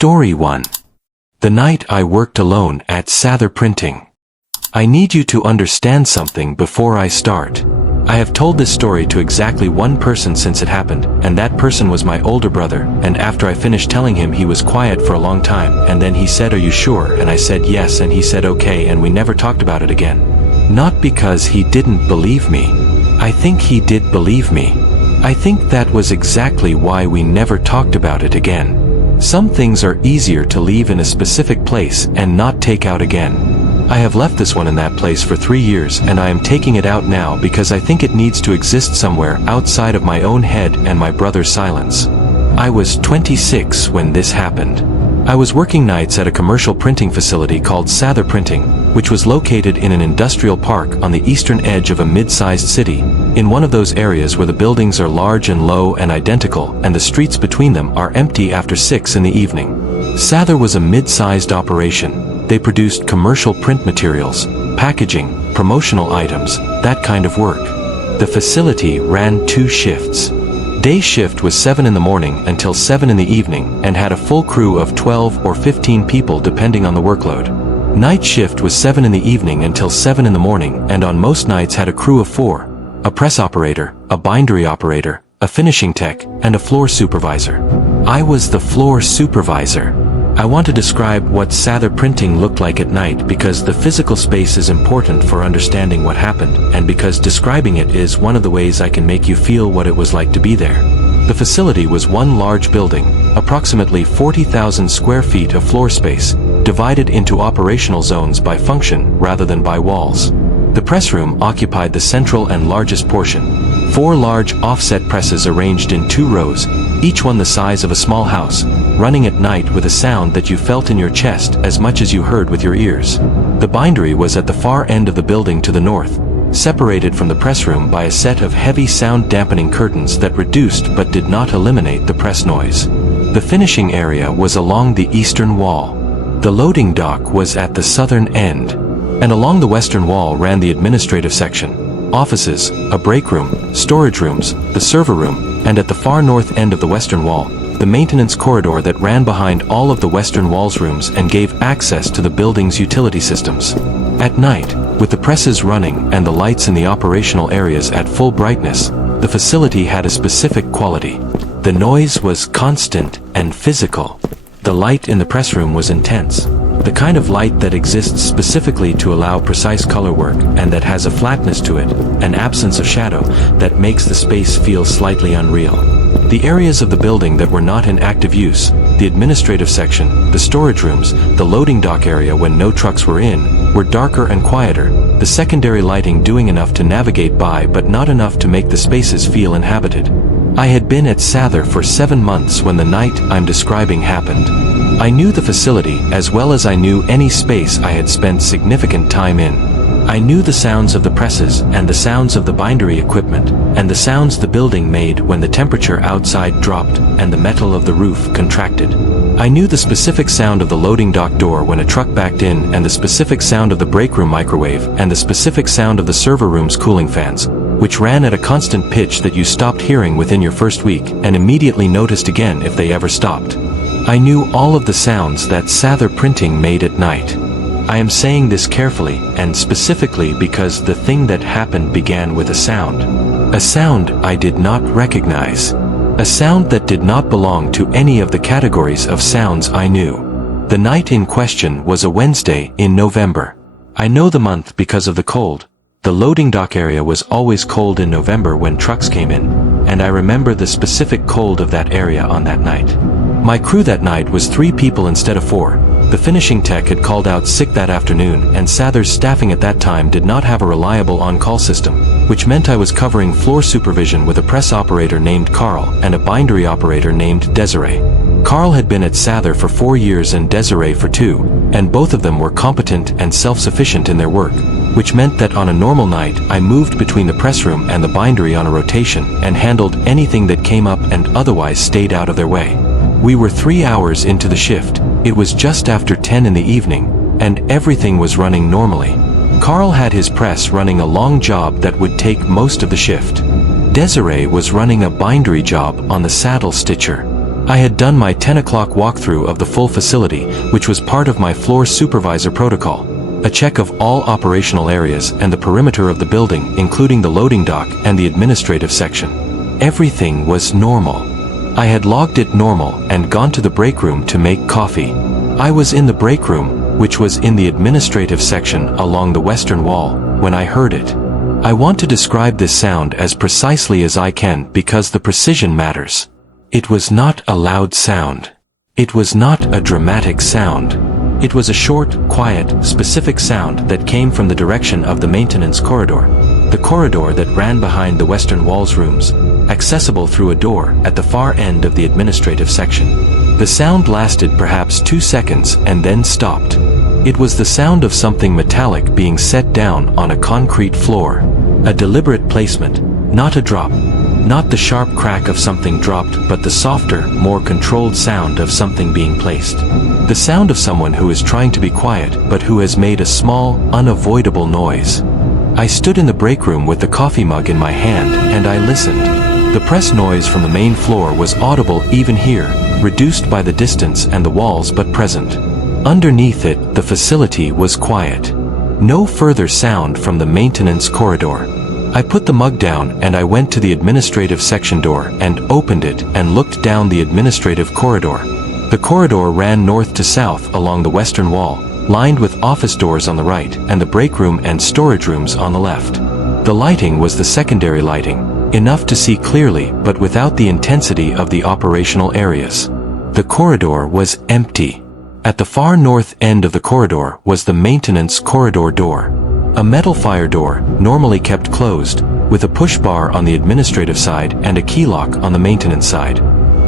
Story 1. The night I worked alone at Sather Printing. I need you to understand something before I start. I have told this story to exactly one person since it happened, and that person was my older brother, and after I finished telling him he was quiet for a long time, and then he said, "Are you sure?" And I said yes, and he said okay, and we never talked about it again. Not because he didn't believe me. I think he did believe me. I think that was exactly why we never talked about it again. Some things are easier to leave in a specific place and not take out again. I have left this one in that place for 3 years, and I am taking it out now because I think it needs to exist somewhere outside of my own head and my brother's silence. I was 26 when this happened. I was working nights at a commercial printing facility called Sather Printing, which was located in an industrial park on the eastern edge of a mid-sized city, in one of those areas where the buildings are large and low and identical, and the streets between them are empty after 6 in the evening. Sather was a mid-sized operation. They produced commercial print materials, packaging, promotional items, that kind of work. The facility ran 2 shifts. Day shift was 7 in the morning until 7 in the evening and had a full crew of 12 or 15 people depending on the workload. Night shift was 7 in the evening until 7 in the morning and on most nights had a crew of 4, a press operator, a bindery operator, a finishing tech, and a floor supervisor. I was the floor supervisor. I want to describe what Sather Printing looked like at night because the physical space is important for understanding what happened, and because describing it is one of the ways I can make you feel what it was like to be there. The facility was one large building, approximately 40,000 square feet of floor space, divided into operational zones by function rather than by walls. The press room occupied the central and largest portion. 4 large offset presses arranged in 2 rows, each one the size of a small house, running at night with a sound that you felt in your chest as much as you heard with your ears. The bindery was at the far end of the building to the north, separated from the press room by a set of heavy sound-dampening curtains that reduced but did not eliminate the press noise. The finishing area was along the eastern wall. The loading dock was at the southern end, and along the western wall ran the administrative section, offices, a break room, storage rooms, the server room, and at the far north end of the western wall, the maintenance corridor that ran behind all of the western wall's rooms and gave access to the building's utility systems. At night, with the presses running and the lights in the operational areas at full brightness, the facility had a specific quality. The noise was constant and physical. The light in the press room was intense. The kind of light that exists specifically to allow precise color work and that has a flatness to it, an absence of shadow, that makes the space feel slightly unreal. The areas of the building that were not in active use, the administrative section, the storage rooms, the loading dock area when no trucks were in, were darker and quieter, the secondary lighting doing enough to navigate by but not enough to make the spaces feel inhabited. I had been at Sather for 7 months when the night I'm describing happened. I knew the facility as well as I knew any space I had spent significant time in. I knew the sounds of the presses and the sounds of the bindery equipment, and the sounds the building made when the temperature outside dropped and the metal of the roof contracted. I knew the specific sound of the loading dock door when a truck backed in, and the specific sound of the break room microwave, and the specific sound of the server room's cooling fans, which ran at a constant pitch that you stopped hearing within your first week and immediately noticed again if they ever stopped. I knew all of the sounds that Sather Printing made at night. I am saying this carefully and specifically because the thing that happened began with a sound. A sound I did not recognize. A sound that did not belong to any of the categories of sounds I knew. The night in question was a Wednesday in November. I know the month because of the cold. The loading dock area was always cold in November when trucks came in, and I remember the specific cold of that area on that night. My crew that night was 3 people instead of 4. The finishing tech had called out sick that afternoon, and Sather's staffing at that time did not have a reliable on-call system, which meant I was covering floor supervision with a press operator named Carl and a bindery operator named Desiree. Carl had been at Sather for 4 years and Desiree for 2, and both of them were competent and self-sufficient in their work, which meant that on a normal night I moved between the press room and the bindery on a rotation and handled anything that came up and otherwise stayed out of their way. We were 3 hours into the shift. It was just after 10 in the evening, and everything was running normally. Carl had his press running a long job that would take most of the shift. Desiree was running a bindery job on the saddle stitcher. I had done my 10 o'clock walkthrough of the full facility, which was part of my floor supervisor protocol. A check of all operational areas and the perimeter of the building, including the loading dock and the administrative section. Everything was normal. I had logged it normal and gone to the break room to make coffee. I was in the break room, which was in the administrative section along the western wall, when I heard it. I want to describe this sound as precisely as I can because the precision matters. It was not a loud sound. It was not a dramatic sound. It was a short, quiet, specific sound that came from the direction of the maintenance corridor. The corridor that ran behind the western wall's rooms, accessible through a door at the far end of the administrative section. The sound lasted perhaps 2 seconds and then stopped. It was the sound of something metallic being set down on a concrete floor. A deliberate placement, not a drop. Not the sharp crack of something dropped, but the softer, more controlled sound of something being placed. The sound of someone who is trying to be quiet, but who has made a small, unavoidable noise. I stood in the break room with the coffee mug in my hand, and I listened. The press noise from the main floor was audible even here, reduced by the distance and the walls but present. Underneath it, the facility was quiet. No further sound from the maintenance corridor. I put the mug down and I went to the administrative section door and opened it and looked down the administrative corridor. The corridor ran north to south along the western wall, lined with office doors on the right and the break room and storage rooms on the left. The lighting was the secondary lighting, enough to see clearly but without the intensity of the operational areas. The corridor was empty. At the far north end of the corridor was the maintenance corridor door. A metal fire door, normally kept closed, with a push bar on the administrative side and a key lock on the maintenance side.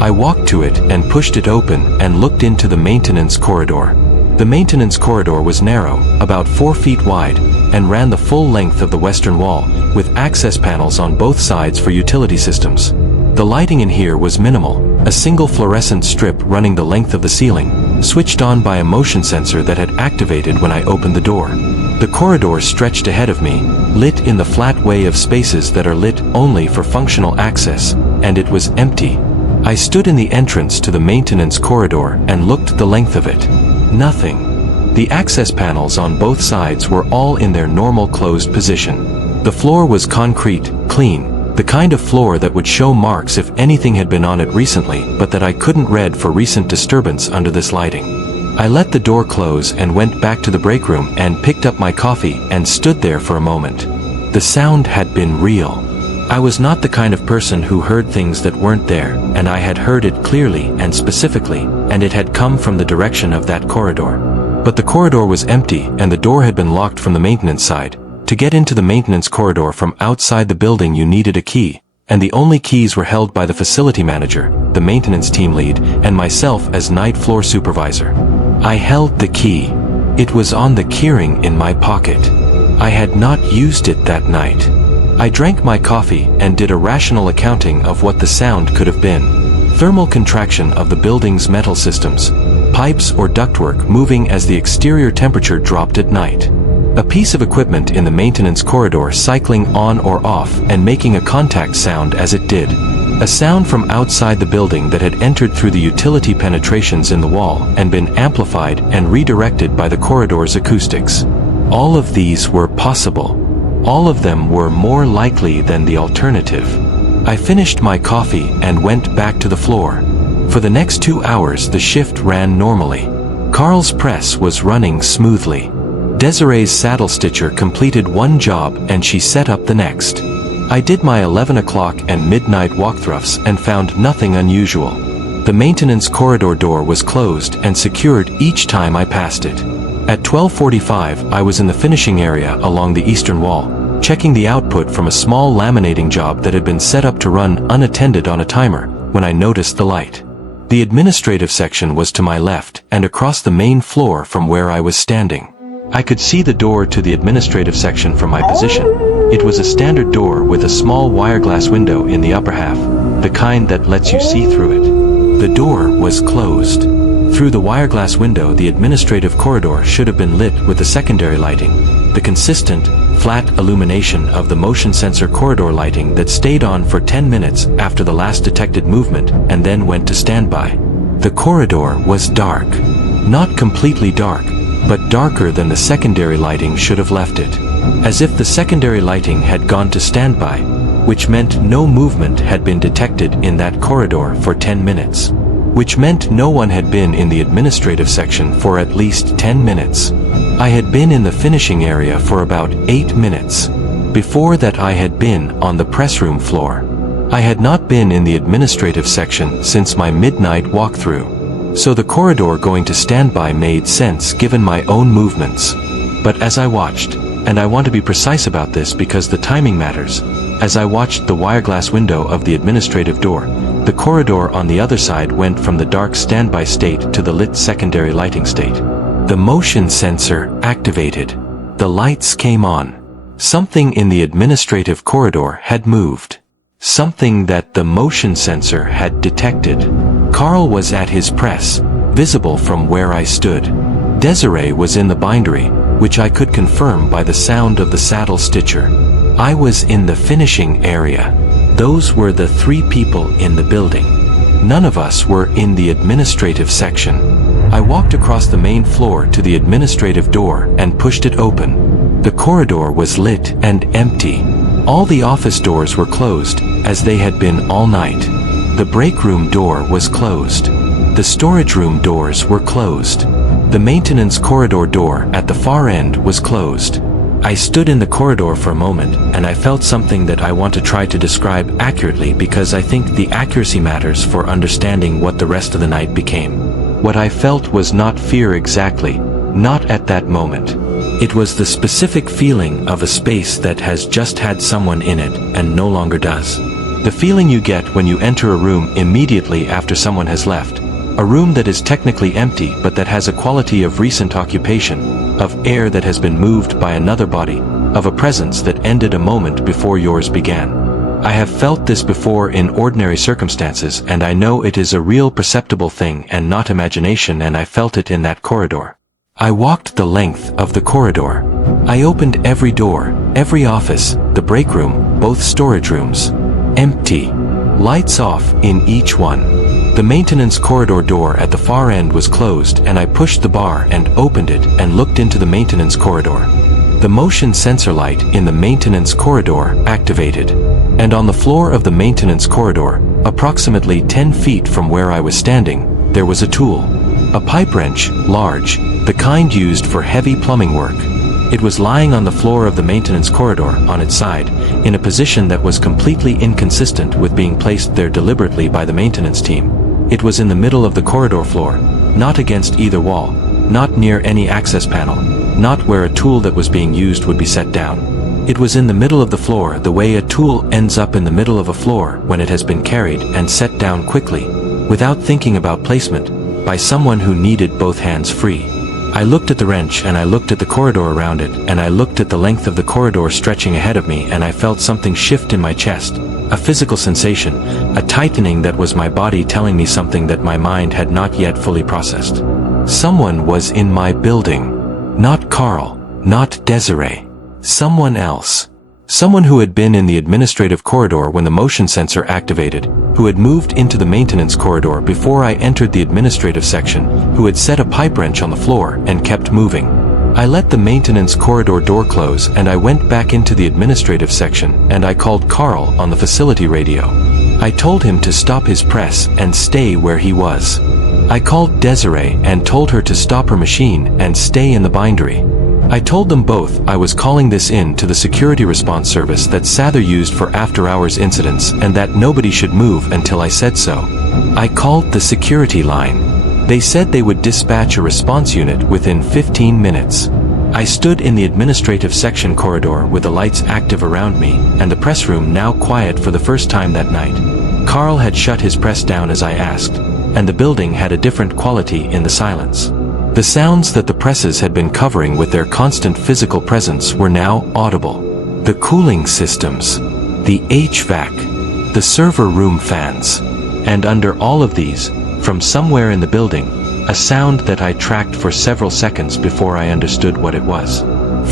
I walked to it and pushed it open and looked into the maintenance corridor. The maintenance corridor was narrow, about 4 feet wide, and ran the full length of the western wall, with access panels on both sides for utility systems. The lighting in here was minimal, a single fluorescent strip running the length of the ceiling, switched on by a motion sensor that had activated when I opened the door. The corridor stretched ahead of me, lit in the flat way of spaces that are lit only for functional access, and it was empty. I stood in the entrance to the maintenance corridor and looked the length of it. Nothing. The access panels on both sides were all in their normal closed position. The floor was concrete, clean, the kind of floor that would show marks if anything had been on it recently, but that I couldn't read for recent disturbance under this lighting. I let the door close and went back to the break room and picked up my coffee and stood there for a moment. The sound had been real. I was not the kind of person who heard things that weren't there, and I had heard it clearly and specifically, and it had come from the direction of that corridor. But the corridor was empty and the door had been locked from the maintenance side. To get into the maintenance corridor from outside the building you needed a key, and the only keys were held by the facility manager, the maintenance team lead, and myself as night floor supervisor. I held the key. It was on the keyring in my pocket. I had not used it that night. I drank my coffee and did a rational accounting of what the sound could have been. Thermal contraction of the building's metal systems, pipes or ductwork moving as the exterior temperature dropped at night. A piece of equipment in the maintenance corridor cycling on or off and making a contact sound as it did. A sound from outside the building that had entered through the utility penetrations in the wall and been amplified and redirected by the corridor's acoustics. All of these were possible. All of them were more likely than the alternative. I finished my coffee and went back to the floor. For the next 2 hours the shift ran normally. Carl's press was running smoothly. Desiree's saddle stitcher completed one job and she set up the next. I did my 11 o'clock and midnight walkthroughs and found nothing unusual. The maintenance corridor door was closed and secured each time I passed it. At 12:45 I was in the finishing area along the eastern wall, checking the output from a small laminating job that had been set up to run unattended on a timer, when I noticed the light. The administrative section was to my left and across the main floor from where I was standing. I could see the door to the administrative section from my position. It was a standard door with a small wireglass window in the upper half, the kind that lets you see through it. The door was closed. Through the wireglass window the administrative corridor should have been lit with the secondary lighting, the consistent, flat illumination of the motion sensor corridor lighting that stayed on for 10 minutes after the last detected movement and then went to standby. The corridor was dark. Not completely dark, but darker than the secondary lighting should have left it. As if the secondary lighting had gone to standby, which meant no movement had been detected in that corridor for 10 minutes. Which meant no one had been in the administrative section for at least 10 minutes. I had been in the finishing area for about 8 minutes. Before that I had been on the press room floor. I had not been in the administrative section since my midnight walkthrough. So the corridor going to standby made sense given my own movements. But as I watched, and I want to be precise about this because the timing matters, as I watched the wireglass window of the administrative door, the corridor on the other side went from the dark standby state to the lit secondary lighting state. The motion sensor activated. The lights came on. Something in the administrative corridor had moved. Something that the motion sensor had detected. Carl was at his press, visible from where I stood. Desiree was in the bindery, which I could confirm by the sound of the saddle stitcher. I was in the finishing area. Those were the 3 people in the building. None of us were in the administrative section. I walked across the main floor to the administrative door and pushed it open. The corridor was lit and empty. All the office doors were closed, as they had been all night. The break room door was closed. The storage room doors were closed. The maintenance corridor door at the far end was closed. I stood in the corridor for a moment, and I felt something that I want to try to describe accurately because I think the accuracy matters for understanding what the rest of the night became. What I felt was not fear exactly, not at that moment. It was the specific feeling of a space that has just had someone in it and no longer does. The feeling you get when you enter a room immediately after someone has left. A room that is technically empty but that has a quality of recent occupation, of air that has been moved by another body, of a presence that ended a moment before yours began. I have felt this before in ordinary circumstances and I know it is a real perceptible thing and not imagination, and I felt it in that corridor. I walked the length of the corridor. I opened every door, every office, the break room, both storage rooms. Empty. Lights off in each one. The maintenance corridor door at the far end was closed and I pushed the bar and opened it and looked into the maintenance corridor. The motion sensor light in the maintenance corridor activated. And on the floor of the maintenance corridor, approximately 10 feet from where I was standing, there was a tool. A pipe wrench, large, the kind used for heavy plumbing work. It was lying on the floor of the maintenance corridor on its side, in a position that was completely inconsistent with being placed there deliberately by the maintenance team. It was in the middle of the corridor floor, not against either wall, not near any access panel, not where a tool that was being used would be set down. It was in the middle of the floor the way a tool ends up in the middle of a floor when it has been carried and set down quickly, without thinking about placement, by someone who needed both hands free. I looked at the wrench and I looked at the corridor around it and I looked at the length of the corridor stretching ahead of me, and I felt something shift in my chest, a physical sensation, a tightening that was my body telling me something that my mind had not yet fully processed. Someone was in my building. Not Carl, not Desiree. Someone else. Someone who had been in the administrative corridor when the motion sensor activated, who had moved into the maintenance corridor before I entered the administrative section, who had set a pipe wrench on the floor and kept moving. I let the maintenance corridor door close and I went back into the administrative section and I called Carl on the facility radio. I told him to stop his press and stay where he was. I called Desiree and told her to stop her machine and stay in the bindery. I told them both I was calling this in to the security response service that Sather used for after-hours incidents and that nobody should move until I said so. I called the security line. They said they would dispatch a response unit within 15 minutes. I stood in the administrative section corridor with the lights active around me and the press room now quiet for the first time that night. Carl had shut his press down as I asked, and the building had a different quality in the silence. The sounds that the presses had been covering with their constant physical presence were now audible. The cooling systems, the HVAC, the server room fans, and under all of these, from somewhere in the building, a sound that I tracked for several seconds before I understood what it was.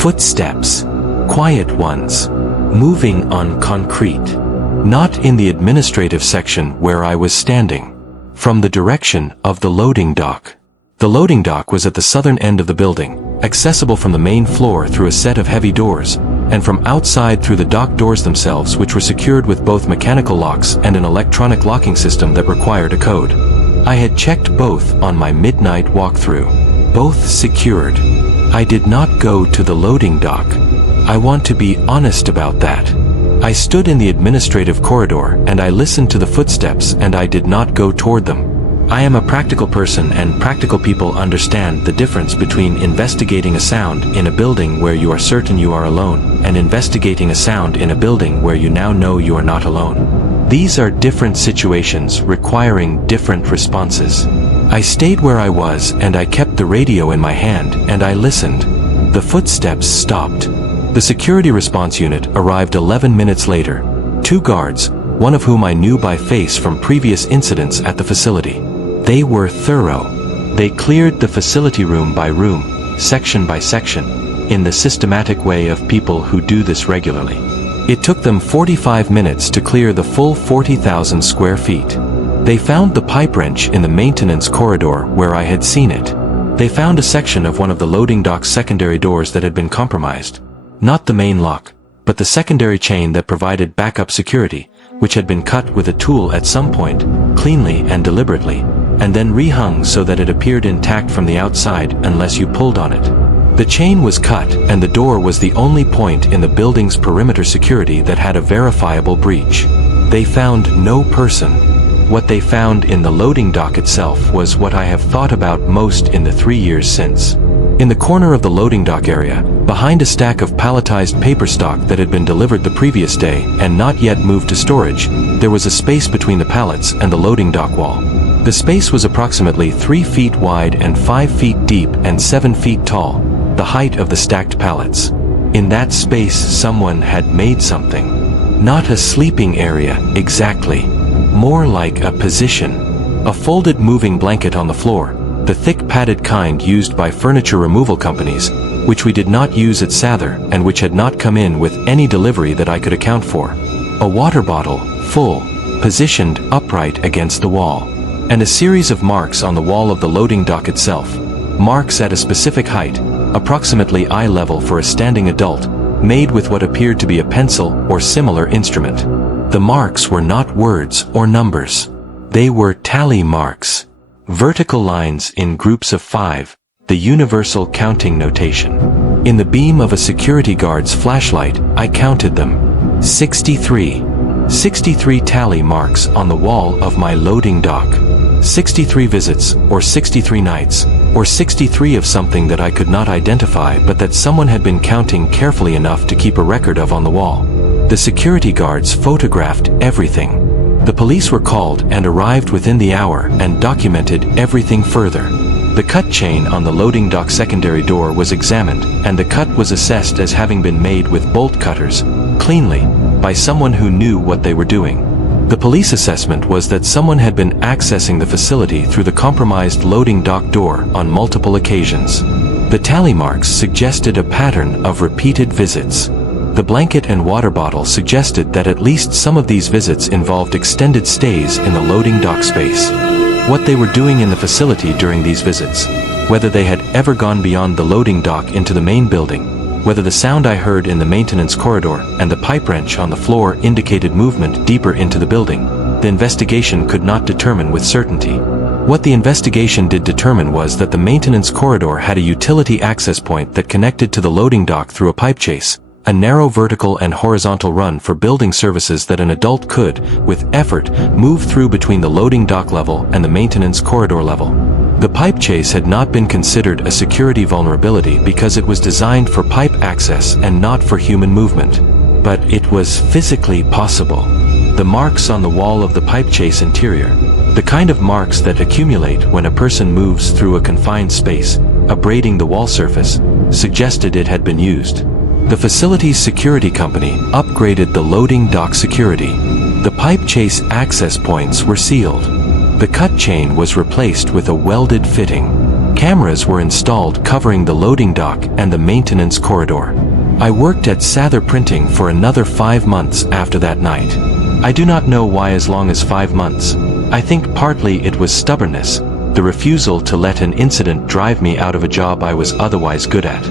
Footsteps. Quiet ones. Moving on concrete. Not in the administrative section where I was standing. From the direction of the loading dock. The loading dock was at the southern end of the building, accessible from the main floor through a set of heavy doors, and from outside through the dock doors themselves, which were secured with both mechanical locks and an electronic locking system that required a code. I had checked both on my midnight walkthrough. Both secured. I did not go to the loading dock. I want to be honest about that. I stood in the administrative corridor and I listened to the footsteps, and I did not go toward them. I am a practical person, and practical people understand the difference between investigating a sound in a building where you are certain you are alone, and investigating a sound in a building where you now know you are not alone. These are different situations requiring different responses. I stayed where I was and I kept the radio in my hand and I listened. The footsteps stopped. The security response unit arrived 11 minutes later. 2 guards, one of whom I knew by face from previous incidents at the facility. They were thorough. They cleared the facility room by room, section by section, in the systematic way of people who do this regularly. It took them 45 minutes to clear the full 40,000 square feet. They found the pipe wrench in the maintenance corridor where I had seen it. They found a section of one of the loading dock's secondary doors that had been compromised. Not the main lock, but the secondary chain that provided backup security, which had been cut with a tool at some point, cleanly and deliberately, and then rehung so that it appeared intact from the outside unless you pulled on it. The chain was cut, and the door was the only point in the building's perimeter security that had a verifiable breach. They found no person. What they found in the loading dock itself was what I have thought about most in the 3 years since. In the corner of the loading dock area, behind a stack of palletized paper stock that had been delivered the previous day and not yet moved to storage, there was a space between the pallets and the loading dock wall. The space was approximately 3 feet wide and 5 feet deep and 7 feet tall, the height of the stacked pallets. In that space someone had made something. Not a sleeping area, exactly. More like a position. A folded moving blanket on the floor, the thick padded kind used by furniture removal companies, which we did not use at Sather and which had not come in with any delivery that I could account for. A water bottle, full, positioned upright against the wall. And a series of marks on the wall of the loading dock itself. Marks at a specific height, approximately eye level for a standing adult, made with what appeared to be a pencil or similar instrument. The marks were not words or numbers. They were tally marks. Vertical lines in groups of 5, the universal counting notation. In the beam of a security guard's flashlight, I counted them. 63. 63 tally marks on the wall of my loading dock. 63 visits, or 63 nights, or 63 of something that I could not identify but that someone had been counting carefully enough to keep a record of on the wall. The security guards photographed everything. The police were called and arrived within the hour and documented everything further. The cut chain on the loading dock secondary door was examined, and the cut was assessed as having been made with bolt cutters, cleanly, by someone who knew what they were doing. The police assessment was that someone had been accessing the facility through the compromised loading dock door on multiple occasions. The tally marks suggested a pattern of repeated visits. The blanket and water bottle suggested that at least some of these visits involved extended stays in the loading dock space. What they were doing in the facility during these visits, whether they had ever gone beyond the loading dock into the main building, whether the sound I heard in the maintenance corridor and the pipe wrench on the floor indicated movement deeper into the building, the investigation could not determine with certainty. What the investigation did determine was that the maintenance corridor had a utility access point that connected to the loading dock through a pipe chase, a narrow vertical and horizontal run for building services that an adult could, with effort, move through between the loading dock level and the maintenance corridor level. The pipe chase had not been considered a security vulnerability because it was designed for pipe access and not for human movement. But it was physically possible. The marks on the wall of the pipe chase interior, the kind of marks that accumulate when a person moves through a confined space, abrading the wall surface, suggested it had been used. The facility's security company upgraded the loading dock security. The pipe chase access points were sealed. The cut chain was replaced with a welded fitting. Cameras were installed covering the loading dock and the maintenance corridor. I worked at Sather Printing for another 5 months after that night. I do not know why as long as 5 months. I think partly it was stubbornness, the refusal to let an incident drive me out of a job I was otherwise good at.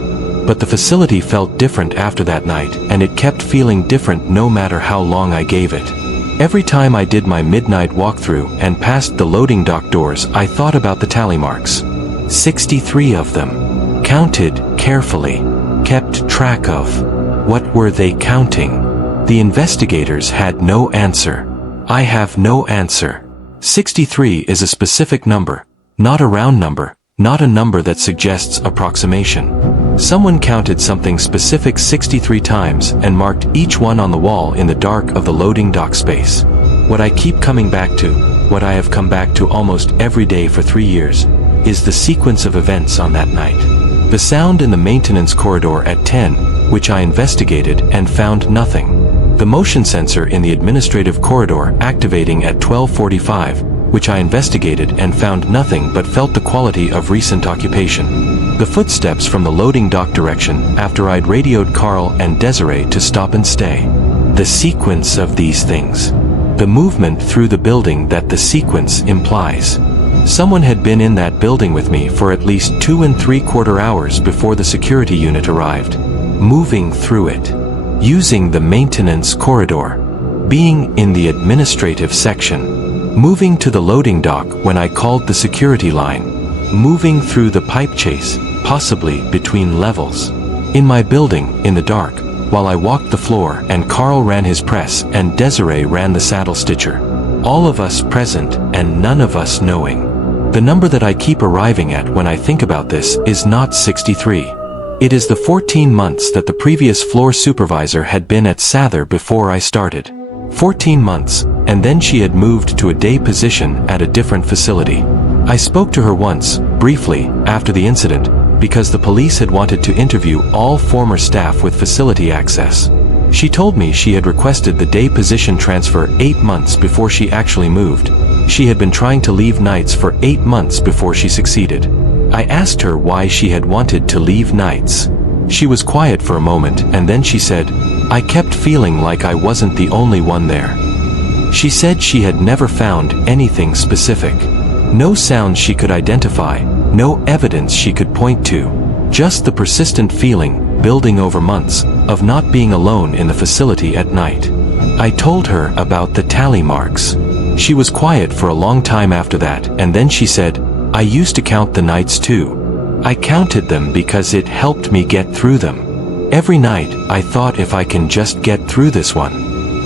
But the facility felt different after that night, and it kept feeling different no matter how long I gave it. Every time I did my midnight walkthrough and passed the loading dock doors, I thought about the tally marks. 63 of them. Counted carefully. Kept track of. What were they counting? The investigators had no answer. I have no answer. 63 is a specific number, not a round number, not a number that suggests approximation. Someone counted something specific 63 times and marked each one on the wall in the dark of the loading dock space. What I keep coming back to, what I have come back to almost every day for 3 years, is the sequence of events on that night. The sound in the maintenance corridor at 10, which I investigated and found nothing. The motion sensor in the administrative corridor activating at 12:45, which I investigated and found nothing but felt the quality of recent occupation. The footsteps from the loading dock direction after I'd radioed Carl and Desiree to stop and stay. The sequence of these things. The movement through the building that the sequence implies. Someone had been in that building with me for at least 2¾ hours before the security unit arrived. Moving through it. Using the maintenance corridor. Being in the administrative section. Moving to the loading dock when I called the security line. Moving through the pipe chase, possibly between levels. In my building, in the dark, while I walked the floor and Carl ran his press and Desiree ran the saddle stitcher. All of us present and none of us knowing. The number that I keep arriving at when I think about this is not 63. It is the 14 months that the previous floor supervisor had been at Sather before I started. 14 months, and then she had moved to a day position at a different facility. I spoke to her once, briefly, after the incident, because the police had wanted to interview all former staff with facility access. She told me she had requested the day position transfer 8 months before she actually moved. She had been trying to leave nights for 8 months before she succeeded. I asked her why she had wanted to leave nights. She was quiet for a moment and then she said, "I kept feeling like I wasn't the only one there." She said she had never found anything specific. No sounds she could identify, no evidence she could point to. Just the persistent feeling, building over months, of not being alone in the facility at night. I told her about the tally marks. She was quiet for a long time after that, and then she said, "I used to count the nights too. I counted them because it helped me get through them. Every night, I thought if I can just get through this one."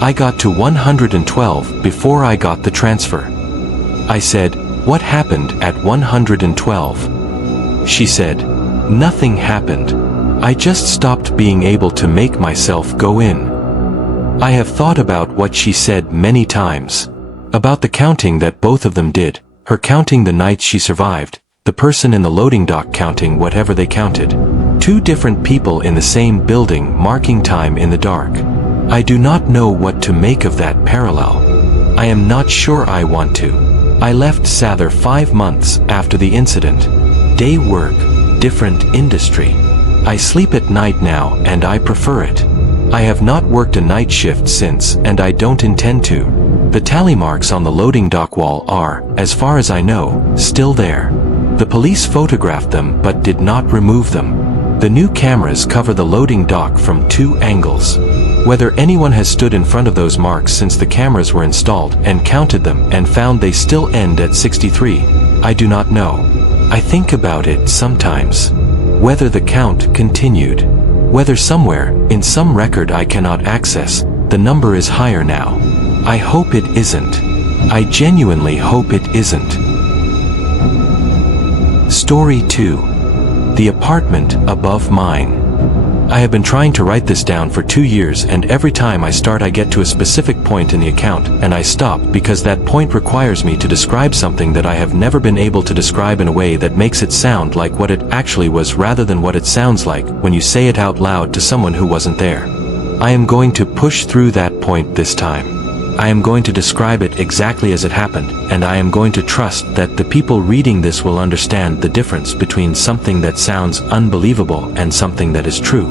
I got to 112 before I got the transfer. I said, "What happened at 112? She said, "Nothing happened. I just stopped being able to make myself go in." I have thought about what she said many times. About the counting that both of them did, her counting the nights she survived, the person in the loading dock counting whatever they counted. 2 different people in the same building marking time in the dark. I do not know what to make of that parallel. I am not sure I want to. I left Sather 5 months after the incident. Day work, different industry. I sleep at night now and I prefer it. I have not worked a night shift since and I don't intend to. The tally marks on the loading dock wall are, as far as I know, still there. The police photographed them but did not remove them. The new cameras cover the loading dock from 2 angles. Whether anyone has stood in front of those marks since the cameras were installed and counted them and found they still end at 63, I do not know. I think about it sometimes. Whether the count continued. Whether somewhere, in some record I cannot access, the number is higher now. I hope it isn't. I genuinely hope it isn't. Story 2. The apartment above mine. I have been trying to write this down for 2 years and every time I start I get to a specific point in the account and I stop because that point requires me to describe something that I have never been able to describe in a way that makes it sound like what it actually was rather than what it sounds like when you say it out loud to someone who wasn't there. I am going to push through that point this time. I am going to describe it exactly as it happened, and I am going to trust that the people reading this will understand the difference between something that sounds unbelievable and something that is true.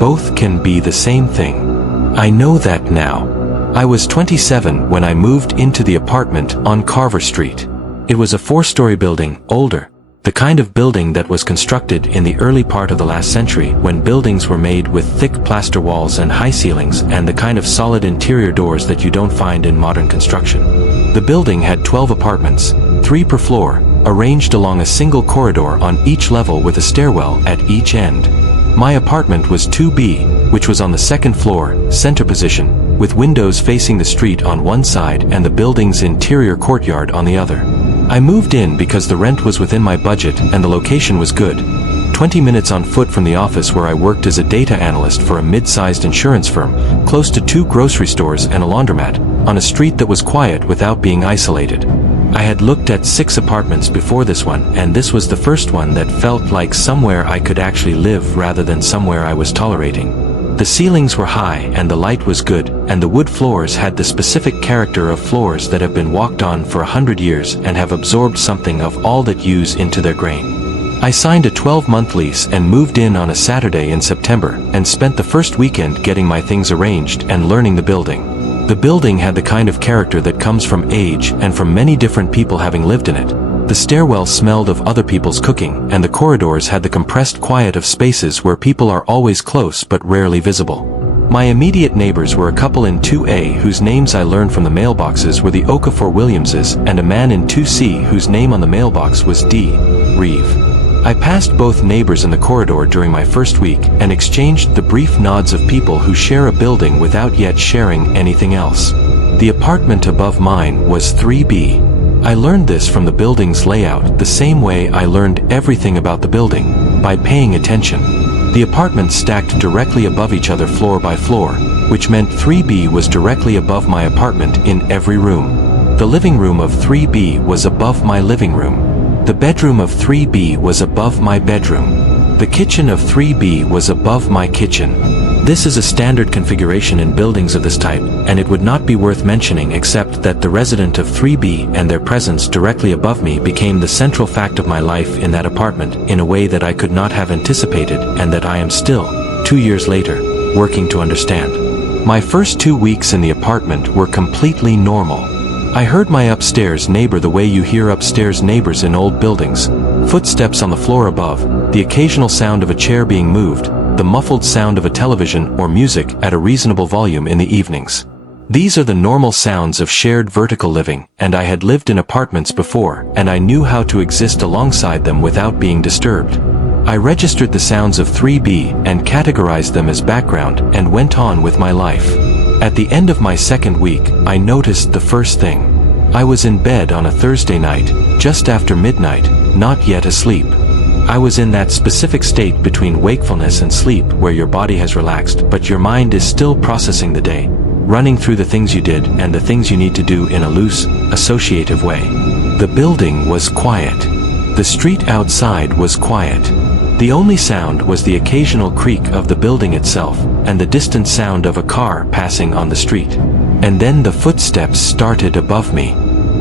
Both can be the same thing. I know that now. I was 27 when I moved into the apartment on Carver Street. It was a 4-story building, older. The kind of building that was constructed in the early part of the last century when buildings were made with thick plaster walls and high ceilings and the kind of solid interior doors that you don't find in modern construction. The building had 12 apartments, 3 per floor, arranged along a single corridor on each level with a stairwell at each end. My apartment was 2B, which was on the second floor, center position, with windows facing the street on one side and the building's interior courtyard on the other. I moved in because the rent was within my budget and the location was good. 20 minutes on foot from the office where I worked as a data analyst for a mid-sized insurance firm, close to 2 grocery stores and a laundromat, on a street that was quiet without being isolated. I had looked at 6 apartments before this one, and this was the first one that felt like somewhere I could actually live rather than somewhere I was tolerating. The ceilings were high and the light was good, and the wood floors had the specific character of floors that have been walked on for 100 years and have absorbed something of all that use into their grain. I signed a 12-month lease and moved in on a Saturday in September and spent the first weekend getting my things arranged and learning the building. The building had the kind of character that comes from age and from many different people having lived in it. The stairwell smelled of other people's cooking, and the corridors had the compressed quiet of spaces where people are always close but rarely visible. My immediate neighbors were a couple in 2A whose names I learned from the mailboxes were the Okafor Williamses and a man in 2C whose name on the mailbox was D. Reeve. I passed both neighbors in the corridor during my first week and exchanged the brief nods of people who share a building without yet sharing anything else. The apartment above mine was 3B. I learned this from the building's layout the same way I learned everything about the building, by paying attention. The apartments stacked directly above each other floor by floor, which meant 3B was directly above my apartment in every room. The living room of 3B was above my living room. The bedroom of 3B was above my bedroom. The kitchen of 3B was above my kitchen. This is a standard configuration in buildings of this type, and it would not be worth mentioning except that the resident of 3B and their presence directly above me became the central fact of my life in that apartment in a way that I could not have anticipated and that I am still, 2 years later, working to understand. My first 2 weeks in the apartment were completely normal. I heard my upstairs neighbor the way you hear upstairs neighbors in old buildings. Footsteps on the floor above, the occasional sound of a chair being moved, the muffled sound of a television or music at a reasonable volume in the evenings. These are the normal sounds of shared vertical living, and I had lived in apartments before, and I knew how to exist alongside them without being disturbed. I registered the sounds of 3B and categorized them as background and went on with my life. At the end of my second week, I noticed the first thing. I was in bed on a Thursday night, just after midnight, not yet asleep. I was in that specific state between wakefulness and sleep where your body has relaxed but your mind is still processing the day, running through the things you did and the things you need to do in a loose, associative way. The building was quiet. The street outside was quiet. The only sound was the occasional creak of the building itself and the distant sound of a car passing on the street. And then the footsteps started above me.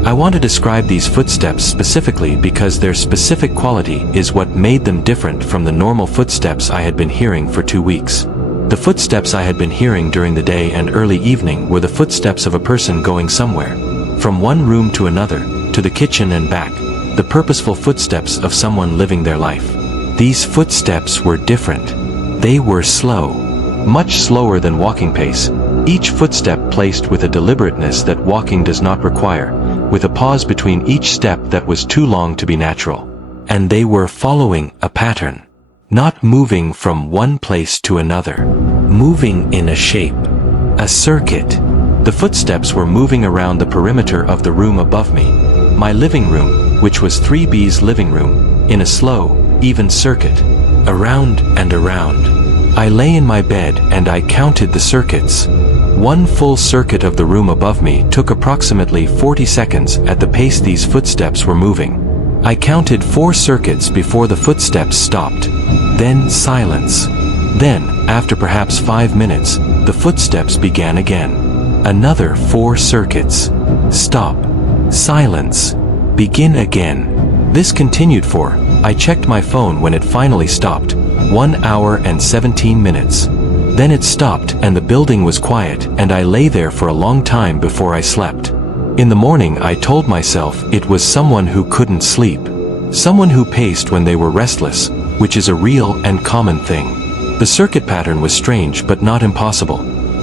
I want to describe these footsteps specifically because their specific quality is what made them different from the normal footsteps I had been hearing for 2 weeks. The footsteps I had been hearing during the day and early evening were the footsteps of a person going somewhere, from one room to another, to the kitchen and back, the purposeful footsteps of someone living their life. These footsteps were different. They were slow, much slower than walking pace, each footstep placed with a deliberateness that walking does not require, with a pause between each step that was too long to be natural. And they were following a pattern. Not moving from one place to another. Moving in a shape. A circuit. The footsteps were moving around the perimeter of the room above me. My living room, which was 3B's living room, in a slow, even circuit. Around and around. I lay in my bed and I counted the circuits. One full circuit of the room above me took approximately 40 seconds at the pace these footsteps were moving. I counted 4 circuits before the footsteps stopped. Then silence. Then, after perhaps 5 minutes, the footsteps began again. Another 4 circuits. Stop. Silence. Begin again. This continued for, I checked my phone when it finally stopped, 1 hour and 17 minutes. Then it stopped and the building was quiet, and I lay there for a long time before I slept. In the morning I told myself it was someone who couldn't sleep. Someone who paced when they were restless, which is a real and common thing. The circuit pattern was strange but not impossible.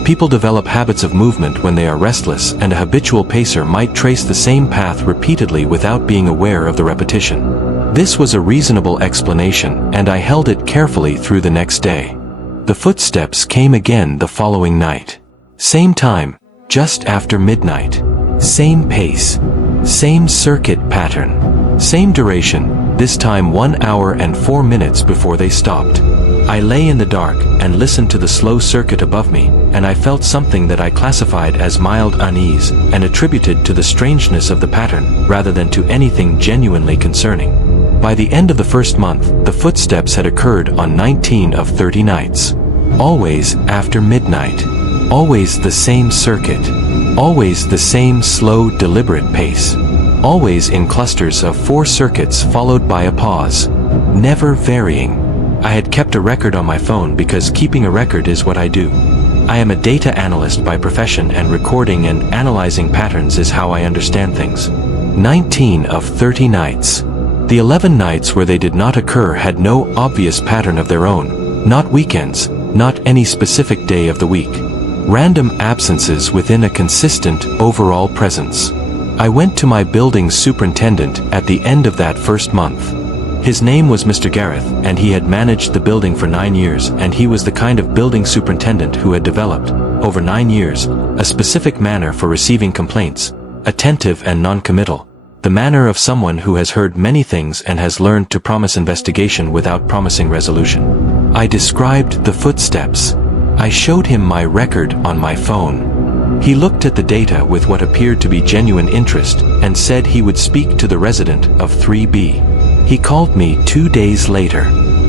People develop habits of movement when they are restless, and a habitual pacer might trace the same path repeatedly without being aware of the repetition. This was a reasonable explanation, and I held it carefully through the next day. The footsteps came again the following night. Same time, just after midnight. Same pace. Same circuit pattern. Same duration, this time 1 hour and 4 minutes before they stopped. I lay in the dark and listened to the slow circuit above me, and I felt something that I classified as mild unease and attributed to the strangeness of the pattern rather than to anything genuinely concerning. By the end of the first month, the footsteps had occurred on 19 of 30 nights. Always after midnight. Always the same circuit. Always the same slow, deliberate pace. Always in clusters of 4 circuits followed by a pause. Never varying. I had kept a record on my phone because keeping a record is what I do. I am a data analyst by profession, and recording and analyzing patterns is how I understand things. 19 of 30 nights. The 11 nights where they did not occur had no obvious pattern of their own. Not weekends, not any specific day of the week. Random absences within a consistent overall presence. I went to my building's superintendent at the end of that first month. His name was Mr. Gareth, and he had managed the building for 9 years, and he was the kind of building superintendent who had developed, over 9 years, a specific manner for receiving complaints, attentive and non-committal, the manner of someone who has heard many things and has learned to promise investigation without promising resolution. I described the footsteps. I showed him my record on my phone. He looked at the data with what appeared to be genuine interest and said he would speak to the resident of 3B. He called me 2 days later.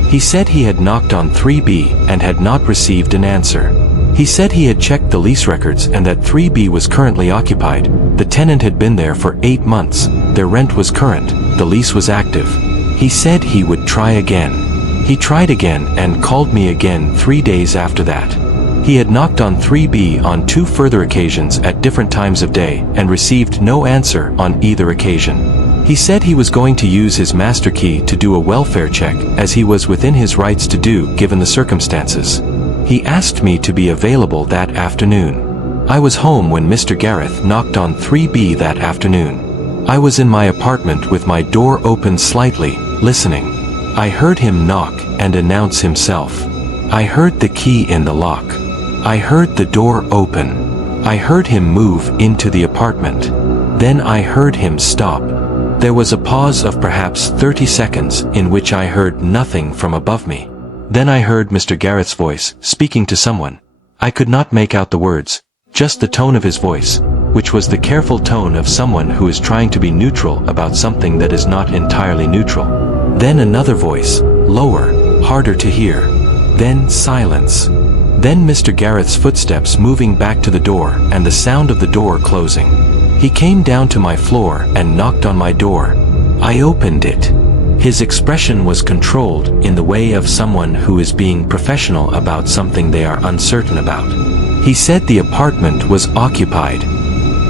He said he had knocked on 3B and had not received an answer. He said he had checked the lease records and that 3B was currently occupied. The tenant had been there for 8 months. Their rent was current. The lease was active. He said he would try again. He tried again and called me again 3 days after that. He had knocked on 3B on 2 further occasions at different times of day and received no answer on either occasion. He said he was going to use his master key to do a welfare check, as he was within his rights to do given the circumstances. He asked me to be available that afternoon. I was home when Mr. Gareth knocked on 3B that afternoon. I was in my apartment with my door open slightly, listening. I heard him knock and announce himself. I heard the key in the lock. I heard the door open. I heard him move into the apartment. Then I heard him stop. There was a pause of perhaps 30 seconds in which I heard nothing from above me. Then I heard Mr. Gareth's voice, speaking to someone. I could not make out the words, just the tone of his voice, which was the careful tone of someone who is trying to be neutral about something that is not entirely neutral. Then another voice, lower, harder to hear. Then silence. Then Mr. Gareth's footsteps moving back to the door and the sound of the door closing. He came down to my floor and knocked on my door. I opened it. His expression was controlled in the way of someone who is being professional about something they are uncertain about. He said the apartment was occupied.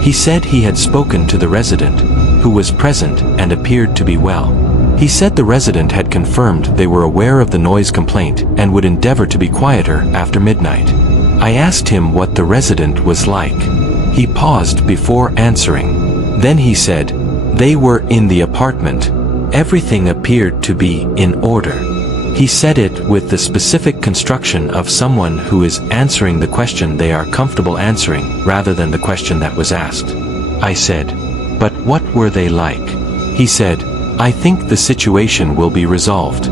He said he had spoken to the resident, who was present and appeared to be well. He said the resident had confirmed they were aware of the noise complaint and would endeavor to be quieter after midnight. I asked him what the resident was like. He paused before answering. Then he said, they were in the apartment. Everything appeared to be in order. He said it with the specific construction of someone who is answering the question they are comfortable answering rather than the question that was asked. I said, but what were they like? He said, I think the situation will be resolved.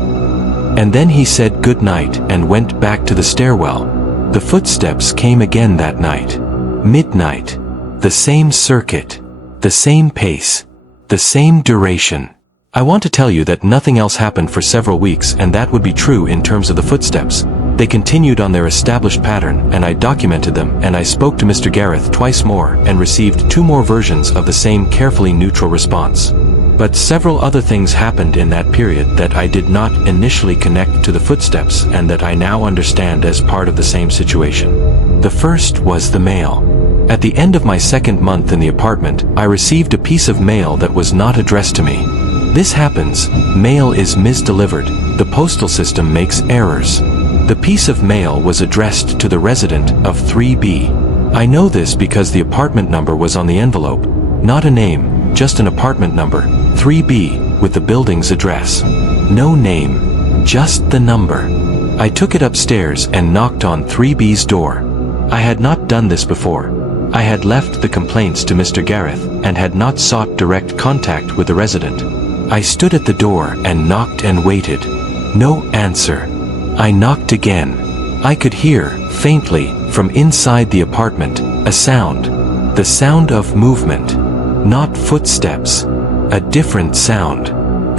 And then he said good night and went back to the stairwell. The footsteps came again that night. Midnight. The same circuit. The same pace. The same duration. I want to tell you that nothing else happened for several weeks, and that would be true in terms of the footsteps. They continued on their established pattern, and I documented them, and I spoke to Mr. Gareth twice more and received 2 more versions of the same carefully neutral response. But several other things happened in that period that I did not initially connect to the footsteps and that I now understand as part of the same situation. The first was the mail. At the end of my second month in the apartment, I received a piece of mail that was not addressed to me. This happens. Mail is misdelivered. The postal system makes errors. The piece of mail was addressed to the resident of 3B. I know this because the apartment number was on the envelope. Not a name, just an apartment number, 3B, with the building's address. No name, just the number. I took it upstairs and knocked on 3B's door. I had not done this before. I had left the complaints to Mr. Gareth and had not sought direct contact with the resident. I stood at the door and knocked and waited. No answer. I knocked again. I could hear, faintly, from inside the apartment, a sound. The sound of movement. Not footsteps. A different sound.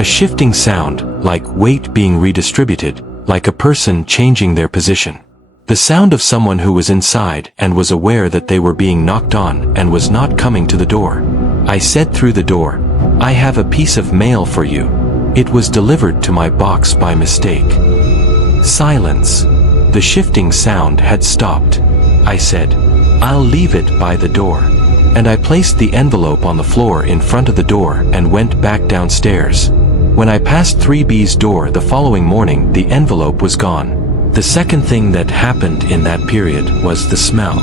A shifting sound, like weight being redistributed, like a person changing their position. The sound of someone who was inside and was aware that they were being knocked on and was not coming to the door. I said through the door, "I have a piece of mail for you." It was delivered to my box by mistake. Silence. The shifting sound had stopped. I said, "I'll leave it by the door." And I placed the envelope on the floor in front of the door and went back downstairs. When I passed 3B's door the following morning, the envelope was gone. The second thing that happened in that period was the smell.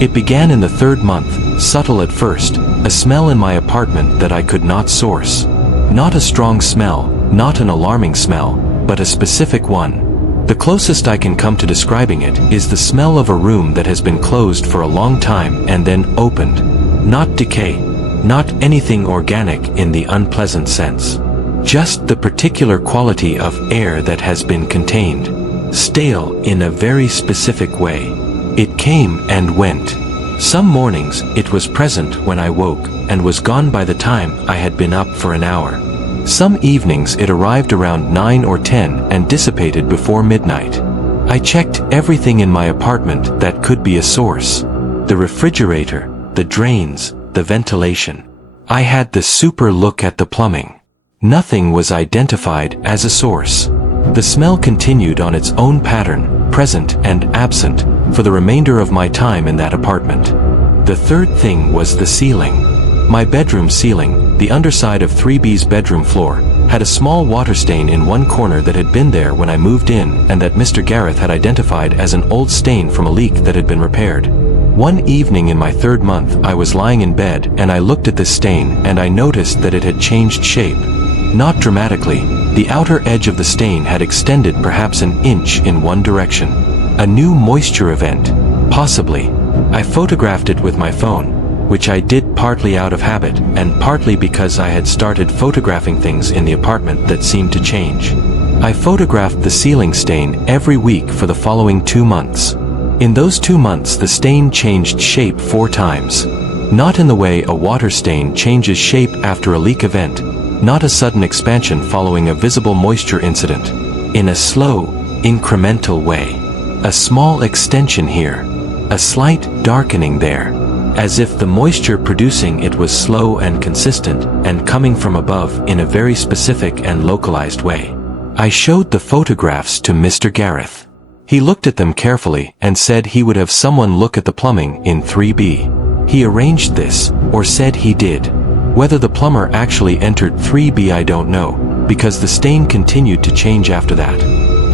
It began in the third month, subtle at first, a smell in my apartment that I could not source. Not a strong smell, not an alarming smell, but a specific one. The closest I can come to describing it is the smell of a room that has been closed for a long time and then opened. Not decay, not anything organic in the unpleasant sense. Just the particular quality of air that has been contained. Stale in a very specific way. It came and went. Some mornings it was present when I woke and was gone by the time I had been up for an hour. Some evenings it arrived around 9 or 10 and dissipated before midnight. I checked everything in my apartment that could be a source. The refrigerator, the drains, the ventilation. I had the super look at the plumbing. Nothing was identified as a source. The smell continued on its own pattern, present and absent, for the remainder of my time in that apartment. The third thing was the ceiling. My bedroom ceiling, the underside of 3B's bedroom floor, had a small water stain in one corner that had been there when I moved in and that Mr. Gareth had identified as an old stain from a leak that had been repaired. One evening in my third month I was lying in bed and I looked at this stain and I noticed that it had changed shape. Not dramatically, the outer edge of the stain had extended perhaps an inch in one direction. A new moisture event, possibly. I photographed it with my phone, which I did partly out of habit and partly because I had started photographing things in the apartment that seemed to change. I photographed the ceiling stain every week for the following 2 months. In those 2 months the stain changed shape 4 times. Not in the way a water stain changes shape after a leak event, not a sudden expansion following a visible moisture incident. In a slow, incremental way. A small extension here. A slight darkening there. As if the moisture producing it was slow and consistent and coming from above in a very specific and localized way. I showed the photographs to Mr. Gareth. He looked at them carefully and said he would have someone look at the plumbing in 3B. He arranged this, or said he did. Whether the plumber actually entered 3B I don't know, because the stain continued to change after that.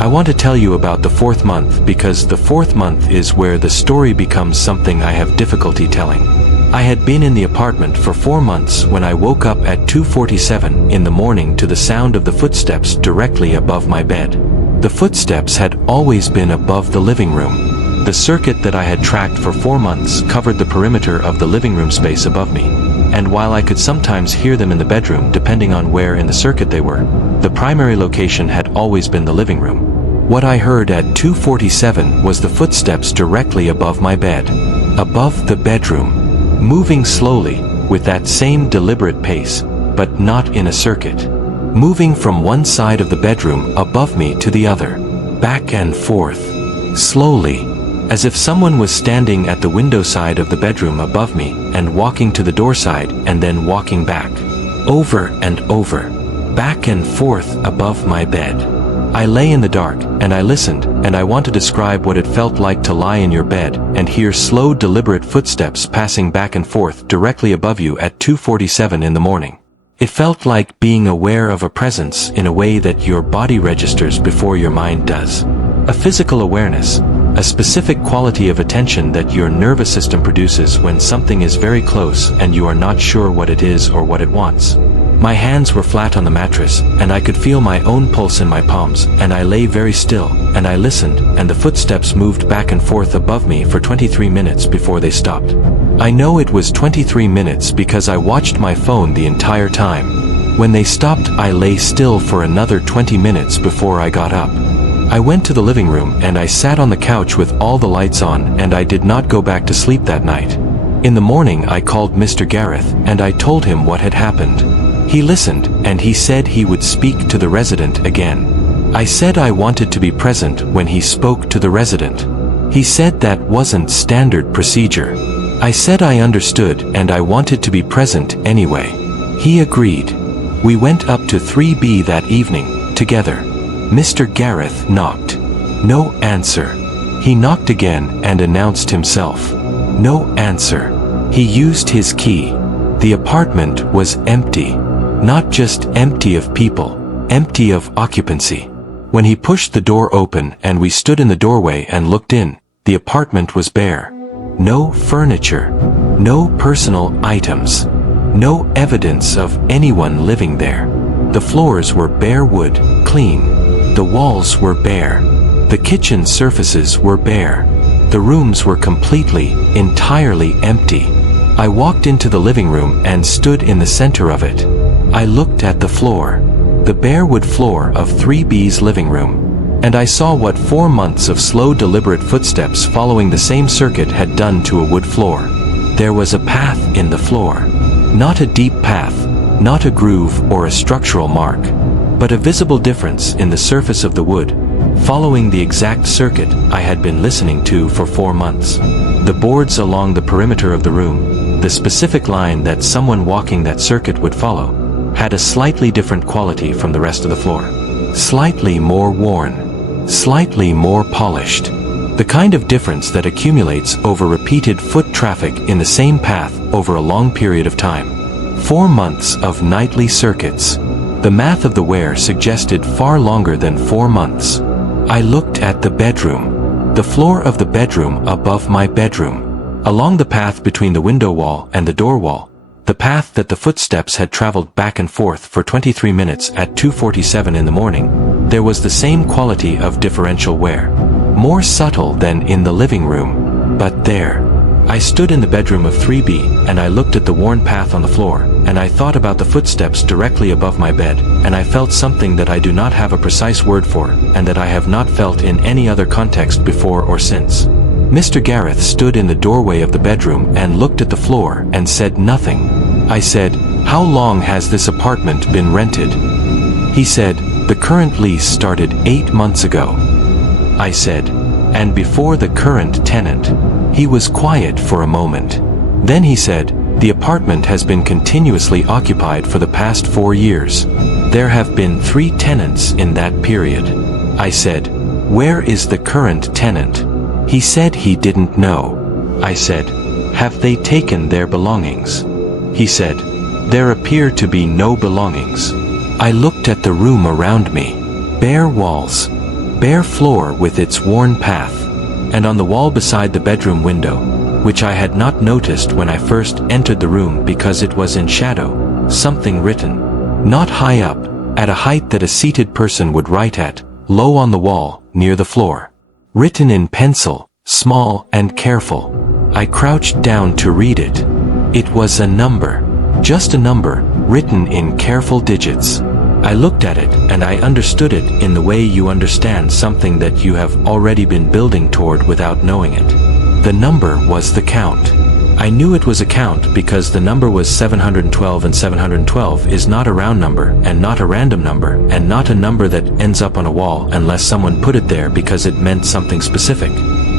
I want to tell you about the 4th month because the 4th month is where the story becomes something I have difficulty telling. I had been in the apartment for 4 months when I woke up at 2:47 in the morning to the sound of the footsteps directly above my bed. The footsteps had always been above the living room. The circuit that I had tracked for 4 months covered the perimeter of the living room space above me. And while I could sometimes hear them in the bedroom depending on where in the circuit they were, the primary location had always been the living room. What I heard at 2:47 was the footsteps directly above my bed. Above the bedroom. Moving slowly, with that same deliberate pace, but not in a circuit. Moving from one side of the bedroom above me to the other. Back and forth. Slowly. As if someone was standing at the window side of the bedroom above me and walking to the door side and then walking back. over and over, back and forth above my bed. I lay in the dark, and I listened, and I want to describe what it felt like to lie in your bed and hear slow, deliberate footsteps passing back and forth directly above you at 2:47 in the morning. It felt like being aware of a presence in a way that your body registers before your mind does. A physical awareness, a specific quality of attention that your nervous system produces when something is very close and you are not sure what it is or what it wants. My hands were flat on the mattress, and I could feel my own pulse in my palms, and I lay very still, and I listened, and the footsteps moved back and forth above me for 23 minutes before they stopped. I know it was 23 minutes because I watched my phone the entire time. When they stopped, I lay still for another 20 minutes before I got up. I went to the living room and I sat on the couch with all the lights on, and I did not go back to sleep that night. In the morning I called Mr. Gareth and I told him what had happened. He listened, and he said he would speak to the resident again. I said I wanted to be present when he spoke to the resident. He said that wasn't standard procedure. I said I understood and I wanted to be present anyway. He agreed. We went up to 3B that evening, together. Mr. Gareth knocked. No answer. He knocked again and announced himself. No answer. He used his key. The apartment was empty. Not just empty of people, empty of occupancy. When he pushed the door open and we stood in the doorway and looked in, the apartment was bare. No furniture, no personal items, no evidence of anyone living there. The floors were bare wood, clean. The walls were bare. The kitchen surfaces were bare. The rooms were completely, entirely empty. I walked into the living room and stood in the center of it. I looked at the floor, the bare wood floor of 3B's living room, and I saw what 4 months of slow, deliberate footsteps following the same circuit had done to a wood floor. There was a path in the floor. Not a deep path, not a groove or a structural mark, but a visible difference in the surface of the wood, following the exact circuit I had been listening to for 4 months. The boards along the perimeter of the room, the specific line that someone walking that circuit would follow, had a slightly different quality from the rest of the floor. Slightly more worn. Slightly more polished. The kind of difference that accumulates over repeated foot traffic in the same path over a long period of time. 4 months of nightly circuits. The math of the wear suggested far longer than 4 months. I looked at the bedroom. The floor of the bedroom above my bedroom. Along the path between the window wall and the door wall. The path that the footsteps had traveled back and forth for 23 minutes at 2:47 in the morning, there was the same quality of differential wear. More subtle than in the living room, but there. I stood in the bedroom of 3B, and I looked at the worn path on the floor, and I thought about the footsteps directly above my bed, and I felt something that I do not have a precise word for, and that I have not felt in any other context before or since. Mr. Gareth stood in the doorway of the bedroom and looked at the floor and said nothing. I said, "How long has this apartment been rented?" He said, "The current lease started 8 months ago." I said, "And before the current tenant?" He was quiet for a moment. Then he said, "The apartment has been continuously occupied for the past 4 years. There have been 3 tenants in that period." I said, "Where is the current tenant?" He said he didn't know. I said, "Have they taken their belongings?" He said, "There appear to be no belongings." I looked at the room around me. Bare walls. Bare floor with its worn path. And on the wall beside the bedroom window, which I had not noticed when I first entered the room because it was in shadow, something written. Not high up, at a height that a seated person would write at, low on the wall, near the floor. Written in pencil, small and careful. I crouched down to read it. It was a number. Just a number, written in careful digits. I looked at it and I understood it in the way you understand something that you have already been building toward without knowing it. The number was the count. I knew it was a count because the number was 712, and 712 is not a round number and not a random number and not a number that ends up on a wall unless someone put it there because it meant something specific.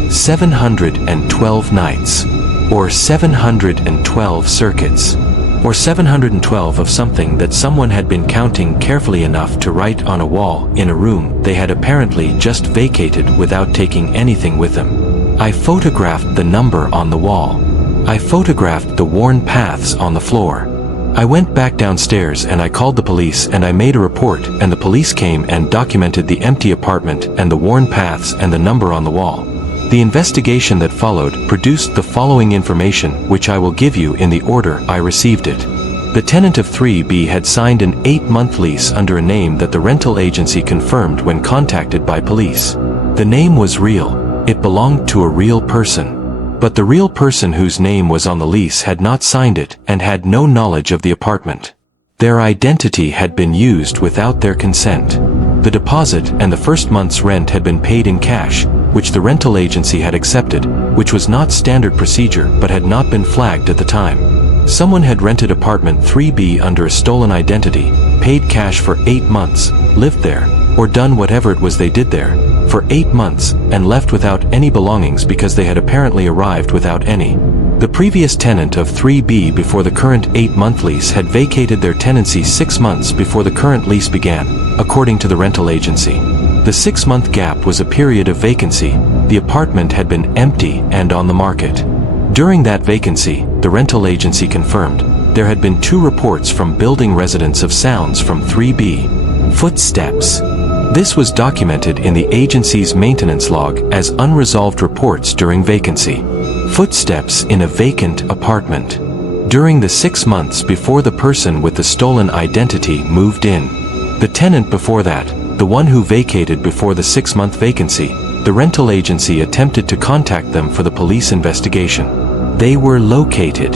712 nights. Or 712 circuits. or 712 of something that someone had been counting carefully enough to write on a wall in a room they had apparently just vacated without taking anything with them. I photographed the number on the wall. I photographed the worn paths on the floor. I went back downstairs and I called the police and I made a report, and the police came and documented the empty apartment and the worn paths and the number on the wall. The investigation that followed produced the following information, which I will give you in the order I received it. The tenant of 3B had signed an 8-month lease under a name that the rental agency confirmed when contacted by police. The name was real. It belonged to a real person. But the real person whose name was on the lease had not signed it and had no knowledge of the apartment. Their identity had been used without their consent. The deposit and the first month's rent had been paid in cash, which the rental agency had accepted, which was not standard procedure but had not been flagged at the time. Someone had rented apartment 3B under a stolen identity, paid cash for 8 months, lived there, or done whatever it was they did there, for 8 months, and left without any belongings because they had apparently arrived without any. The previous tenant of 3B before the current 8-month lease had vacated their tenancy 6 months before the current lease began, according to the rental agency. The 6-month gap was a period of vacancy. The apartment had been empty and on the market. During that vacancy, the rental agency confirmed, there had been 2 reports from building residents of sounds from 3B. Footsteps. This was documented in the agency's maintenance log as unresolved reports during vacancy. Footsteps in a vacant apartment. During the 6 months before the person with the stolen identity moved in. The tenant before that, the one who vacated before the 6-month vacancy, the rental agency attempted to contact them for the police investigation. They were located.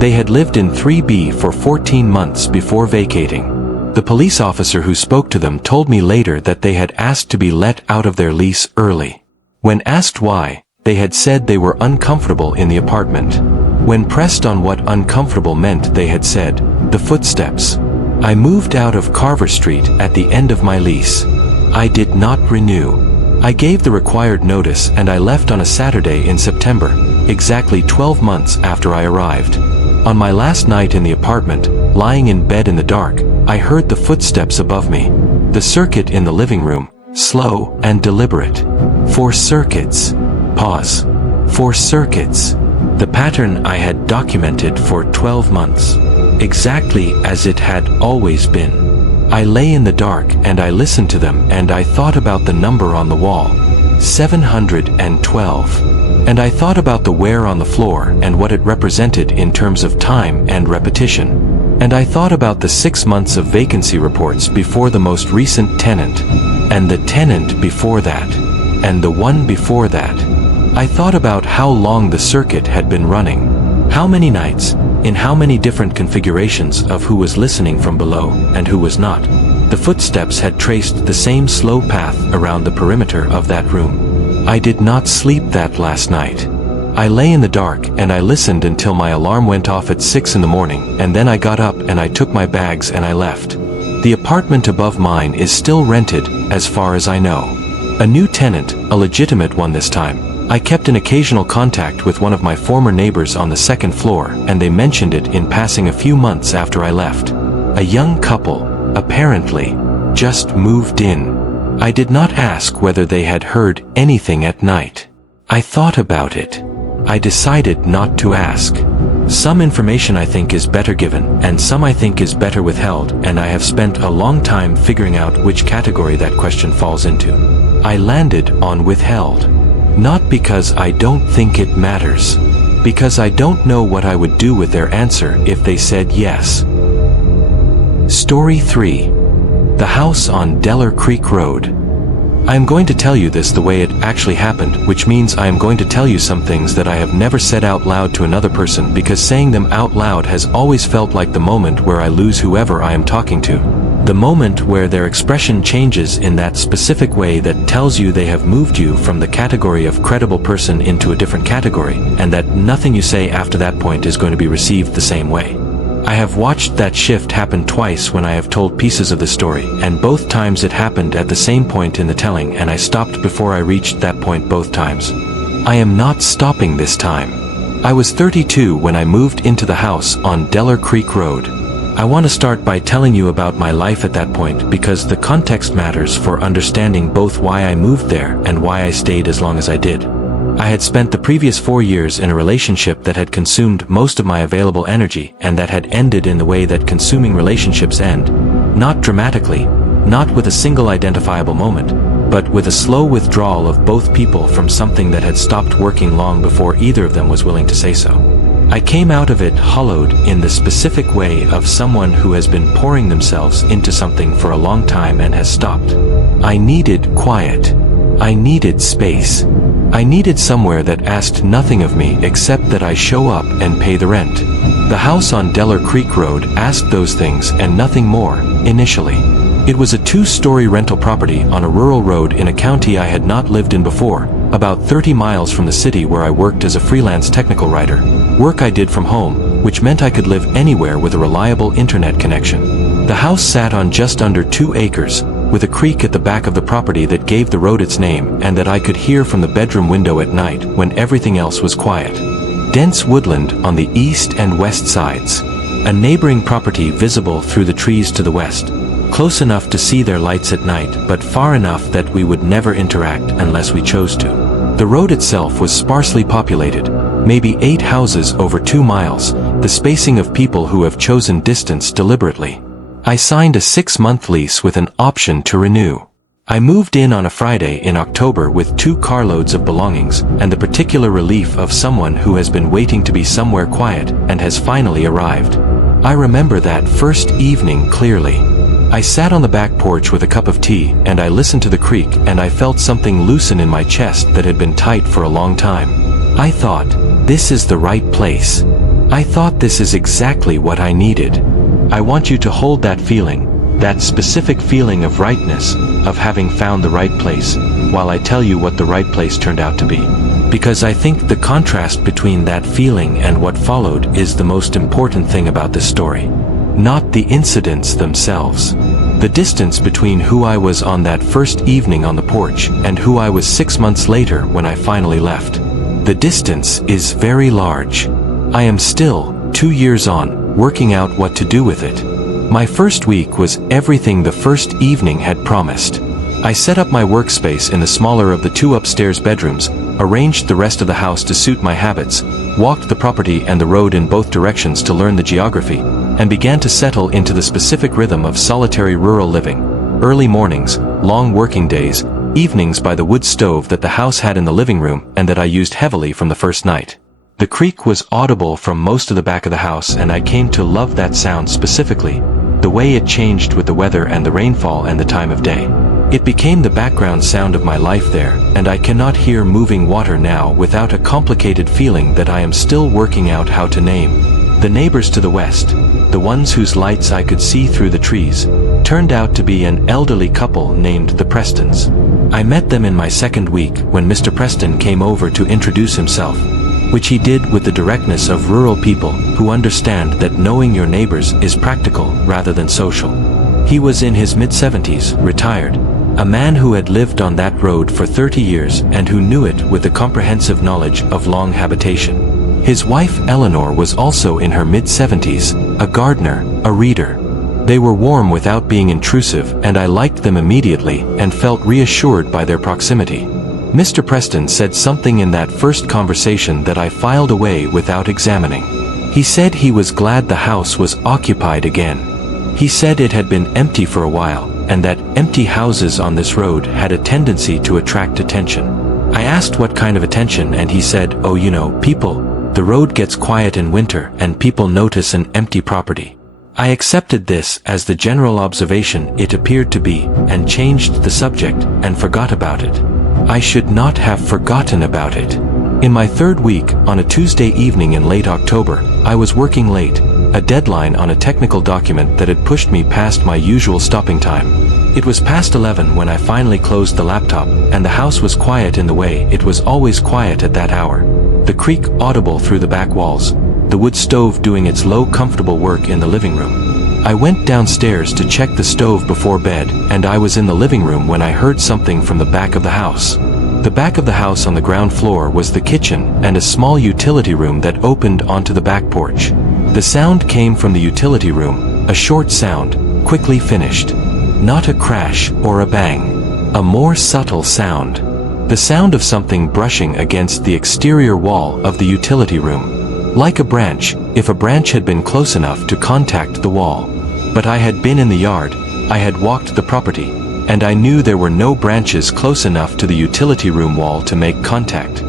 They had lived in 3B for 14 months before vacating. The police officer who spoke to them told me later that they had asked to be let out of their lease early. When asked why, they had said they were uncomfortable in the apartment. When pressed on what uncomfortable meant, they had said, the footsteps. I moved out of Carver Street at the end of my lease. I did not renew. I gave the required notice and I left on a Saturday in September, exactly 12 months after I arrived. On my last night in the apartment, lying in bed in the dark, I heard the footsteps above me. The circuit in the living room, slow and deliberate. 4 circuits. Pause. 4 circuits. The pattern I had documented for 12 months. Exactly as it had always been. I lay in the dark and I listened to them and I thought about the number on the wall. 712. And I thought about the wear on the floor and what it represented in terms of time and repetition. And I thought about the 6 months of vacancy reports before the most recent tenant. And the tenant before that. And the one before that. I thought about how long the circuit had been running. How many nights, in how many different configurations of who was listening from below and who was not. The footsteps had traced the same slow path around the perimeter of that room. I did not sleep that last night. I lay in the dark and I listened until my alarm went off at 6 in the morning, and then I got up and I took my bags and I left. The apartment above mine is still rented, as far as I know. A new tenant, a legitimate one this time. I kept in occasional contact with one of my former neighbors on the 2nd floor, and they mentioned it in passing a few months after I left. A young couple, apparently, just moved in. I did not ask whether they had heard anything at night. I thought about it. I decided not to ask. Some information I think is better given, and some I think is better withheld, and I have spent a long time figuring out which category that question falls into. I landed on withheld. Not because I don't think it matters. Because I don't know what I would do with their answer if they said yes. Story 3. The House on Deller Creek Road. I am going to tell you this the way it actually happened, which means I am going to tell you some things that I have never said out loud to another person, because saying them out loud has always felt like the moment where I lose whoever I am talking to. The moment where their expression changes in that specific way that tells you they have moved you from the category of credible person into a different category, and that nothing you say after that point is going to be received the same way. I have watched that shift happen twice when I have told pieces of the story, and both times it happened at the same point in the telling, and I stopped before I reached that point both times. I am not stopping this time. I was 32 when I moved into the house on Delaware Creek Road. I want to start by telling you about my life at that point because the context matters for understanding both why I moved there and why I stayed as long as I did. I had spent the previous 4 years in a relationship that had consumed most of my available energy and that had ended in the way that consuming relationships end. Not dramatically, not with a single identifiable moment, but with a slow withdrawal of both people from something that had stopped working long before either of them was willing to say so. I came out of it hollowed in the specific way of someone who has been pouring themselves into something for a long time and has stopped. I needed quiet. I needed space. I needed somewhere that asked nothing of me except that I show up and pay the rent. The house on Delaware Creek Road asked those things and nothing more, initially. It was a 2-story rental property on a rural road in a county I had not lived in before, about 30 miles from the city where I worked as a freelance technical writer, work I did from home, which meant I could live anywhere with a reliable internet connection. The house sat on just under 2 acres, with a creek at the back of the property that gave the road its name and that I could hear from the bedroom window at night when everything else was quiet. Dense woodland on the east and west sides. A neighboring property visible through the trees to the west. Close enough to see their lights at night, but far enough that we would never interact unless we chose to. The road itself was sparsely populated, maybe 8 houses over 2 miles, the spacing of people who have chosen distance deliberately. I signed a 6-month lease with an option to renew. I moved in on a Friday in October with 2 carloads of belongings and the particular relief of someone who has been waiting to be somewhere quiet and has finally arrived. I remember that first evening clearly. I sat on the back porch with a cup of tea and I listened to the creek and I felt something loosen in my chest that had been tight for a long time. I thought, this is the right place. I thought this is exactly what I needed. I want you to hold that feeling, that specific feeling of rightness, of having found the right place, while I tell you what the right place turned out to be. Because I think the contrast between that feeling and what followed is the most important thing about this story. Not the incidents themselves. The distance between who I was on that first evening on the porch and who I was 6 months later when I finally left. The distance is very large. I am still, 2 years on, working out what to do with it. My first week was everything the first evening had promised. I set up my workspace in the smaller of the 2 upstairs bedrooms, arranged the rest of the house to suit my habits, walked the property and the road in both directions to learn the geography, and began to settle into the specific rhythm of solitary rural living. Early mornings, long working days, evenings by the wood stove that the house had in the living room and that I used heavily from the first night. The creek was audible from most of the back of the house and I came to love that sound specifically, the way it changed with the weather and the rainfall and the time of day. It became the background sound of my life there, and I cannot hear moving water now without a complicated feeling that I am still working out how to name. The neighbors to the west, the ones whose lights I could see through the trees, turned out to be an elderly couple named the Prestons. I met them in my second week when Mr. Preston came over to introduce himself, which he did with the directness of rural people who understand that knowing your neighbors is practical rather than social. He was in his mid-70s, retired, a man who had lived on that road for 30 years and who knew it with the comprehensive knowledge of long habitation. His wife Eleanor was also in her mid-70s, a gardener, a reader. They were warm without being intrusive and I liked them immediately and felt reassured by their proximity. Mr. Preston said something in that first conversation that I filed away without examining. He said he was glad the house was occupied again. He said it had been empty for a while, and that empty houses on this road had a tendency to attract attention. I asked what kind of attention and he said, oh you know, people. The road gets quiet in winter and people notice an empty property. I accepted this as the general observation it appeared to be, and changed the subject, and forgot about it. I should not have forgotten about it. In my third week, on a Tuesday evening in late October, I was working late, a deadline on a technical document that had pushed me past my usual stopping time. It was past 11 when I finally closed the laptop, and the house was quiet in the way it was always quiet at that hour. The creek audible through the back walls, the wood stove doing its low comfortable work in the living room. I went downstairs to check the stove before bed, and I was in the living room when I heard something from the back of the house. The back of the house on the ground floor was the kitchen and a small utility room that opened onto the back porch. The sound came from the utility room, a short sound, quickly finished. Not a crash or a bang. A more subtle sound. The sound of something brushing against the exterior wall of the utility room. Like a branch, if a branch had been close enough to contact the wall. But I had been in the yard, I had walked the property, and I knew there were no branches close enough to the utility room wall to make contact.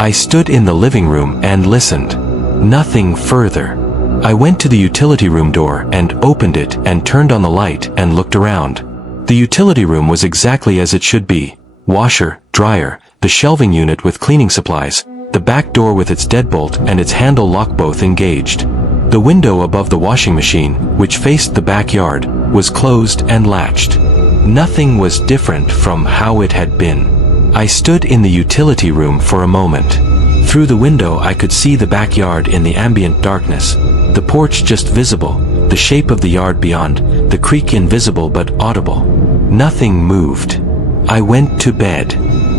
I stood in the living room and listened. Nothing further. I went to the utility room door and opened it and turned on the light and looked around. The utility room was exactly as it should be. Washer, dryer, the shelving unit with cleaning supplies, the back door with its deadbolt and its handle lock both engaged. The window above the washing machine, which faced the backyard, was closed and latched. Nothing was different from how it had been. I stood in the utility room for a moment. Through the window I could see the backyard in the ambient darkness, the porch just visible, the shape of the yard beyond, the creek invisible but audible. Nothing moved. I went to bed.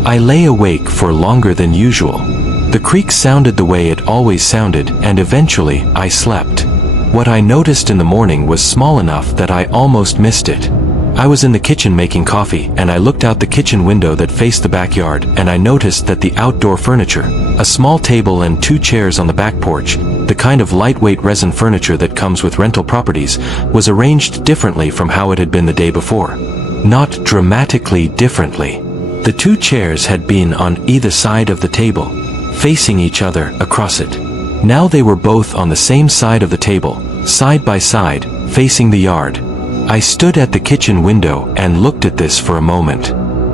I lay awake for longer than usual. The creek sounded the way it always sounded, and eventually I slept. What I noticed in the morning was small enough that I almost missed it. I was in the kitchen making coffee, and I looked out the kitchen window that faced the backyard, and I noticed that the outdoor furniture, a small table and 2 chairs on the back porch, the kind of lightweight resin furniture that comes with rental properties, was arranged differently from how it had been the day before. Not dramatically differently. The 2 chairs had been on either side of the table, facing each other across it. Now they were both on the same side of the table, side by side, facing the yard. I stood at the kitchen window and looked at this for a moment.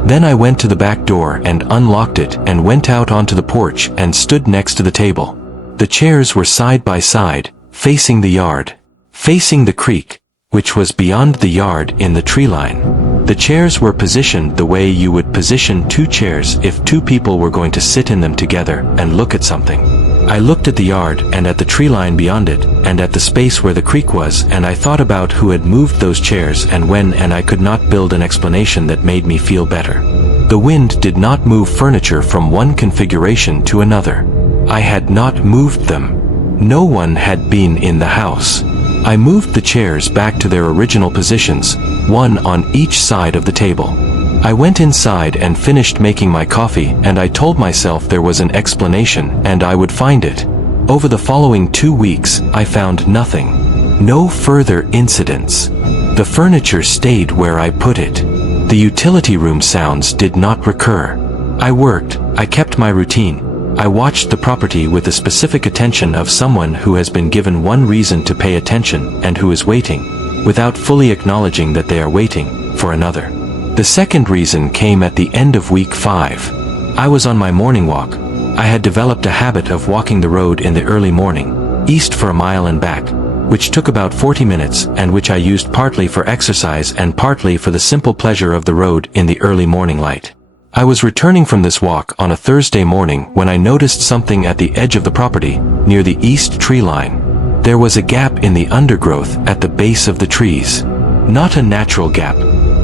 Then I went to the back door and unlocked it and went out onto the porch and stood next to the table. The chairs were side by side, facing the yard, facing the creek, which was beyond the yard in the tree line. The chairs were positioned the way you would position 2 chairs if 2 people were going to sit in them together and look at something. I looked at the yard and at the tree line beyond it, and at the space where the creek was, and I thought about who had moved those chairs and when, and I could not build an explanation that made me feel better. The wind did not move furniture from one configuration to another. I had not moved them. No one had been in the house. I moved the chairs back to their original positions, one on each side of the table. I went inside and finished making my coffee, and I told myself there was an explanation and I would find it. Over the following 2 weeks, I found nothing. No further incidents. The furniture stayed where I put it. The utility room sounds did not recur. I worked, I kept my routine. I watched the property with the specific attention of someone who has been given one reason to pay attention and who is waiting, without fully acknowledging that they are waiting, for another. The second reason came at the end of week 5. I was on my morning walk. I had developed a habit of walking the road in the early morning, east for a mile and back, which took about 40 minutes and which I used partly for exercise and partly for the simple pleasure of the road in the early morning light. I was returning from this walk on a Thursday morning when I noticed something at the edge of the property, near the east tree line. There was a gap in the undergrowth at the base of the trees. Not a natural gap.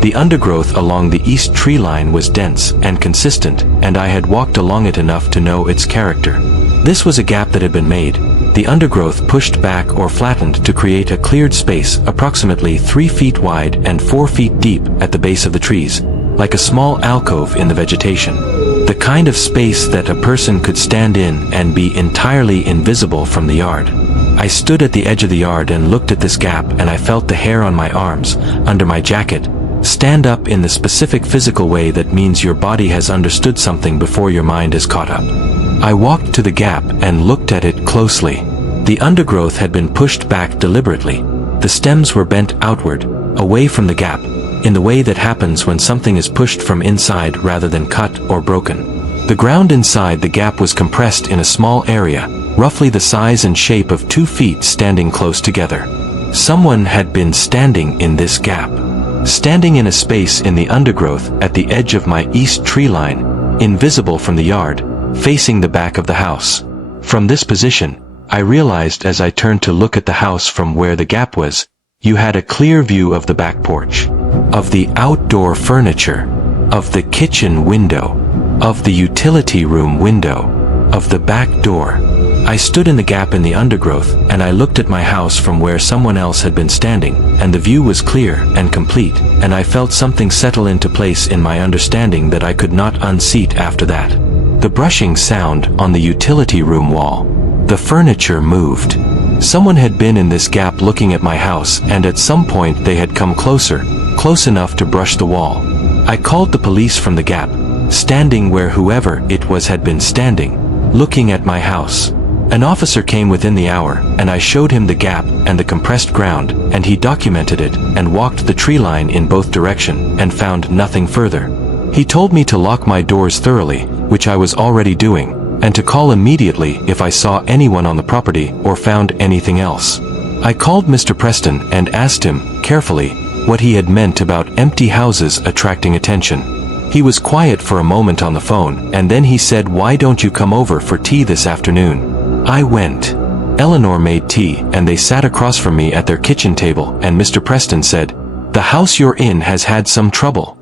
The undergrowth along the east tree line was dense and consistent, and I had walked along it enough to know its character. This was a gap that had been made, the undergrowth pushed back or flattened to create a cleared space approximately 3 feet wide and 4 feet deep at the base of the trees, like a small alcove in the vegetation. The kind of space that a person could stand in and be entirely invisible from the yard. I stood at the edge of the yard and looked at this gap, and I felt the hair on my arms, under my jacket, stand up in the specific physical way that means your body has understood something before your mind has caught up. I walked to the gap and looked at it closely. The undergrowth had been pushed back deliberately. The stems were bent outward, away from the gap, in the way that happens when something is pushed from inside rather than cut or broken. The ground inside the gap was compressed in a small area, roughly the size and shape of 2 feet standing close together. Someone had been standing in this gap. Standing in a space in the undergrowth at the edge of my east tree line, invisible from the yard, facing the back of the house. From this position, I realized as I turned to look at the house from where the gap was, you had a clear view of the back porch, of the outdoor furniture, of the kitchen window. of the utility room window, of the back door. I stood in the gap in the undergrowth, and I looked at my house from where someone else had been standing, and the view was clear and complete, and I felt something settle into place in my understanding that I could not unseat after that. The brushing sound on the utility room wall. The furniture moved. Someone had been in this gap looking at my house, and at some point they had come closer, close enough to brush the wall. I called the police from the gap, standing where whoever it was had been standing, looking at my house. An officer came within the hour, and I showed him the gap and the compressed ground, and he documented it and walked the tree line in both directions and found nothing further. He told me to lock my doors thoroughly, which I was already doing, and to call immediately if I saw anyone on the property or found anything else. I called Mr. Preston and asked him, carefully, what he had meant about empty houses attracting attention. He was quiet for a moment on the phone, and then he said, "Why don't you come over for tea this afternoon?" I went. Eleanor made tea, and they sat across from me at their kitchen table, and Mr. Preston said, "The house you're in has had some trouble."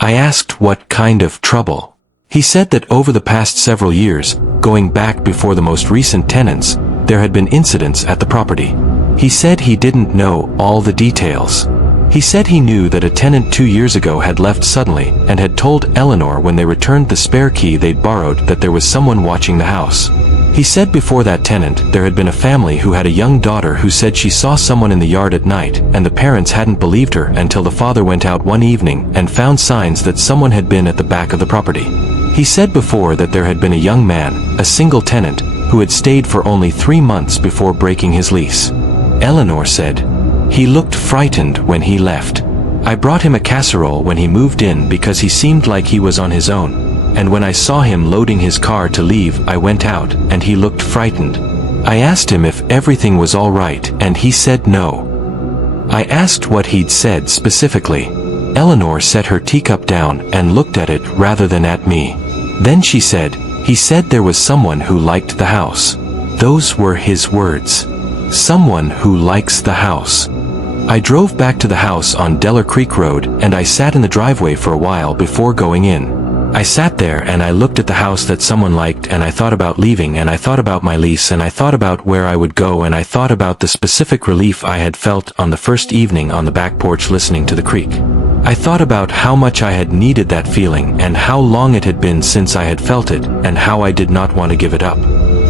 I asked what kind of trouble. He said that over the past several years, going back before the most recent tenants, there had been incidents at the property. He said he didn't know all the details. He said he knew that a tenant 2 years ago had left suddenly and had told Eleanor when they returned the spare key they'd borrowed that there was someone watching the house. He said before that tenant, there had been a family who had a young daughter who said she saw someone in the yard at night, and the parents hadn't believed her until the father went out one evening and found signs that someone had been at the back of the property. He said before that there had been a young man, a single tenant, who had stayed for only 3 months before breaking his lease. Eleanor said, "He looked frightened when he left. I brought him a casserole when he moved in because he seemed like he was on his own. And when I saw him loading his car to leave, I went out, and he looked frightened. I asked him if everything was all right, and he said no." I asked what he'd said specifically. Eleanor set her teacup down and looked at it rather than at me. Then she said, "He said there was someone who liked the house." Those were his words. Someone who likes the house. I drove back to the house on Deller Creek Road, and I sat in the driveway for a while before going in. I sat there and I looked at the house that someone liked, and I thought about leaving, and I thought about my lease, and I thought about where I would go, and I thought about the specific relief I had felt on the first evening on the back porch listening to the creek. I thought about how much I had needed that feeling and how long it had been since I had felt it and how I did not want to give it up.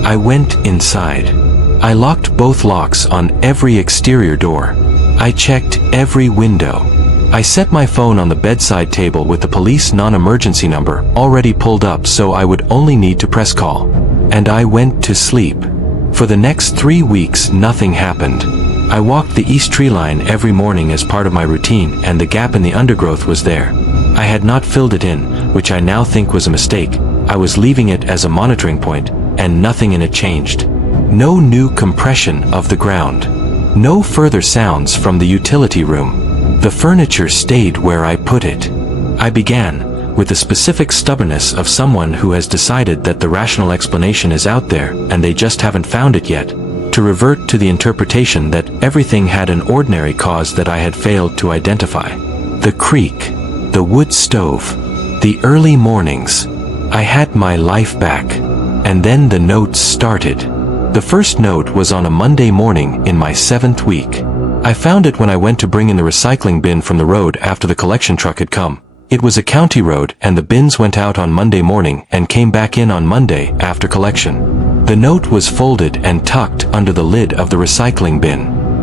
I went inside. I locked both locks on every exterior door. I checked every window. I set my phone on the bedside table with the police non-emergency number already pulled up so I would only need to press call. And I went to sleep. For the next 3 weeks nothing happened. I walked the east tree line every morning as part of my routine, and the gap in the undergrowth was there. I had not filled it in, which I now think was a mistake. I was leaving it as a monitoring point, and nothing in it changed. No new compression of the ground. No further sounds from the utility room. The furniture stayed where I put it. I began, with the specific stubbornness of someone who has decided that the rational explanation is out there and they just haven't found it yet, to revert to the interpretation that everything had an ordinary cause that I had failed to identify. The creek, the wood stove, the early mornings. I had my life back. And then the notes started. The first note was on a Monday morning in my 7th week. I found it when I went to bring in the recycling bin from the road after the collection truck had come. It was a county road, and the bins went out on Monday morning and came back in on Monday after collection. The note was folded and tucked under the lid of the recycling bin.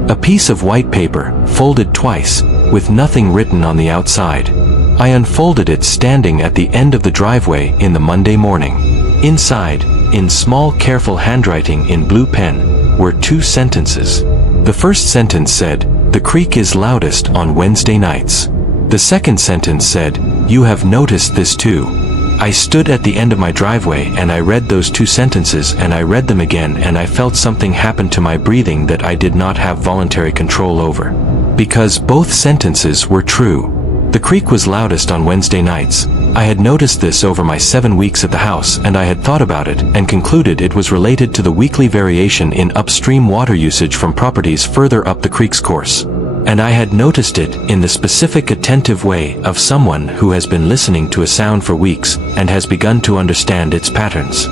A piece of white paper, folded twice, with nothing written on the outside. I unfolded it standing at the end of the driveway in the Monday morning. Inside, in small careful handwriting in blue pen, were 2 sentences. The first sentence said, "The creek is loudest on Wednesday nights." The second sentence said, "You have noticed this too." I stood at the end of my driveway and I read those 2 sentences, and I read them again, and I felt something happen to my breathing that I did not have voluntary control over. Because both sentences were true. The creek was loudest on Wednesday nights. I had noticed this over my 7 weeks at the house, and I had thought about it and concluded it was related to the weekly variation in upstream water usage from properties further up the creek's course. And I had noticed it in the specific attentive way of someone who has been listening to a sound for weeks and has begun to understand its patterns.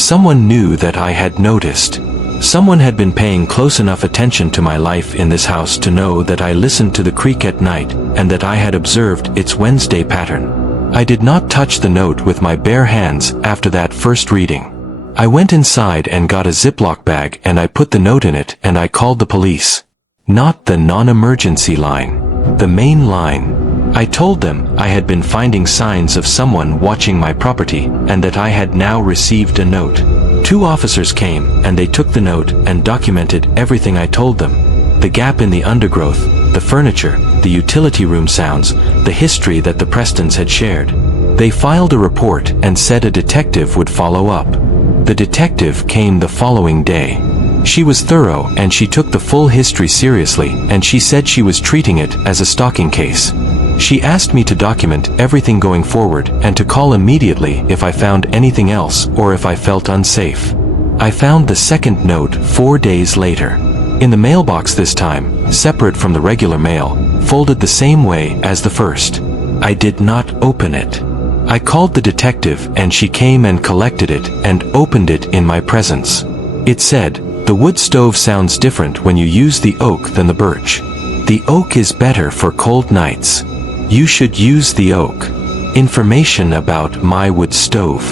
Someone knew that I had noticed. Someone had been paying close enough attention to my life in this house to know that I listened to the creak at night and that I had observed its Wednesday pattern. I did not touch the note with my bare hands after that first reading. I went inside and got a Ziploc bag and I put the note in it and I called the police. Not the non-emergency line. The main line. I told them I had been finding signs of someone watching my property and that I had now received a note. 2 officers came and they took the note and documented everything I told them. The gap in the undergrowth, the furniture, the utility room sounds, the history that the Prestons had shared. They filed a report and said a detective would follow up. The detective came the following day. She was thorough and she took the full history seriously and she said she was treating it as a stalking case. She asked me to document everything going forward and to call immediately if I found anything else or if I felt unsafe. I found the second note 4 days later. In the mailbox this time, separate from the regular mail, folded the same way as the first. I did not open it. I called the detective and she came and collected it and opened it in my presence. It said, "The wood stove sounds different when you use the oak than the birch. The oak is better for cold nights. You should use the oak." Information about my wood stove.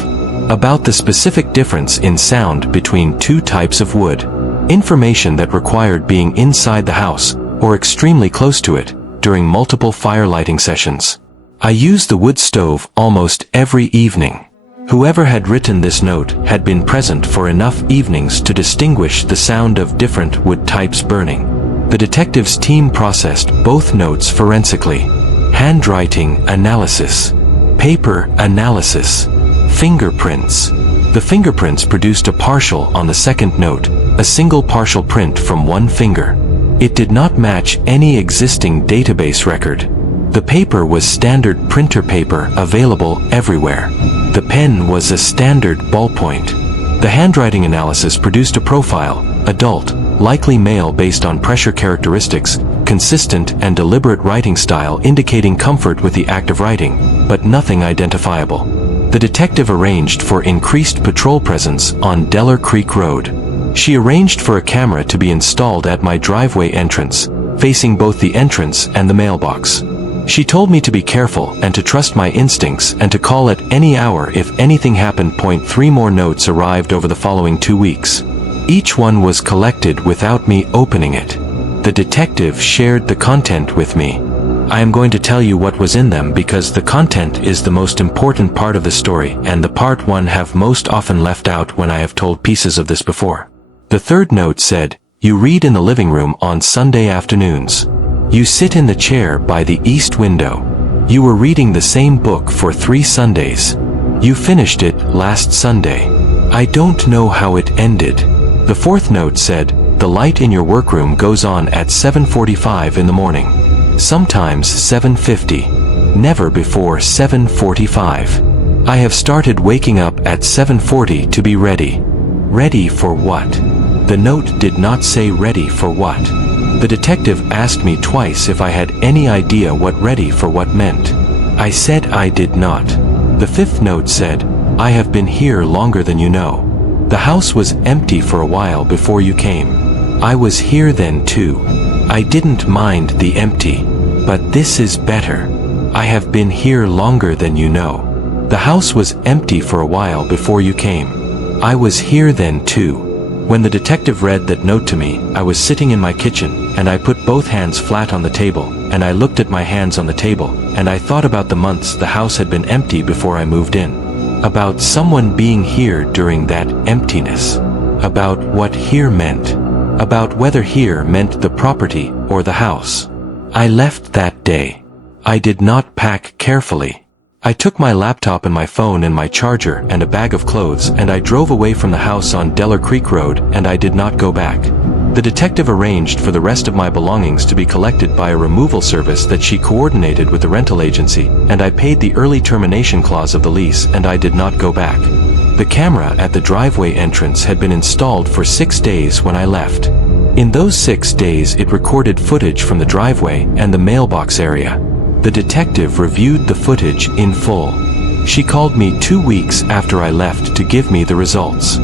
About the specific difference in sound between 2 types of wood. Information that required being inside the house, or extremely close to it, during multiple fire lighting sessions. I used the wood stove almost every evening. Whoever had written this note had been present for enough evenings to distinguish the sound of different wood types burning. The detectives' team processed both notes forensically. Handwriting analysis. Paper analysis. Fingerprints. The fingerprints produced a partial on the second note, a single partial print from one finger. It did not match any existing database record. The paper was standard printer paper available everywhere. The pen was a standard ballpoint. The handwriting analysis produced a profile, adult, likely male based on pressure characteristics, consistent and deliberate writing style indicating comfort with the act of writing, but nothing identifiable. The detective arranged for increased patrol presence on Deller Creek Road. She arranged for a camera to be installed at my driveway entrance, facing both the entrance and the mailbox. She told me to be careful and to trust my instincts and to call at any hour if anything happened. 3 more notes arrived over the following 2 weeks. Each one was collected without me opening it. The detective shared the content with me. I am going to tell you what was in them because the content is the most important part of the story and the part one have most often left out when I have told pieces of this before. The third note said, "You read in the living room on Sunday afternoons. You sit in the chair by the east window. You were reading the same book for 3 Sundays. You finished it last Sunday. I don't know how it ended." The fourth note said, "The light in your workroom goes on at 7:45 in the morning. Sometimes 7:50. Never before 7:45. I have started waking up at 7:40 to be ready." Ready for what? The note did not say ready for what. The detective asked me twice if I had any idea what ready for what meant. I said I did not. The fifth note said, "I have been here longer than you know. The house was empty for a while before you came. I was here then too. I didn't mind the empty. But this is better. I have been here longer than you know. The house was empty for a while before you came. I was here then too." When the detective read that note to me, I was sitting in my kitchen, and I put both hands flat on the table, and I looked at my hands on the table, and I thought about the months the house had been empty before I moved in. About someone being here during that emptiness. About what here meant. About whether here meant the property or the house. I left that day. I did not pack carefully. I took my laptop and my phone and my charger and a bag of clothes and I drove away from the house on Deller Creek Road and I did not go back. The detective arranged for the rest of my belongings to be collected by a removal service that she coordinated with the rental agency, and I paid the early termination clause of the lease and I did not go back. The camera at the driveway entrance had been installed for 6 days when I left. In those 6 days it recorded footage from the driveway and the mailbox area. The detective reviewed the footage in full. She called me 2 weeks after I left to give me the results.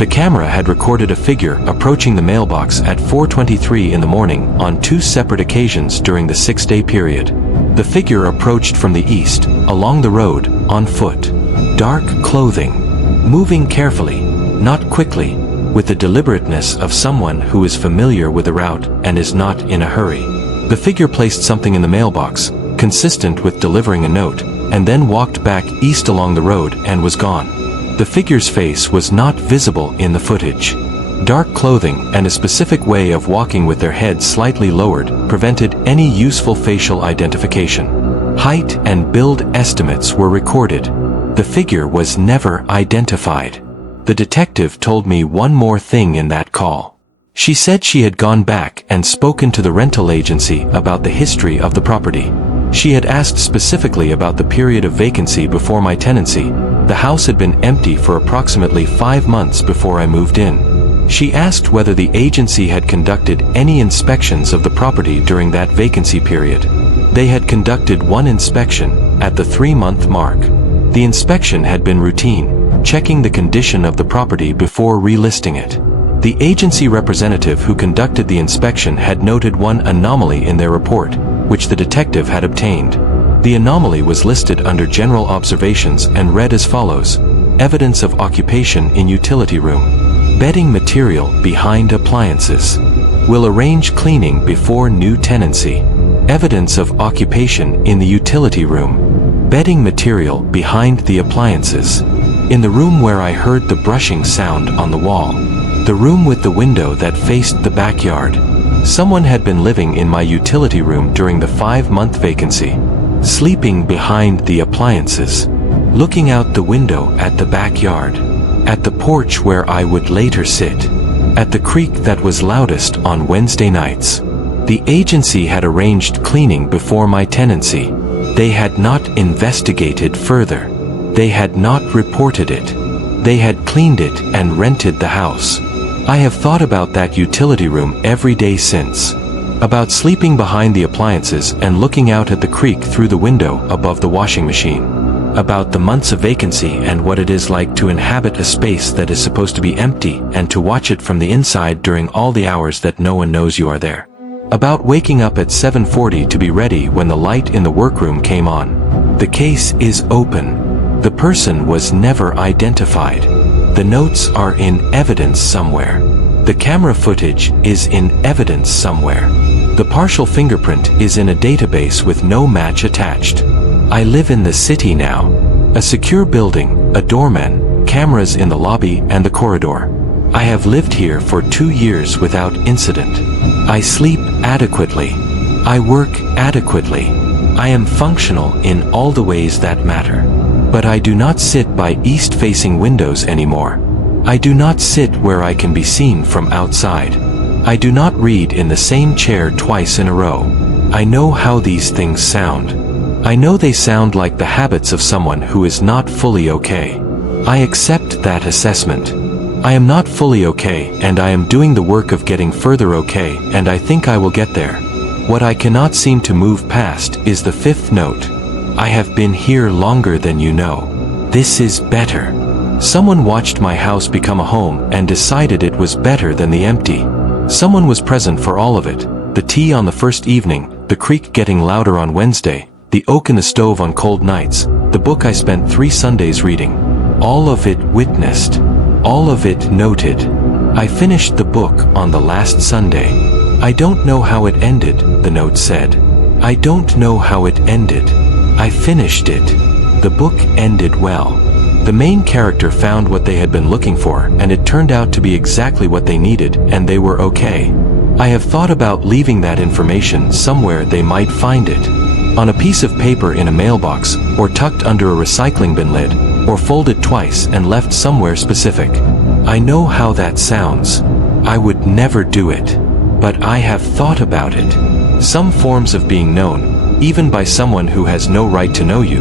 The camera had recorded a figure approaching the mailbox at 4:23 in the morning on 2 separate occasions during the 6-day period. The figure approached from the east, along the road, on foot. Dark clothing. Moving carefully, not quickly, with the deliberateness of someone who is familiar with the route and is not in a hurry. The figure placed something in the mailbox, consistent with delivering a note, and then walked back east along the road and was gone. The figure's face was not visible in the footage. Dark clothing and a specific way of walking with their head slightly lowered prevented any useful facial identification. Height and build estimates were recorded. The figure was never identified. The detective told me one more thing in that call. She said she had gone back and spoken to the rental agency about the history of the property. She had asked specifically about the period of vacancy before my tenancy. The house had been empty for approximately 5 months before I moved in. She asked whether the agency had conducted any inspections of the property during that vacancy period. They had conducted one inspection, at the 3-month mark. The inspection had been routine, checking the condition of the property before relisting it. The agency representative who conducted the inspection had noted one anomaly in their report, which the detective had obtained. The anomaly was listed under general observations and read as follows: evidence of occupation in utility room. Bedding material behind appliances. Will arrange cleaning before new tenancy. Evidence of occupation in the utility room. Bedding material behind the appliances. In the room where I heard the brushing sound on the wall. The room with the window that faced the backyard. Someone had been living in my utility room during the 5-month vacancy. Sleeping behind the appliances. Looking out the window at the backyard. At the porch where I would later sit. At the creak that was loudest on Wednesday nights. The agency had arranged cleaning before my tenancy. They had not investigated further. They had not reported it. They had cleaned it and rented the house. I have thought about that utility room every day since. About sleeping behind the appliances and looking out at the creek through the window above the washing machine. About the months of vacancy and what it is like to inhabit a space that is supposed to be empty and to watch it from the inside during all the hours that no one knows you are there. About waking up at 7:40 to be ready when the light in the workroom came on. The case is open. The person was never identified. The notes are in evidence somewhere. The camera footage is in evidence somewhere. The partial fingerprint is in a database with no match attached. I live in the city now. A secure building, a doorman, cameras in the lobby and the corridor. I have lived here for 2 years without incident. I sleep adequately. I work adequately. I am functional in all the ways that matter. But I do not sit by east-facing windows anymore. I do not sit where I can be seen from outside. I do not read in the same chair twice in a row. I know how these things sound. I know they sound like the habits of someone who is not fully okay. I accept that assessment. I am not fully okay, and I am doing the work of getting further okay, and I think I will get there. What I cannot seem to move past is the 5th note. I have been here longer than you know. This is better. Someone watched my house become a home and decided it was better than the empty. Someone was present for all of it. The tea on the first evening, the creak getting louder on Wednesday, the oak in the stove on cold nights, the book I spent 3 Sundays reading. All of it witnessed. All of it noted. I finished the book on the last Sunday. I don't know how it ended, the note said. I don't know how it ended. I finished it. The book ended well. The main character found what they had been looking for, and it turned out to be exactly what they needed, and they were okay. I have thought about leaving that information somewhere they might find it. On a piece of paper in a mailbox, or tucked under a recycling bin lid, or folded twice and left somewhere specific. I know how that sounds. I would never do it. But I have thought about it. Some forms of being known, even by someone who has no right to know you,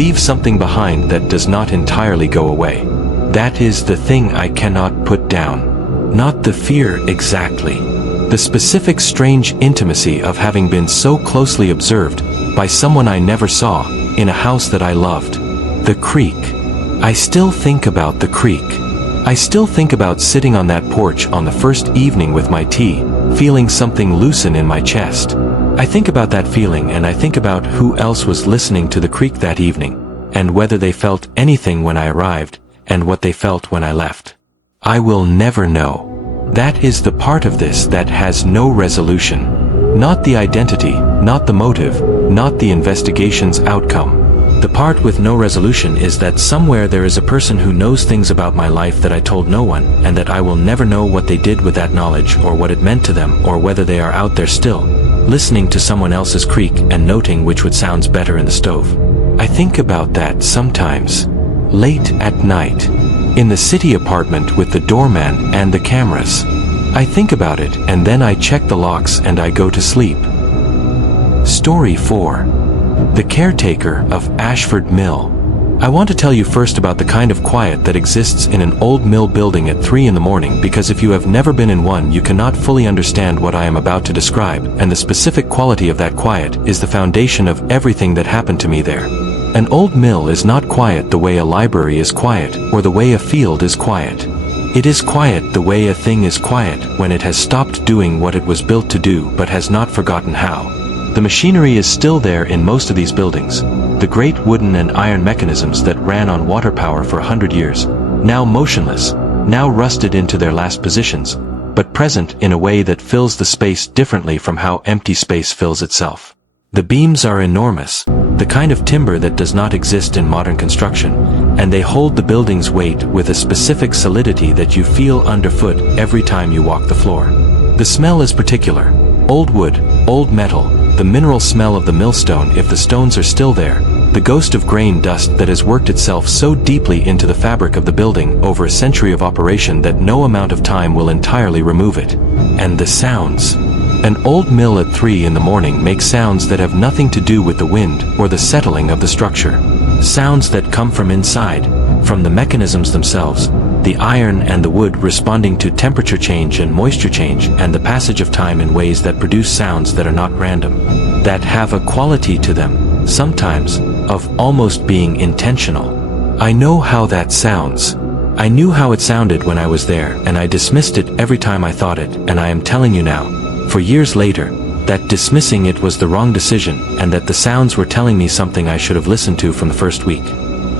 leave something behind that does not entirely go away. That is the thing I cannot put down. Not the fear exactly. The specific strange intimacy of having been so closely observed by someone I never saw in a house that I loved. The creak. I still think about the creak. I still think about sitting on that porch on the first evening with my tea, feeling something loosen in my chest. I think about that feeling, and I think about who else was listening to the creak that evening, and whether they felt anything when I arrived, and what they felt when I left. I will never know. That is the part of this that has no resolution. Not the identity, not the motive, not the investigation's outcome. The part with no resolution is that somewhere there is a person who knows things about my life that I told no one, and that I will never know what they did with that knowledge, or what it meant to them, or whether they are out there still, listening to someone else's creak and noting which would sound better in the stove. I think about that sometimes. Late at night. In the city apartment with the doorman and the cameras. I think about it, and then I check the locks and I go to sleep. Story 4. The Caretaker of Ashford Mill. I want to tell you first about the kind of quiet that exists in an old mill building at 3 in the morning, because if you have never been in one, you cannot fully understand what I am about to describe, and the specific quality of that quiet is the foundation of everything that happened to me there. An old mill is not quiet the way a library is quiet, or the way a field is quiet. It is quiet the way a thing is quiet when it has stopped doing what it was built to do but has not forgotten how. The machinery is still there in most of these buildings. The great wooden and iron mechanisms that ran on water power for 100 years, now motionless, now rusted into their last positions, but present in a way that fills the space differently from how empty space fills itself. The beams are enormous, the kind of timber that does not exist in modern construction, and they hold the building's weight with a specific solidity that you feel underfoot every time you walk the floor. The smell is particular. Old wood, old metal, the mineral smell of the millstone if the stones are still there, the ghost of grain dust that has worked itself so deeply into the fabric of the building over a century of operation that no amount of time will entirely remove it. And the sounds. An old mill at 3 in the morning makes sounds that have nothing to do with the wind or the settling of the structure. Sounds that come from inside, from the mechanisms themselves, the iron and the wood responding to temperature change and moisture change and the passage of time in ways that produce sounds that are not random, that have a quality to them, sometimes, of almost being intentional. I know how that sounds. I knew how it sounded when I was there, and I dismissed it every time I thought it, and I am telling you now, for years later, that dismissing it was the wrong decision, and that the sounds were telling me something I should have listened to from the first week.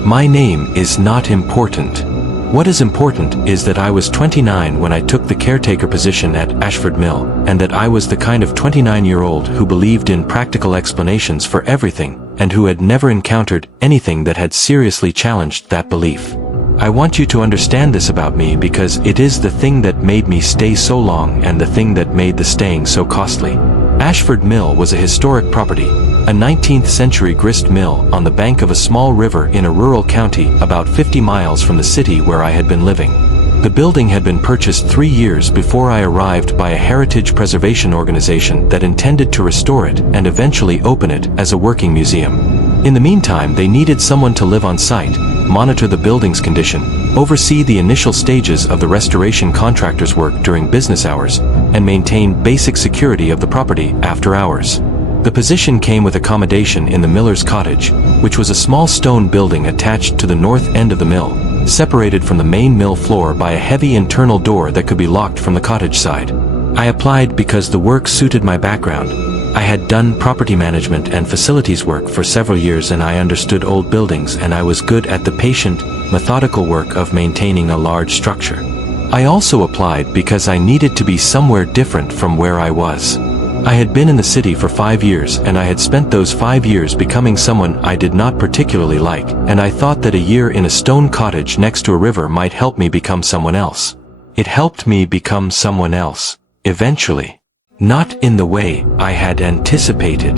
My name is not important. What is important is that I was 29 when I took the caretaker position at Ashford Mill, and that I was the kind of 29-year-old who believed in practical explanations for everything, and who had never encountered anything that had seriously challenged that belief. I want you to understand this about me because it is the thing that made me stay so long and the thing that made the staying so costly. Ashford Mill was a historic property, a 19th-century grist mill on the bank of a small river in a rural county about 50 miles from the city where I had been living. The building had been purchased 3 years before I arrived by a heritage preservation organization that intended to restore it and eventually open it as a working museum. In the meantime, they needed someone to live on site, monitor the building's condition, oversee the initial stages of the restoration contractor's work during business hours, and maintain basic security of the property after hours. The position came with accommodation in the miller's cottage, which was a small stone building attached to the north end of the mill, separated from the main mill floor by a heavy internal door that could be locked from the cottage side. I applied because the work suited my background. I had done property management and facilities work for several years, and I understood old buildings, and I was good at the patient, methodical work of maintaining a large structure. I also applied because I needed to be somewhere different from where I was. I had been in the city for 5 years, and I had spent those 5 years becoming someone I did not particularly like, and I thought that a year in a stone cottage next to a river might help me become someone else. It helped me become someone else, eventually. Not in the way I had anticipated.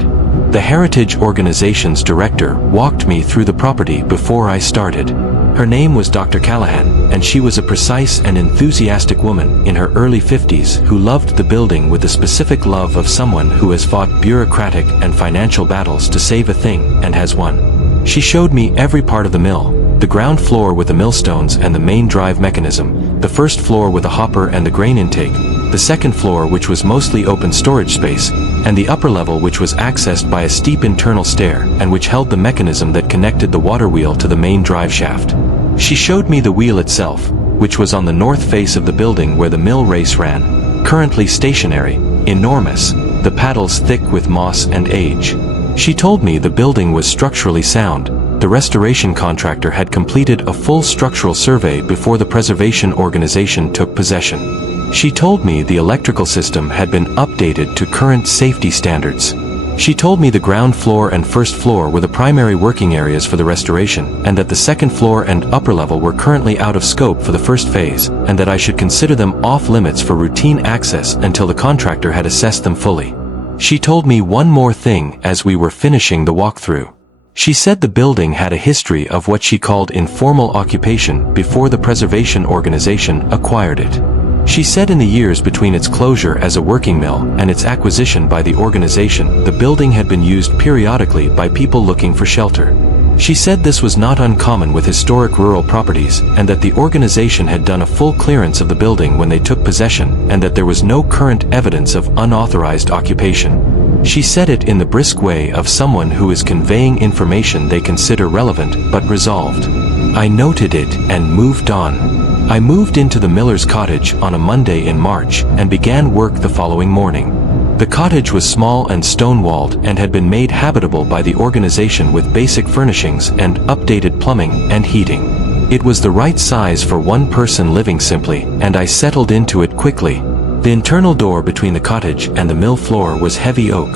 The heritage organization's director walked me through the property before I started. Her name was Dr. Callahan, and she was a precise and enthusiastic woman in her early 50s who loved the building with the specific love of someone who has fought bureaucratic and financial battles to save a thing and has won. She showed me every part of the mill, the ground floor with the millstones and the main drive mechanism, the first floor with the hopper and the grain intake, the second floor which was mostly open storage space, and the upper level which was accessed by a steep internal stair and which held the mechanism that connected the water wheel to the main drive shaft. She showed me the wheel itself, which was on the north face of the building where the mill race ran, currently stationary, enormous, the paddles thick with moss and age. She told me the building was structurally sound. The restoration contractor had completed a full structural survey before the preservation organization took possession. She told me the electrical system had been updated to current safety standards. She told me the ground floor and first floor were the primary working areas for the restoration, and that the second floor and upper level were currently out of scope for the first phase, and that I should consider them off limits for routine access until the contractor had assessed them fully. She told me one more thing as we were finishing the walkthrough. She said the building had a history of what she called informal occupation before the preservation organization acquired it. She said in the years between its closure as a working mill and its acquisition by the organization, the building had been used periodically by people looking for shelter. She said this was not uncommon with historic rural properties, and that the organization had done a full clearance of the building when they took possession, and that there was no current evidence of unauthorized occupation. She said it in the brisk way of someone who is conveying information they consider relevant but resolved. I noted it and moved on. I moved into the miller's cottage on a Monday in March and began work the following morning. The cottage was small and stone-walled and had been made habitable by the organization with basic furnishings and updated plumbing and heating. It was the right size for one person living simply, and I settled into it quickly. The internal door between the cottage and the mill floor was heavy oak,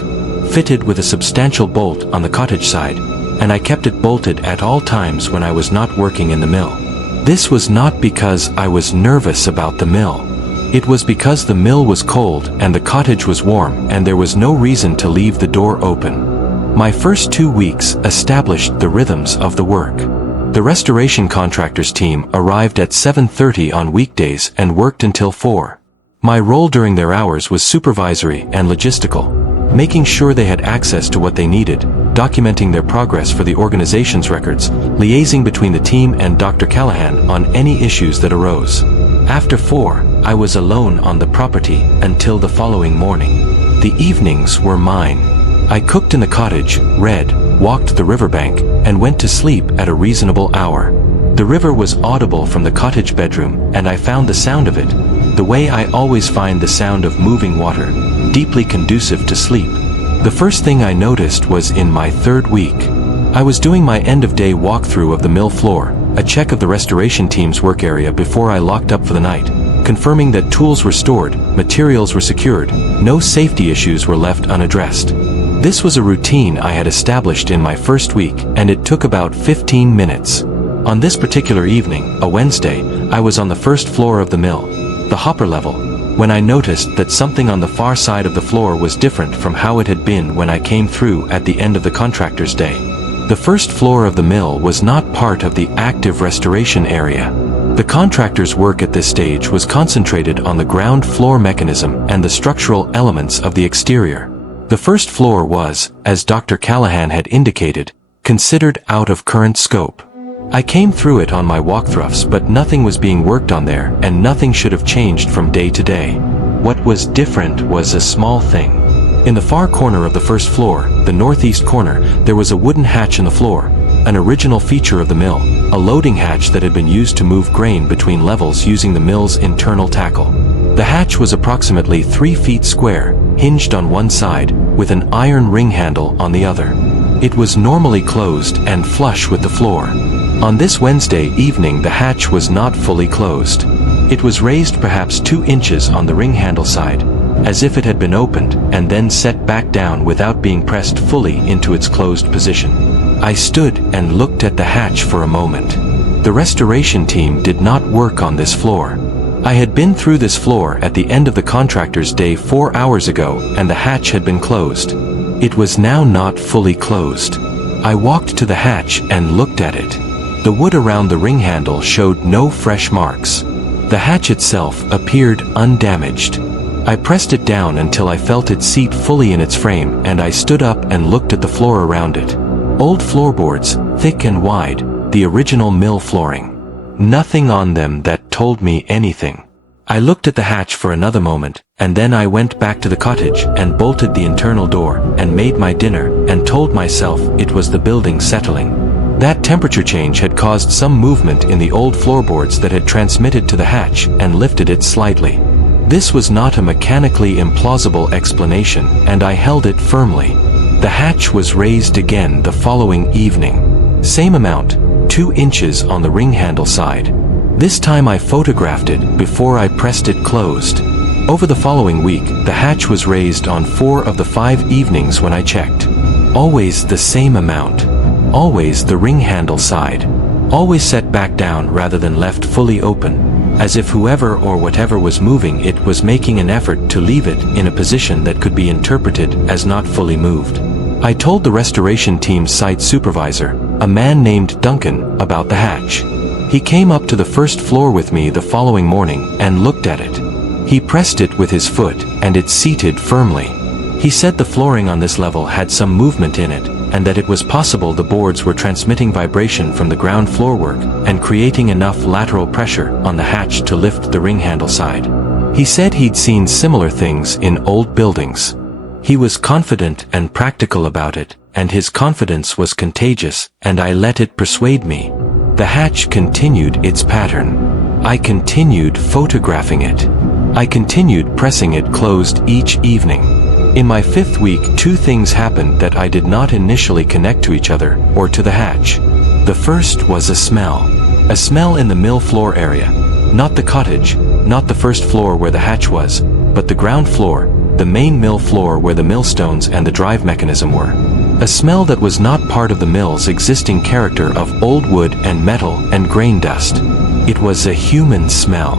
fitted with a substantial bolt on the cottage side, and I kept it bolted at all times when I was not working in the mill. This was not because I was nervous about the mill. It was because the mill was cold and the cottage was warm and there was no reason to leave the door open. My first 2 weeks established the rhythms of the work. The restoration contractors team arrived at 7:30 on weekdays and worked until 4. My role during their hours was supervisory and logistical, making sure they had access to what they needed, documenting their progress for the organization's records, liaising between the team and Dr. Callahan on any issues that arose. After 4, I was alone on the property until the following morning. The evenings were mine. I cooked in the cottage, read, walked the riverbank, and went to sleep at a reasonable hour. The river was audible from the cottage bedroom, and I found the sound of it, the way I always find the sound of moving water, deeply conducive to sleep. The first thing I noticed was in my 3rd week. I was doing my end-of-day walkthrough of the mill floor, a check of the restoration team's work area before I locked up for the night, confirming that tools were stored, materials were secured, no safety issues were left unaddressed. This was a routine I had established in my first week, and it took about 15 minutes. On this particular evening, a Wednesday, I was on the first floor of the mill, the hopper level, when I noticed that something on the far side of the floor was different from how it had been when I came through at the end of the contractor's day. The first floor of the mill was not part of the active restoration area. The contractor's work at this stage was concentrated on the ground floor mechanism and the structural elements of the exterior. The first floor was, as Dr. Callahan had indicated, considered out of current scope. I came through it on my walkthroughs, but nothing was being worked on there, and nothing should have changed from day to day. What was different was a small thing. In the far corner of the first floor, the northeast corner, there was a wooden hatch in the floor, an original feature of the mill, a loading hatch that had been used to move grain between levels using the mill's internal tackle. The hatch was approximately 3 feet square, hinged on one side, with an iron ring handle on the other. It was normally closed and flush with the floor. On this Wednesday evening, the hatch was not fully closed. It was raised perhaps 2 inches on the ring handle side, as if it had been opened and then set back down without being pressed fully into its closed position. I stood and looked at the hatch for a moment. The restoration team did not work on this floor. I had been through this floor at the end of the contractor's day 4 hours ago, and the hatch had been closed. It was now not fully closed. I walked to the hatch and looked at it. The wood around the ring handle showed no fresh marks. The hatch itself appeared undamaged. I pressed it down until I felt its seat fully in its frame, and I stood up and looked at the floor around it. Old floorboards, thick and wide, the original mill flooring. Nothing on them that told me anything. I looked at the hatch for another moment, and then I went back to the cottage and bolted the internal door and made my dinner and told myself it was the building settling. That temperature change had caused some movement in the old floorboards that had transmitted to the hatch and lifted it slightly. This was not a mechanically implausible explanation, and I held it firmly. The hatch was raised again the following evening. Same amount, 2 inches on the ring handle side. This time I photographed it before I pressed it closed. Over the following week, the hatch was raised on 4 of the 5 evenings when I checked. Always the same amount. Always the ring handle side. Always set back down rather than left fully open. As if whoever or whatever was moving it was making an effort to leave it in a position that could be interpreted as not fully moved. I told the restoration team's site supervisor, a man named Duncan, about the hatch. He came up to the first floor with me the following morning and looked at it. He pressed it with his foot, and it seated firmly. He said the flooring on this level had some movement in it, and that it was possible the boards were transmitting vibration from the ground floor work and creating enough lateral pressure on the hatch to lift the ring handle side. He said he'd seen similar things in old buildings. He was confident and practical about it, and his confidence was contagious, and I let it persuade me. The hatch continued its pattern. I continued photographing it. I continued pressing it closed each evening. In my 5th week, 2 things happened that I did not initially connect to each other or to the hatch. The first was a smell. A smell in the mill floor area. Not the cottage, not the first floor where the hatch was, but the ground floor, the main mill floor where the millstones and the drive mechanism were. A smell that was not part of the mill's existing character of old wood and metal and grain dust. It was a human smell.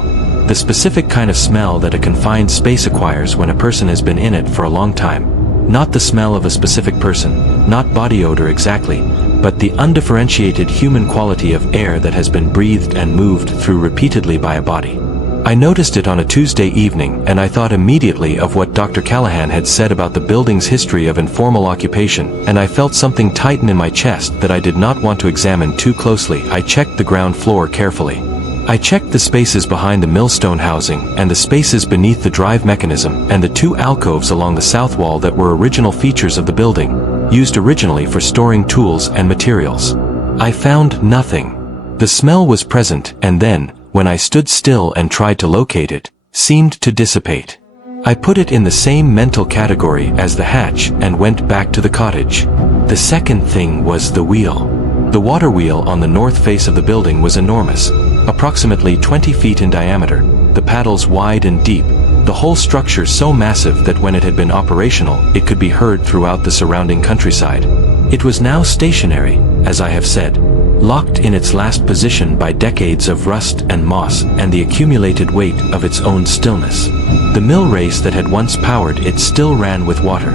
The specific kind of smell that a confined space acquires when a person has been in it for a long time. Not the smell of a specific person, not body odor exactly, but the undifferentiated human quality of air that has been breathed and moved through repeatedly by a body. I noticed it on a Tuesday evening, and I thought immediately of what Dr. Callahan had said about the building's history of informal occupation, and I felt something tighten in my chest that I did not want to examine too closely. I checked the ground floor carefully. I checked the spaces behind the millstone housing and the spaces beneath the drive mechanism and the 2 alcoves along the south wall that were original features of the building, used originally for storing tools and materials. I found nothing. The smell was present, and then, when I stood still and tried to locate it, seemed to dissipate. I put it in the same mental category as the hatch and went back to the cottage. The second thing was the wheel. The water wheel on the north face of the building was enormous, approximately 20 feet in diameter, the paddles wide and deep, the whole structure so massive that when it had been operational, it could be heard throughout the surrounding countryside. It was now stationary, as I have said, locked in its last position by decades of rust and moss and the accumulated weight of its own stillness. The mill race that had once powered it still ran with water.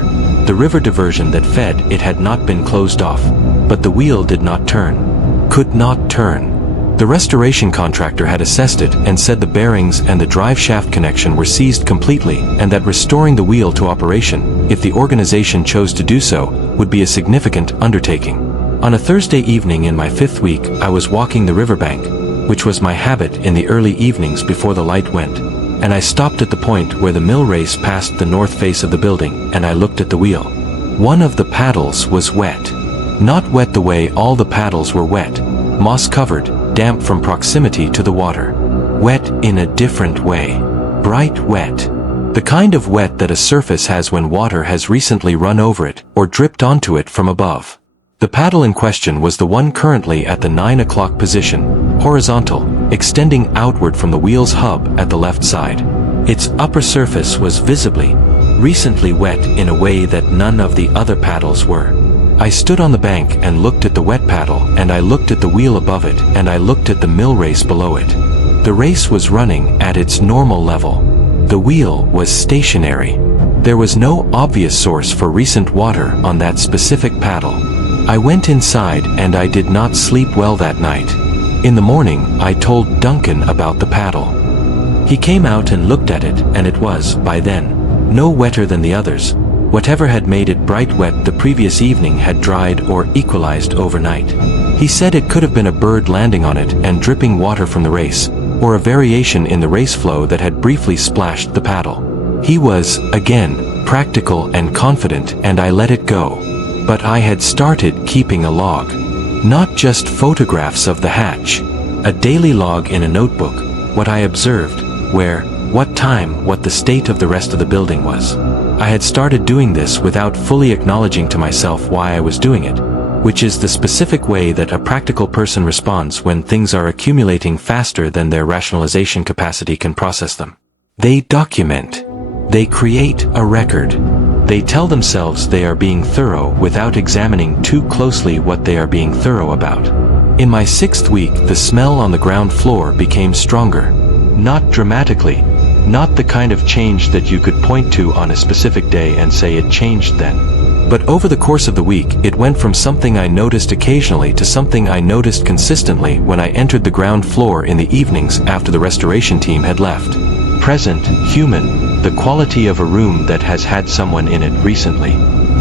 The river diversion that fed it had not been closed off, but the wheel did not turn. Could not turn. The restoration contractor had assessed it and said the bearings and the drive shaft connection were seized completely, and that restoring the wheel to operation, if the organization chose to do so, would be a significant undertaking. On a Thursday evening in my 5th week, I was walking the riverbank, which was my habit in the early evenings before the light went, and I stopped at the point where the mill race passed the north face of the building, and I looked at the wheel. One of the paddles was wet. Not wet the way all the paddles were wet, moss-covered, damp from proximity to the water. Wet in a different way. Bright wet. The kind of wet that a surface has when water has recently run over it or dripped onto it from above. The paddle in question was the one currently at the 9 o'clock position, horizontal, extending outward from the wheel's hub at the left side. Its upper surface was visibly, recently wet in a way that none of the other paddles were. I stood on the bank and looked at the wet paddle, and I looked at the wheel above it, and I looked at the mill race below it. The race was running at its normal level. The wheel was stationary. There was no obvious source for recent water on that specific paddle. I went inside and I did not sleep well that night. In the morning, I told Duncan about the paddle. He came out and looked at it, and it was, by then, no wetter than the others. Whatever had made it bright wet the previous evening had dried or equalized overnight. He said it could have been a bird landing on it and dripping water from the race, or a variation in the race flow that had briefly splashed the paddle. He was, again, practical and confident, and I let it go. But I had started keeping a log. Not just photographs of the hatch. A daily log in a notebook, what I observed, where, what time, what the state of the rest of the building was. I had started doing this without fully acknowledging to myself why I was doing it, which is the specific way that a practical person responds when things are accumulating faster than their rationalization capacity can process them. They document. They create a record. They tell themselves they are being thorough without examining too closely what they are being thorough about. In my 6th week, the smell on the ground floor became stronger. Not dramatically, not the kind of change that you could point to on a specific day and say it changed then. But over the course of the week, it went from something I noticed occasionally to something I noticed consistently when I entered the ground floor in the evenings after the restoration team had left. Present, human, the quality of a room that has had someone in it recently.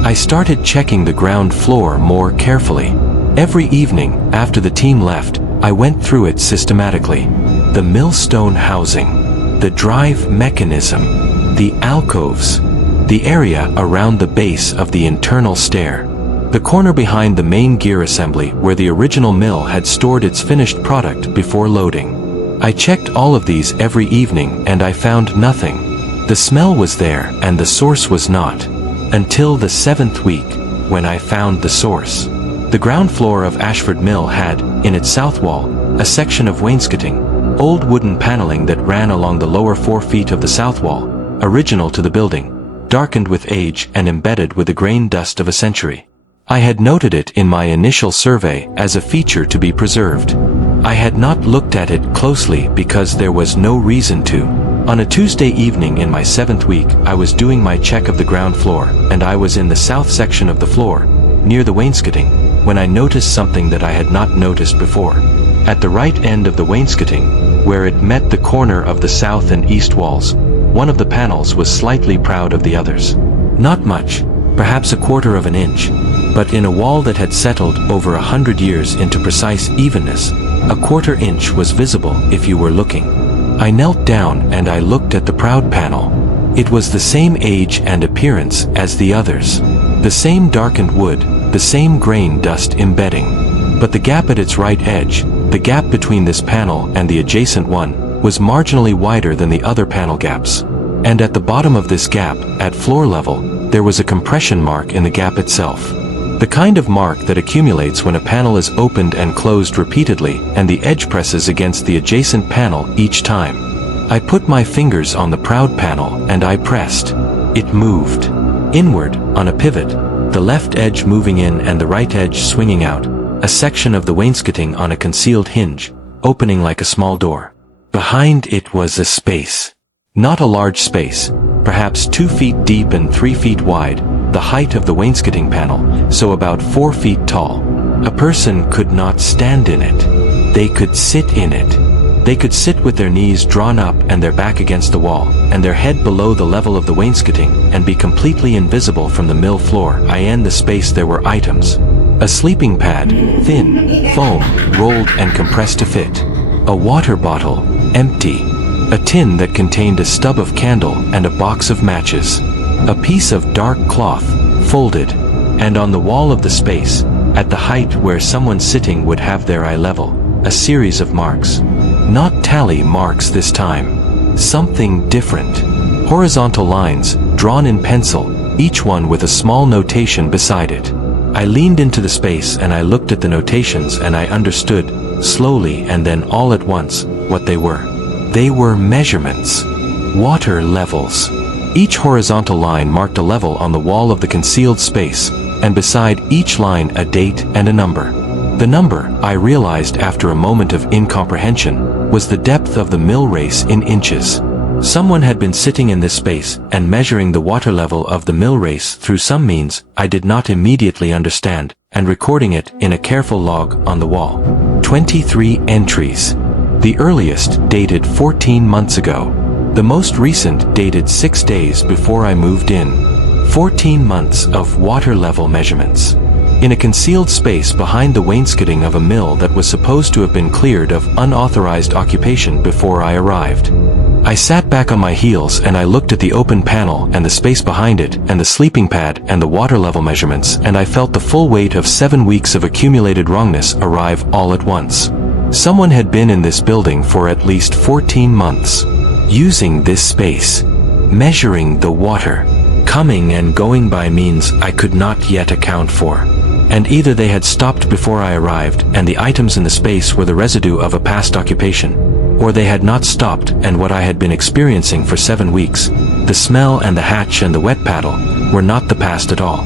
I started checking the ground floor more carefully. Every evening, after the team left, I went through it systematically. The millstone housing, the drive mechanism, the alcoves, the area around the base of the internal stair, the corner behind the main gear assembly where the original mill had stored its finished product before loading. I checked all of these every evening and I found nothing. The smell was there and the source was not. Until the 7th week, when I found the source. The ground floor of Ashford Mill had, in its south wall, a section of wainscoting, old wooden paneling that ran along the lower 4 feet of the south wall, original to the building, darkened with age and embedded with the grain dust of a century. I had noted it in my initial survey as a feature to be preserved. I had not looked at it closely because there was no reason to. On a Tuesday evening in my 7th week, I was doing my check of the ground floor, and I was in the south section of the floor, near the wainscoting, when I noticed something that I had not noticed before. At the right end of the wainscoting, where it met the corner of the south and east walls, one of the panels was slightly proud of the others. Not much, perhaps a quarter of an inch, but in a wall that had settled over 100 years into precise evenness, a quarter inch was visible if you were looking. I knelt down and I looked at the proud panel. It was the same age and appearance as the others. The same darkened wood, the same grain dust embedding. But the gap at its right edge, the gap between this panel and the adjacent one, was marginally wider than the other panel gaps. And at the bottom of this gap, at floor level, there was a compression mark in the gap itself. The kind of mark that accumulates when a panel is opened and closed repeatedly and the edge presses against the adjacent panel each time. I put my fingers on the proud panel and I pressed. It moved. Inward, on a pivot, the left edge moving in and the right edge swinging out, a section of the wainscoting on a concealed hinge, opening like a small door. Behind it was a space. Not a large space, perhaps 2 feet deep and 3 feet wide, the height of the wainscoting panel, so about 4 feet tall. A person could not stand in it. They could sit in it. They could sit with their knees drawn up and their back against the wall, and their head below the level of the wainscoting, and be completely invisible from the mill floor. In the space there were items. A sleeping pad, thin, foam, rolled and compressed to fit. A water bottle, empty. A tin that contained a stub of candle and a box of matches. A piece of dark cloth, folded, and on the wall of the space, at the height where someone sitting would have their eye level, a series of marks. Not tally marks this time. Something different. Horizontal lines, drawn in pencil, each one with a small notation beside it. I leaned into the space and I looked at the notations and I understood, slowly and then all at once, what they were. They were measurements. Water levels. Each horizontal line marked a level on the wall of the concealed space, and beside each line a date and a number. The number, I realized after a moment of incomprehension, was the depth of the mill race in inches. Someone had been sitting in this space and measuring the water level of the mill race through some means I did not immediately understand, and recording it in a careful log on the wall. 23 entries. The earliest dated 14 months ago. The most recent dated 6 days before I moved in. 14 months of water level measurements. in a concealed space behind the wainscoting of a mill that was supposed to have been cleared of unauthorized occupation before I arrived. I sat back on my heels and I looked at the open panel and the space behind it and the sleeping pad and the water level measurements, and I felt the full weight of 7 weeks of accumulated wrongness arrive all at once. Someone had been in this building for at least 14 months, using this space, measuring the water, coming and going by means I could not yet account for. And either they had stopped before I arrived and the items in the space were the residue of a past occupation, or they had not stopped and what I had been experiencing for 7 weeks, the smell and the hatch and the wet paddle, were not the past at all.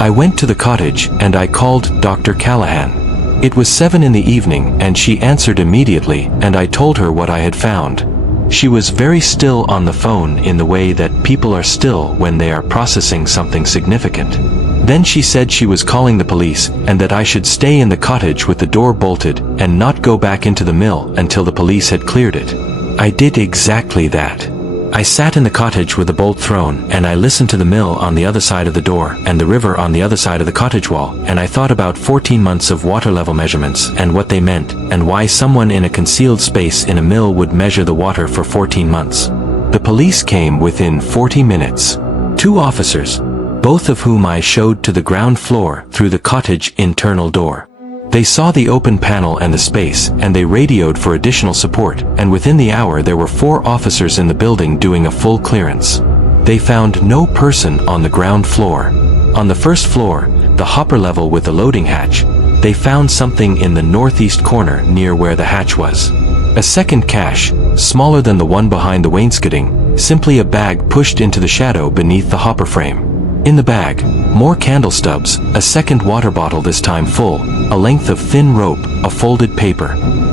I went to the cottage and I called Dr. Callahan. It was 7 in the evening and she answered immediately and I told her what I had found. She was very still on the phone in the way that people are still when they are processing something significant. Then she said she was calling the police and that I should stay in the cottage with the door bolted and not go back into the mill until the police had cleared it. I did exactly that. I sat in the cottage with the bolt thrown and I listened to the mill on the other side of the door and the river on the other side of the cottage wall, and I thought about 14 months of water level measurements and what they meant and why someone in a concealed space in a mill would measure the water for 14 months. The police came within 40 minutes. 2 officers, both of whom I showed to the ground floor through the cottage internal door. They saw the open panel and the space, and they radioed for additional support, and within the hour there were 4 officers in the building doing a full clearance. They found no person on the ground floor. On the first floor, the hopper level with the loading hatch, they found something in the northeast corner near where the hatch was. A second cache, smaller than the one behind the wainscoting, simply a bag pushed into the shadow beneath the hopper frame. In the bag, more candle stubs, a second water bottle this time full, a length of thin rope, a folded paper.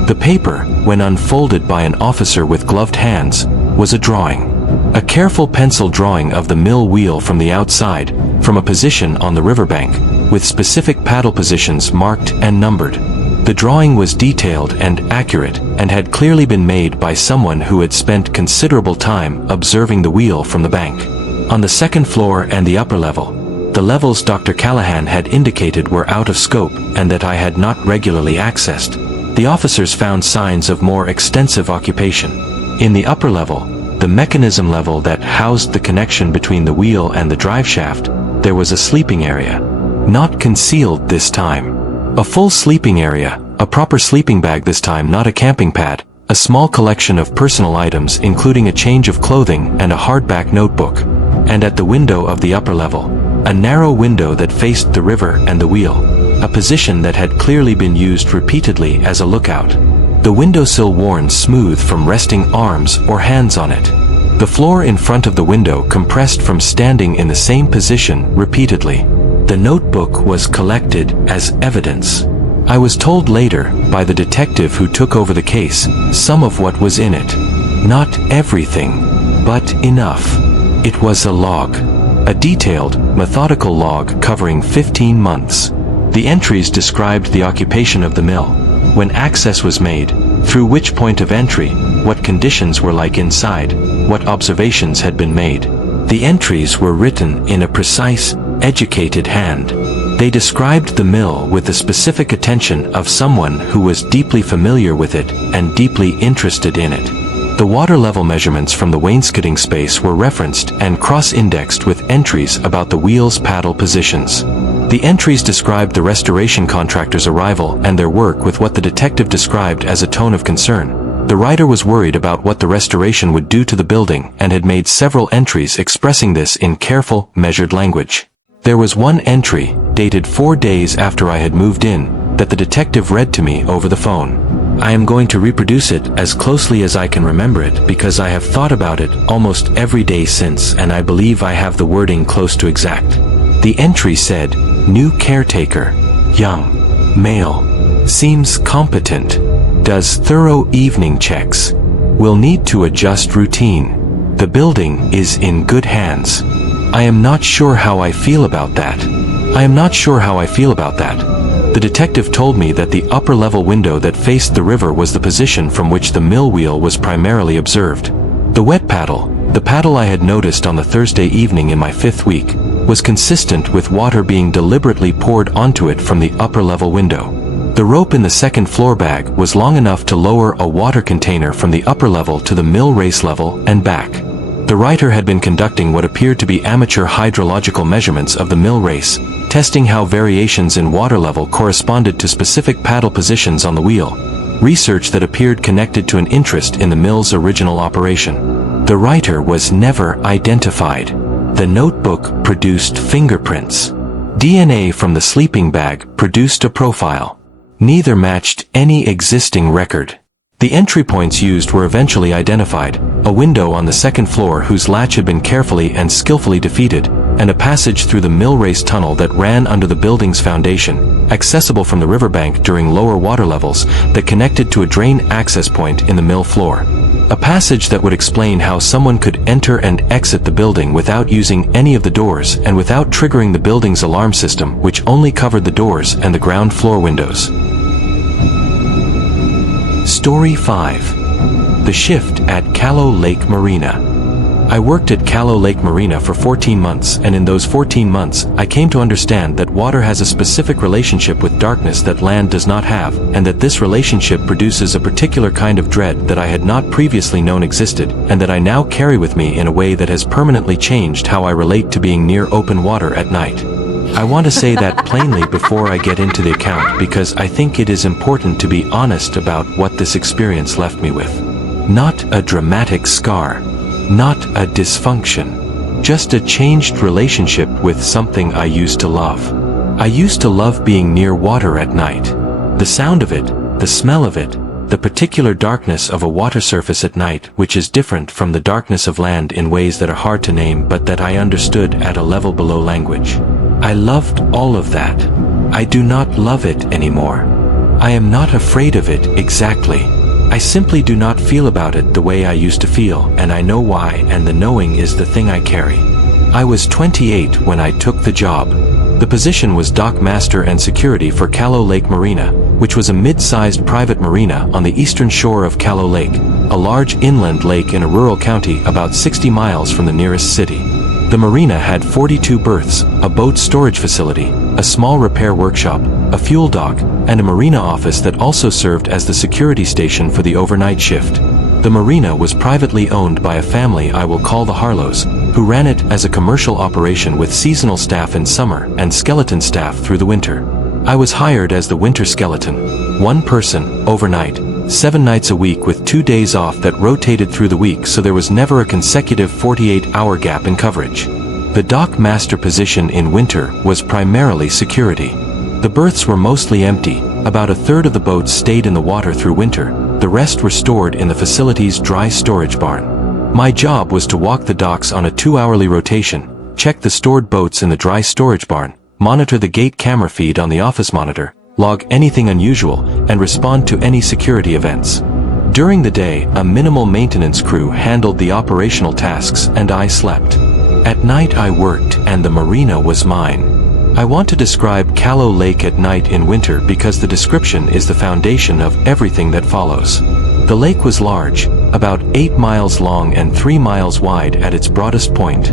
The paper, when unfolded by an officer with gloved hands, was a drawing. A careful pencil drawing of the mill wheel from the outside, from a position on the riverbank, with specific paddle positions marked and numbered. The drawing was detailed and accurate, and had clearly been made by someone who had spent considerable time observing the wheel from the bank. On the second floor and the upper level, the levels Dr. Callahan had indicated were out of scope and that I had not regularly accessed. The officers found signs of more extensive occupation. In the upper level, the mechanism level that housed the connection between the wheel and the drive shaft, there was a sleeping area. Not concealed this time. A full sleeping area, a proper sleeping bag this time, not a camping pad, a small collection of personal items including a change of clothing and a hardback notebook. And at the window of the upper level, a narrow window that faced the river and the wheel, a position that had clearly been used repeatedly as a lookout. The windowsill worn smooth from resting arms or hands on it. The floor in front of the window compressed from standing in the same position repeatedly. The notebook was collected as evidence. I was told later, by the detective who took over the case, some of what was in it. Not everything, but enough. It was a log. A detailed, methodical log covering 15 months. The entries described the occupation of the mill, when access was made, through which point of entry, what conditions were like inside, what observations had been made. The entries were written in a precise, educated hand. They described the mill with the specific attention of someone who was deeply familiar with it and deeply interested in it. The water level measurements from the wainscoting space were referenced and cross-indexed with entries about the wheel's paddle positions. The entries described the restoration contractor's arrival and their work with what the detective described as a tone of concern. The writer was worried about what the restoration would do to the building and had made several entries expressing this in careful, measured language. There was one entry, dated 4 days after I had moved in, that the detective read to me over the phone. I am going to reproduce it as closely as I can remember it because I have thought about it almost every day since, and I believe I have the wording close to exact. The entry said, "New caretaker, young, male, seems competent, does thorough evening checks, will need to adjust routine. The building is in good hands. I am not sure how I feel about that. I am not sure how I feel about that." The detective told me that the upper level window that faced the river was the position from which the mill wheel was primarily observed. The wet paddle, the paddle I had noticed on the Thursday evening in my 5th week, was consistent with water being deliberately poured onto it from the upper-level window. The rope in the second-floor bag was long enough to lower a water container from the upper level to the mill race level and back. The writer had been conducting what appeared to be amateur hydrological measurements of the mill race, testing how variations in water level corresponded to specific paddle positions on the wheel, research that appeared connected to an interest in the mill's original operation. The writer was never identified. The notebook produced fingerprints. DNA from the sleeping bag produced a profile. Neither matched any existing record. The entry points used were eventually identified: a window on the second floor whose latch had been carefully and skillfully defeated, and a passage through the mill race tunnel that ran under the building's foundation, accessible from the riverbank during lower water levels, that connected to a drain access point in the mill floor. A passage that would explain how someone could enter and exit the building without using any of the doors and without triggering the building's alarm system, which only covered the doors and the ground floor windows. Story 5. The Shift at Callow Lake Marina. I worked at Callow Lake Marina for 14 months, and in those 14 months, I came to understand that water has a specific relationship with darkness that land does not have, and that this relationship produces a particular kind of dread that I had not previously known existed, and that I now carry with me in a way that has permanently changed how I relate to being near open water at night. I want to say that plainly before I get into the account, because I think it is important to be honest about what this experience left me with. Not a dramatic scar. Not a dysfunction. Just a changed relationship with something I used to love. I used to love being near water at night. The sound of it, the smell of it, the particular darkness of a water surface at night, which is different from the darkness of land in ways that are hard to name but that I understood at a level below language. I loved all of that. I do not love it anymore. I am not afraid of it exactly. I simply do not feel about it the way I used to feel, and I know why, and the knowing is the thing I carry. I was 28 when I took the job. The position was dock master and security for Callow Lake Marina, which was a mid-sized private marina on the eastern shore of Callow Lake, a large inland lake in a rural county about 60 miles from the nearest city. The marina had 42 berths, a boat storage facility, a small repair workshop, a fuel dock, and a marina office that also served as the security station for the overnight shift. The marina was privately owned by a family I will call the Harrows, who ran it as a commercial operation with seasonal staff in summer and skeleton staff through the winter. I was hired as the winter skeleton. One person, overnight, 7 nights a week with 2 days off that rotated through the week, so there was never a consecutive 48-hour gap in coverage. The dock master position in winter was primarily security. The berths were mostly empty. About a third of the boats stayed in the water through winter. The rest were stored in the facility's dry storage barn. My job was to walk the docks on a 2-hourly rotation, check the stored boats in the dry storage barn, monitor the gate camera feed on the office monitor, log anything unusual, and respond to any security events. During the day, a minimal maintenance crew handled the operational tasks and I slept. At night I worked, and the marina was mine. I want to describe Callow Lake at night in winter because the description is the foundation of everything that follows. The lake was large, about 8 miles long and 3 miles wide at its broadest point.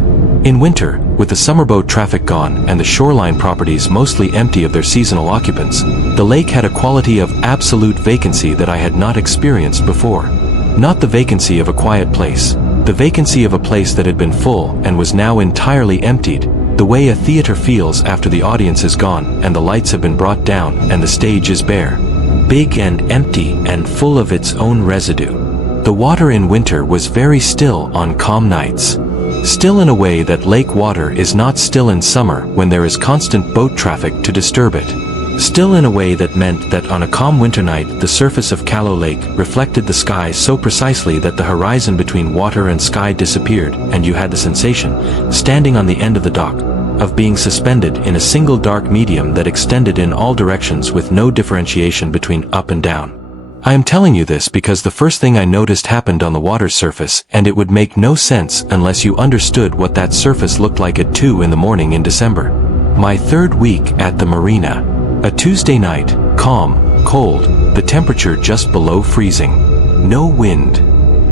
In winter, with the summer boat traffic gone and the shoreline properties mostly empty of their seasonal occupants, the lake had a quality of absolute vacancy that I had not experienced before. Not the vacancy of a quiet place, the vacancy of a place that had been full and was now entirely emptied, the way a theater feels after the audience is gone and the lights have been brought down and the stage is bare. Big and empty and full of its own residue. The water in winter was very still on calm nights. Still in a way that lake water is not still in summer when there is constant boat traffic to disturb it. Still in a way that meant that on a calm winter night the surface of Callow Lake reflected the sky so precisely that the horizon between water and sky disappeared, and you had the sensation, standing on the end of the dock, of being suspended in a single dark medium that extended in all directions with no differentiation between up and down. I am telling you this because the first thing I noticed happened on the water's surface, and it would make no sense unless you understood what that surface looked like at 2 in the morning in December. My 3rd week at the marina. A Tuesday night, calm, cold, the temperature just below freezing. No wind.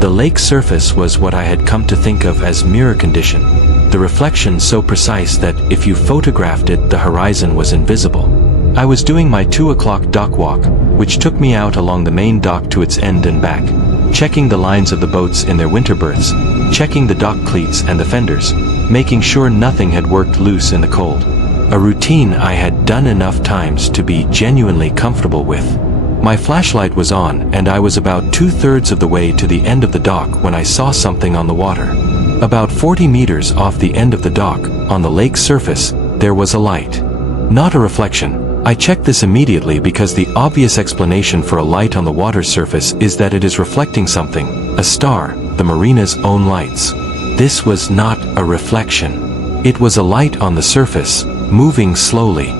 The lake surface was what I had come to think of as mirror condition. the reflection so precise that if you photographed it, the horizon was invisible. I was doing my 2 o'clock dock walk, which took me out along the main dock to its end and back, checking the lines of the boats in their winter berths, checking the dock cleats and the fenders, making sure nothing had worked loose in the cold. A routine I had done enough times to be genuinely comfortable with. My flashlight was on, and I was about 2/3 of the way to the end of the dock when I saw something on the water. About 40 meters off the end of the dock, on the lake surface, there was a light. Not a reflection. I checked this immediately because the obvious explanation for a light on the water surface is that it is reflecting something, a star, the Marina's own lights. This was not a reflection. It was a light on the surface, moving slowly.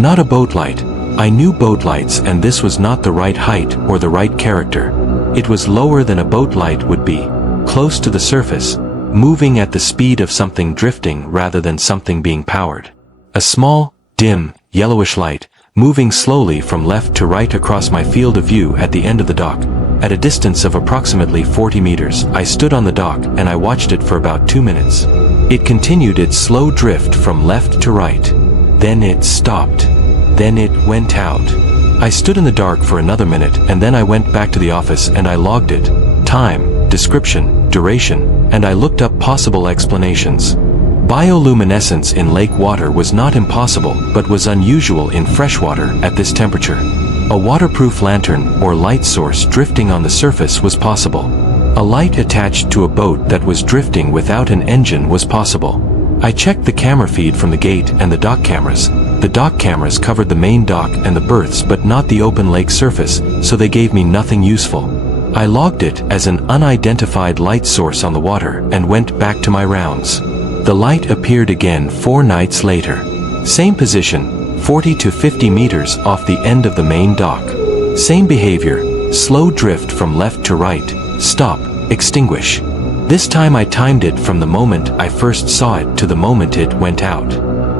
Not a boat light. I knew boat lights, and this was not the right height or the right character. It was lower than a boat light would be, close to the surface, moving at the speed of something drifting rather than something being powered. A small, dim, yellowish light, moving slowly from left to right across my field of view at the end of the dock. At a distance of approximately 40 meters, I stood on the dock and I watched it for about 2 minutes. It continued its slow drift from left to right. Then it stopped. Then it went out. I stood in the dark for another minute, and then I went back to the office and I logged it. Time, description, duration, and I looked up possible explanations. Bioluminescence in lake water was not impossible, but was unusual in freshwater at this temperature. A waterproof lantern or light source drifting on the surface was possible. A light attached to a boat that was drifting without an engine was possible. I checked the camera feed from the gate and the dock cameras. The dock cameras covered the main dock and the berths but not the open lake surface, so they gave me nothing useful. I logged it as an unidentified light source on the water and went back to my rounds. The light appeared again 4 nights later. Same position, 40 to 50 meters off the end of the main dock. Same behavior, slow drift from left to right, stop, extinguish. This time I timed it from the moment I first saw it to the moment it went out.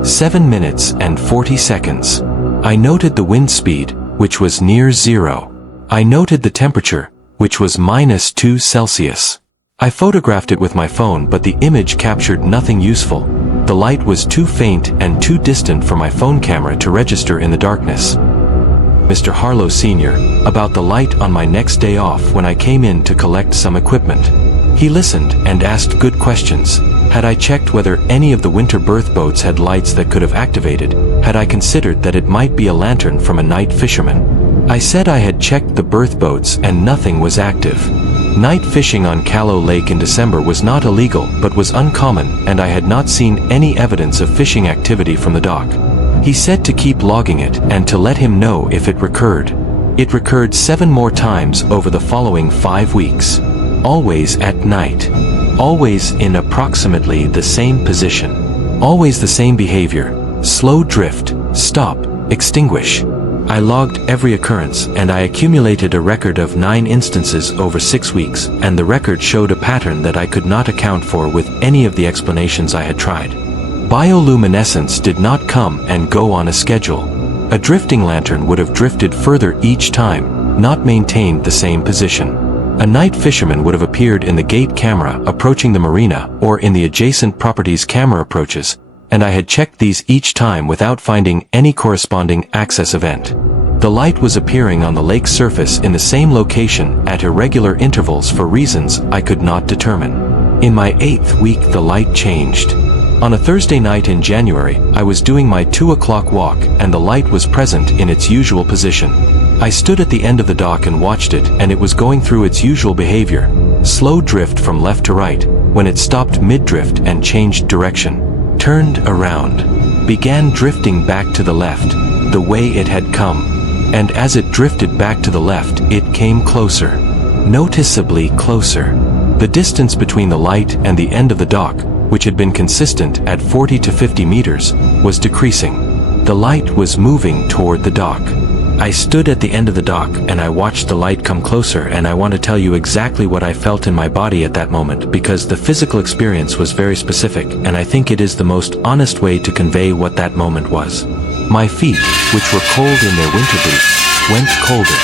7 minutes and 40 seconds. I noted the wind speed, which was near 0. I noted the temperature, which was -2 Celsius. I photographed it with my phone, but the image captured nothing useful. The light was too faint and too distant for my phone camera to register in the darkness. Mr. Harlow Sr., about the light on my next day off when I came in to collect some equipment. He listened and asked good questions. Had I checked whether any of the winter berth boats had lights that could have activated? Had I considered that it might be a lantern from a night fisherman? I said I had checked the berth boats and nothing was active. Night fishing on Callow Lake in December was not illegal but was uncommon, and I had not seen any evidence of fishing activity from the dock. He said to keep logging it and to let him know if it recurred. It recurred 7 more times over the following 5 weeks. Always at night. Always in approximately the same position. Always the same behavior. Slow drift, stop, extinguish. I logged every occurrence and I accumulated a record of 9 instances over 6 weeks, and the record showed a pattern that I could not account for with any of the explanations I had tried. Bioluminescence did not come and go on a schedule. A drifting lantern would have drifted further each time, not maintained the same position. A night fisherman would have appeared in the gate camera approaching the marina or in the adjacent property's camera approaches, and I had checked these each time without finding any corresponding access event. The light was appearing on the lake surface in the same location at irregular intervals for reasons I could not determine. In my 8th week the light changed. On a Thursday night in January, I was doing my 2 o'clock walk and the light was present in its usual position. I stood at the end of the dock and watched it, and it was going through its usual behavior. Slow drift from left to right, when it stopped mid-drift and changed direction. Turned around. Began drifting back to the left, the way it had come. And as it drifted back to the left, it came closer. Noticeably closer. The distance between the light and the end of the dock, which had been consistent at 40 to 50 meters, was decreasing. The light was moving toward the dock. I stood at the end of the dock and I watched the light come closer, and I want to tell you exactly what I felt in my body at that moment because the physical experience was very specific, and I think it is the most honest way to convey what that moment was. My feet, which were cold in their winter boots, went colder.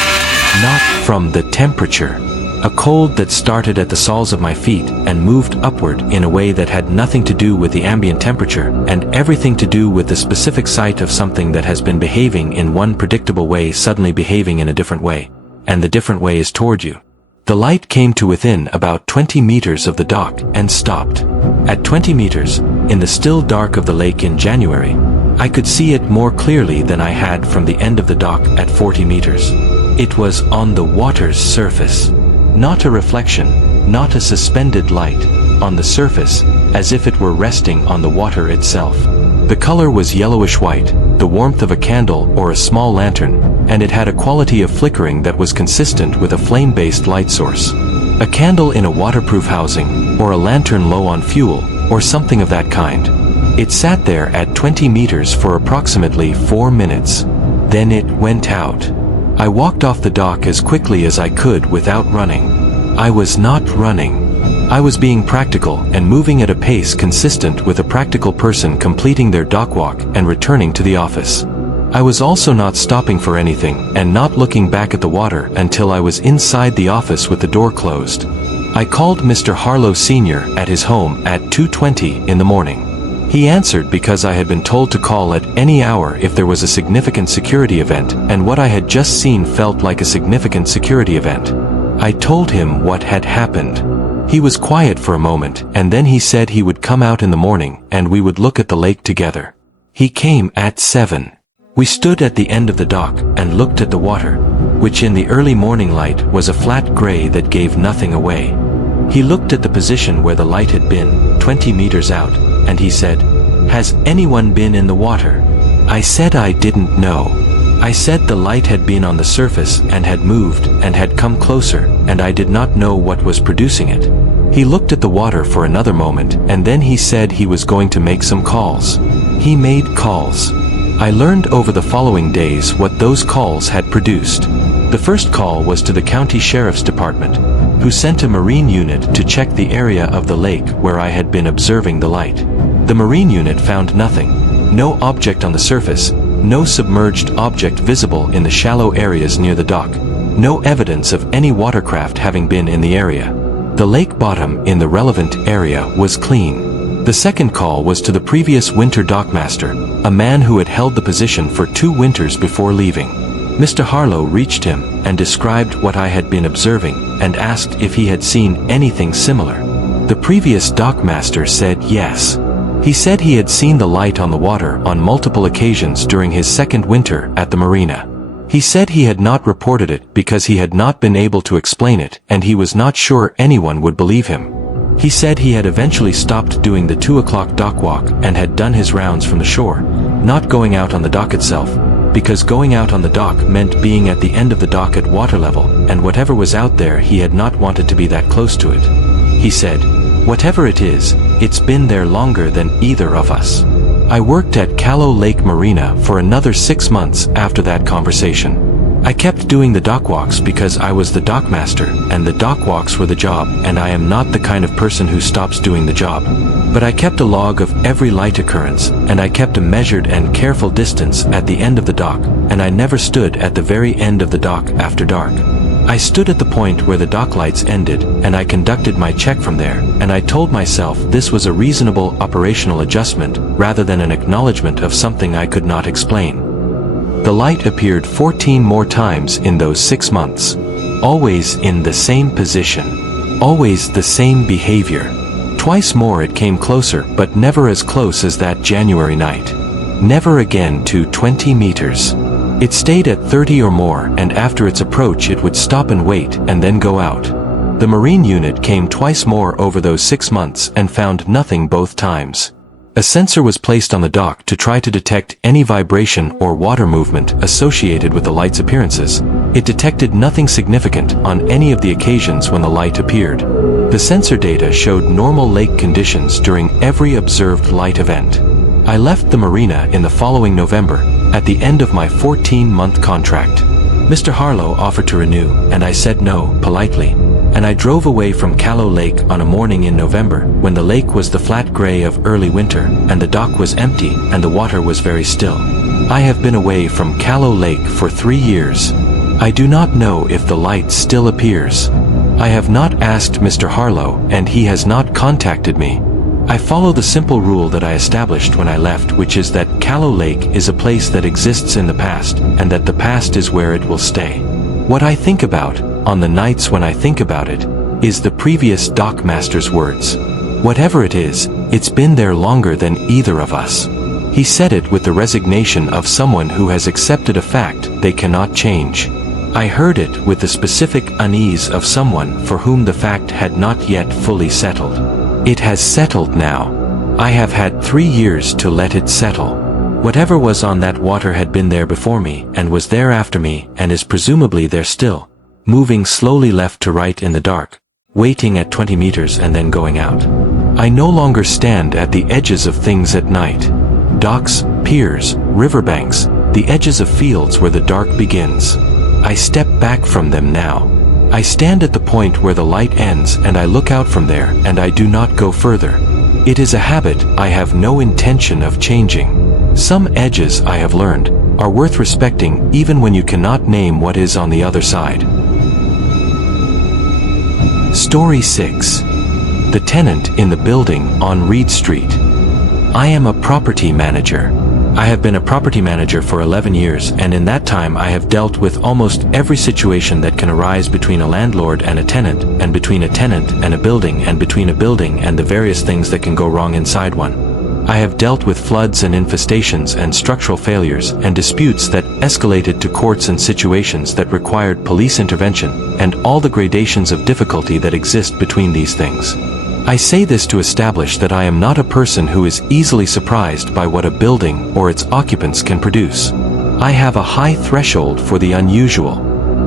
Not from the temperature, A cold that started at the soles of my feet and moved upward in a way that had nothing to do with the ambient temperature and everything to do with the specific sight of something that has been behaving in one predictable way suddenly behaving in a different way, and the different way is toward you. The light came to within about 20 meters of the dock and stopped. At 20 meters, in the still dark of the lake in January, I could see it more clearly than I had from the end of the dock at 40 meters. It was on the water's surface. Not a reflection, not a suspended light, on the surface, as if it were resting on the water itself. The color was yellowish-white, the warmth of a candle or a small lantern, and it had a quality of flickering that was consistent with a flame-based light source. A candle in a waterproof housing, or a lantern low on fuel, or something of that kind. It sat there at 20 meters for approximately 4 minutes. Then it went out. I walked off the dock as quickly as I could without running. I was not running. I was being practical and moving at a pace consistent with a practical person completing their dock walk and returning to the office. I was also not stopping for anything and not looking back at the water until I was inside the office with the door closed. I called Mr. Harrow Sr. at his home at 2:20 in the morning. He answered because I had been told to call at any hour if there was a significant security event, and what I had just seen felt like a significant security event. I told him what had happened. He was quiet for a moment, and then he said he would come out in the morning and we would look at the lake together. He came at 7. We stood at the end of the dock and looked at the water, which in the early morning light was a flat gray that gave nothing away. He looked at the position where the light had been, 20 meters out, and he said, "Has anyone been in the water?" I said I didn't know. I said the light had been on the surface and had moved and had come closer, and I did not know what was producing it. He looked at the water for another moment, and then he said he was going to make some calls. He made calls. I learned over the following days what those calls had produced. The first call was to the county sheriff's department, who sent a marine unit to check the area of the lake where I had been observing the light. The marine unit found nothing. No object on the surface, no submerged object visible in the shallow areas near the dock, no evidence of any watercraft having been in the area. The lake bottom in the relevant area was clean. The second call was to the previous winter dockmaster, a man who had held the position for 2 winters before leaving. Mr. Harrow reached him and described what I had been observing and asked if he had seen anything similar. The previous dockmaster said yes. He said he had seen the light on the water on multiple occasions during his second winter at the Marina. He said he had not reported it because he had not been able to explain it and he was not sure anyone would believe him. He said he had eventually stopped doing the 2 o'clock dock walk and had done his rounds from the shore, not going out on the dock itself, because going out on the dock meant being at the end of the dock at water level, and whatever was out there he had not wanted to be that close to it. He said, "Whatever it is, it's been there longer than either of us." I worked at Callow Lake Marina for another 6 months after that conversation. I kept doing the dock walks because I was the dockmaster, and the dock walks were the job, and I am not the kind of person who stops doing the job. But I kept a log of every light occurrence, and I kept a measured and careful distance at the end of the dock, and I never stood at the very end of the dock after dark. I stood at the point where the dock lights ended, and I conducted my check from there, and I told myself this was a reasonable operational adjustment rather than an acknowledgement of something I could not explain. The light appeared 14 more times in those 6 months. Always in the same position. Always the same behavior. Twice more it came closer, but never as close as that January night. Never again to 20 meters. It stayed at 30 or more, and after its approach it would stop and wait and then go out. The marine unit came twice more over those 6 months and found nothing both times. A sensor was placed on the dock to try to detect any vibration or water movement associated with the light's appearances. It detected nothing significant on any of the occasions when the light appeared. The sensor data showed normal lake conditions during every observed light event. I left the marina in the following November, at the end of my 14-month contract. Mr. Harrow offered to renew, and I said no, politely. And I drove away from Callow Lake on a morning in November, when the lake was the flat gray of early winter, and the dock was empty, and the water was very still. I have been away from Callow Lake for 3 years. I do not know if the light still appears. I have not asked Mr. Harlow, and he has not contacted me. I follow the simple rule that I established when I left, which is that Callow Lake is a place that exists in the past, and that the past is where it will stay. What I think about, on the nights when I think about it, is the previous dockmaster's words. Whatever it is, it's been there longer than either of us. He said it with the resignation of someone who has accepted a fact they cannot change. I heard it with the specific unease of someone for whom the fact had not yet fully settled. It has settled now. I have had 3 years to let it settle. Whatever was on that water had been there before me, and was there after me, and is presumably there still, moving slowly left to right in the dark, waiting at 20 meters and then going out. I no longer stand at the edges of things at night. Docks, piers, riverbanks, the edges of fields where the dark begins. I step back from them now. I stand at the point where the light ends and I look out from there and I do not go further. It is a habit I have no intention of changing. Some edges, I have learned, are worth respecting even when you cannot name what is on the other side. Story 6. The Tenant in the Building on Reed Street. I am a property manager. I have been a property manager for 11 years, and in that time I have dealt with almost every situation that can arise between a landlord and a tenant, and between a tenant and a building, and between a building and the various things that can go wrong inside one. I have dealt with floods and infestations and structural failures and disputes that escalated to courts and situations that required police intervention, and all the gradations of difficulty that exist between these things. I say this to establish that I am not a person who is easily surprised by what a building or its occupants can produce. I have a high threshold for the unusual.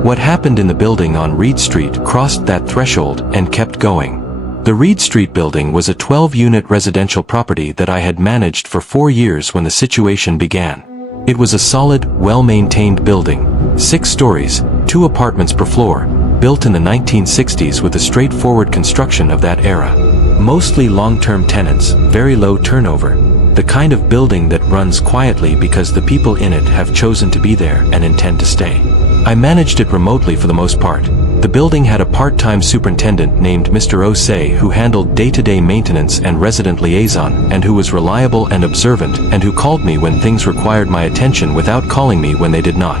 What happened in the building on Reed Street crossed that threshold and kept going. The Reed Street building was a 12-unit residential property that I had managed for 4 years when the situation began. It was a solid, well-maintained building, 6 stories, 2 apartments per floor, built in the 1960s with a straightforward construction of that era. Mostly long-term tenants, very low turnover, the kind of building that runs quietly because the people in it have chosen to be there and intend to stay. I managed it remotely for the most part. The building had a part-time superintendent named Mr. Osei who handled day-to-day maintenance and resident liaison, and who was reliable and observant, and who called me when things required my attention without calling me when they did not.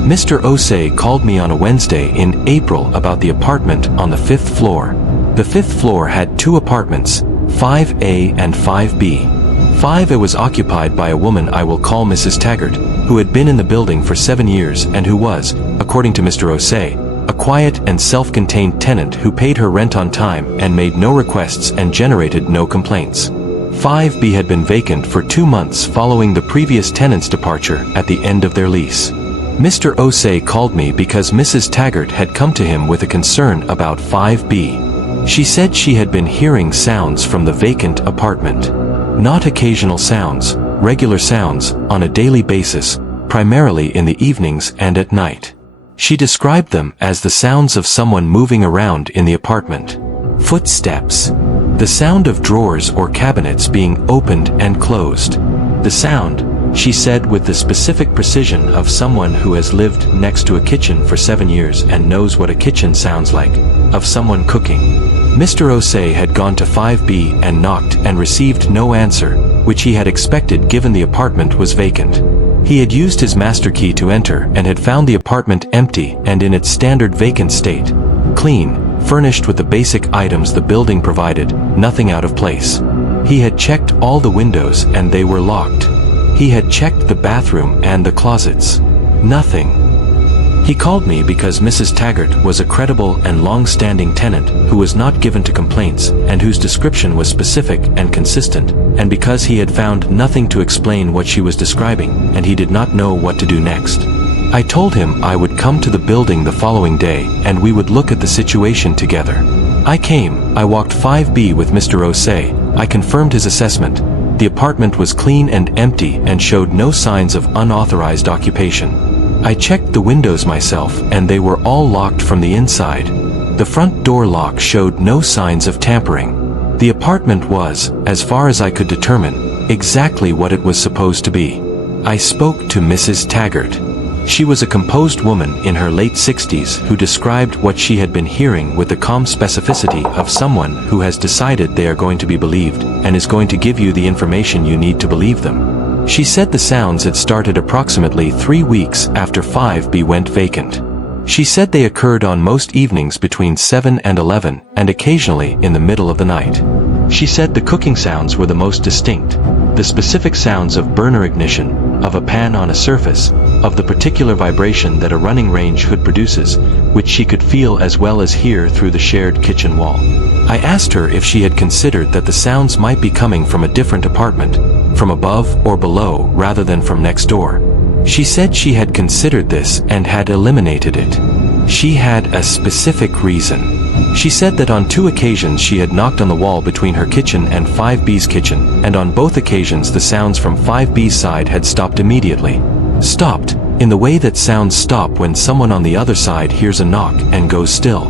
Mr. Osei called me on a Wednesday in April about the apartment on the 5th floor. The 5th floor had 2 apartments, 5A and 5B. 5A was occupied by a woman I will call Mrs. Taggart, who had been in the building for 7 years and who was, according to Mr. Osei, a quiet and self-contained tenant who paid her rent on time and made no requests and generated no complaints. 5B had been vacant for 2 months following the previous tenant's departure at the end of their lease. Mr. Osei called me because Mrs. Taggart had come to him with a concern about 5B. She said she had been hearing sounds from the vacant apartment. Not occasional sounds, regular sounds, on a daily basis, primarily in the evenings and at night. She described them as the sounds of someone moving around in the apartment. Footsteps. The sound of drawers or cabinets being opened and closed. The sound, she said with the specific precision of someone who has lived next to a kitchen for 7 years and knows what a kitchen sounds like, of someone cooking. Mr. Osei had gone to 5B and knocked and received no answer, which he had expected given the apartment was vacant. He had used his master key to enter and had found the apartment empty and in its standard vacant state. Clean, furnished with the basic items the building provided, nothing out of place. He had checked all the windows and they were locked. He had checked the bathroom and the closets. Nothing. He called me because Mrs. Taggart was a credible and long-standing tenant who was not given to complaints and whose description was specific and consistent, and because he had found nothing to explain what she was describing and he did not know what to do next. I told him I would come to the building the following day and we would look at the situation together. I came, I walked 5B with Mr. Osei, I confirmed his assessment. The apartment was clean and empty and showed no signs of unauthorized occupation. I checked the windows myself and they were all locked from the inside. The front door lock showed no signs of tampering. The apartment was, as far as I could determine, exactly what it was supposed to be. I spoke to Mrs. Taggart. She was a composed woman in her late 60s who described what she had been hearing with the calm specificity of someone who has decided they are going to be believed and is going to give you the information you need to believe them. She said the sounds had started approximately 3 weeks after 5B went vacant. She said they occurred on most evenings between 7 and 11 and occasionally in the middle of the night. She said the cooking sounds were the most distinct, the specific sounds of burner ignition, of a pan on a surface, of the particular vibration that a running range hood produces, which she could feel as well as hear through the shared kitchen wall. I asked her if she had considered that the sounds might be coming from a different apartment, from above or below rather than from next door. She said she had considered this and had eliminated it. She had a specific reason. She said that on 2 occasions she had knocked on the wall between her kitchen and 5B's kitchen, and on both occasions the sounds from 5B's side had stopped immediately. Stopped, in the way that sounds stop when someone on the other side hears a knock and goes still.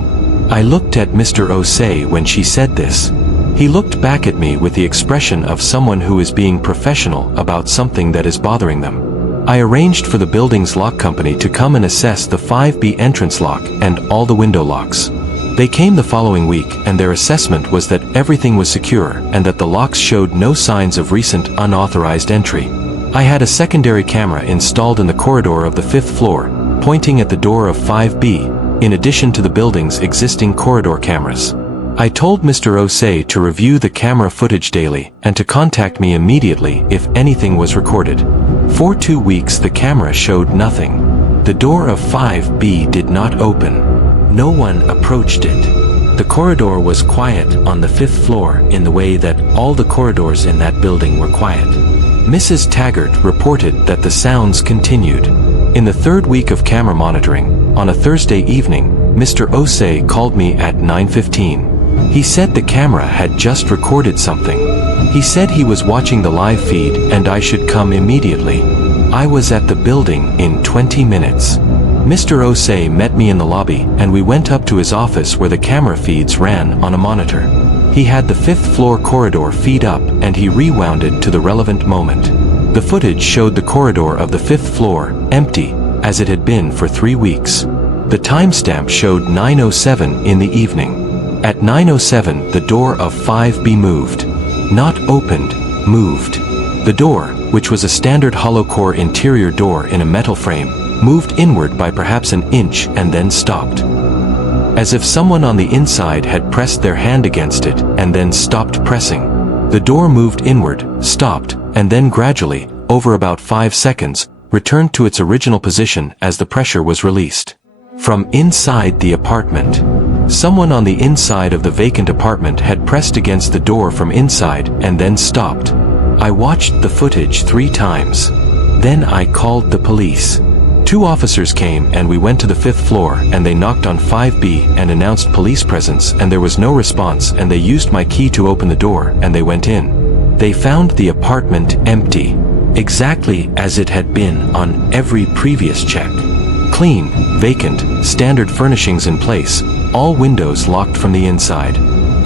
I looked at Mr. Osei when she said this. He looked back at me with the expression of someone who is being professional about something that is bothering them. I arranged for the building's lock company to come and assess the 5B entrance lock and all the window locks. They came the following week and their assessment was that everything was secure and that the locks showed no signs of recent unauthorized entry. I had a secondary camera installed in the corridor of the 5th floor, pointing at the door of 5B, in addition to the building's existing corridor cameras. I told Mr. Osei to review the camera footage daily and to contact me immediately if anything was recorded. For 2 weeks the camera showed nothing. The door of 5B did not open. No one approached it. The corridor was quiet on the 5th floor in the way that all the corridors in that building were quiet. Mrs. Taggart reported that the sounds continued. In the 3rd week of camera monitoring, on a Thursday evening, Mr. Osei called me at 9:15. He said the camera had just recorded something. He said he was watching the live feed and I should come immediately. I was at the building in 20 minutes. Mr. Osei met me in the lobby and we went up to his office where the camera feeds ran on a monitor. He had the 5th floor corridor feed up and he rewound it to the relevant moment. The footage showed the corridor of the 5th floor empty, as it had been for 3 weeks. The timestamp showed 9:07 in the evening. At 9:07 the door of 5B moved. Not opened, moved. The door, which was a standard hollow core interior door in a metal frame, moved inward by perhaps an inch and then stopped. As if someone on the inside had pressed their hand against it and then stopped pressing. The door moved inward, stopped, and then gradually, over about 5 seconds, returned to its original position as the pressure was released. From inside the apartment. Someone on the inside of the vacant apartment had pressed against the door from inside and then stopped. I watched the footage 3 times. Then I called the police. 2 officers came and we went to the 5th floor and they knocked on 5B and announced police presence and there was no response and they used my key to open the door and they went in. They found the apartment empty. Exactly as it had been on every previous check. Clean, vacant, standard furnishings in place, all windows locked from the inside.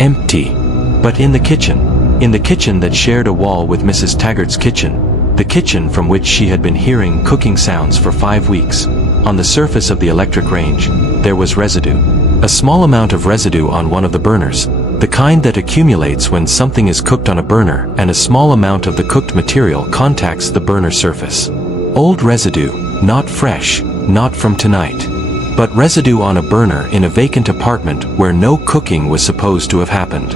Empty. But in the kitchen that shared a wall with Mrs. Taggart's kitchen, the kitchen from which she had been hearing cooking sounds for 5 weeks, on the surface of the electric range, there was residue. A small amount of residue on one of the burners, the kind that accumulates when something is cooked on a burner and a small amount of the cooked material contacts the burner surface. Old residue, not fresh, not from tonight. But residue on a burner in a vacant apartment where no cooking was supposed to have happened.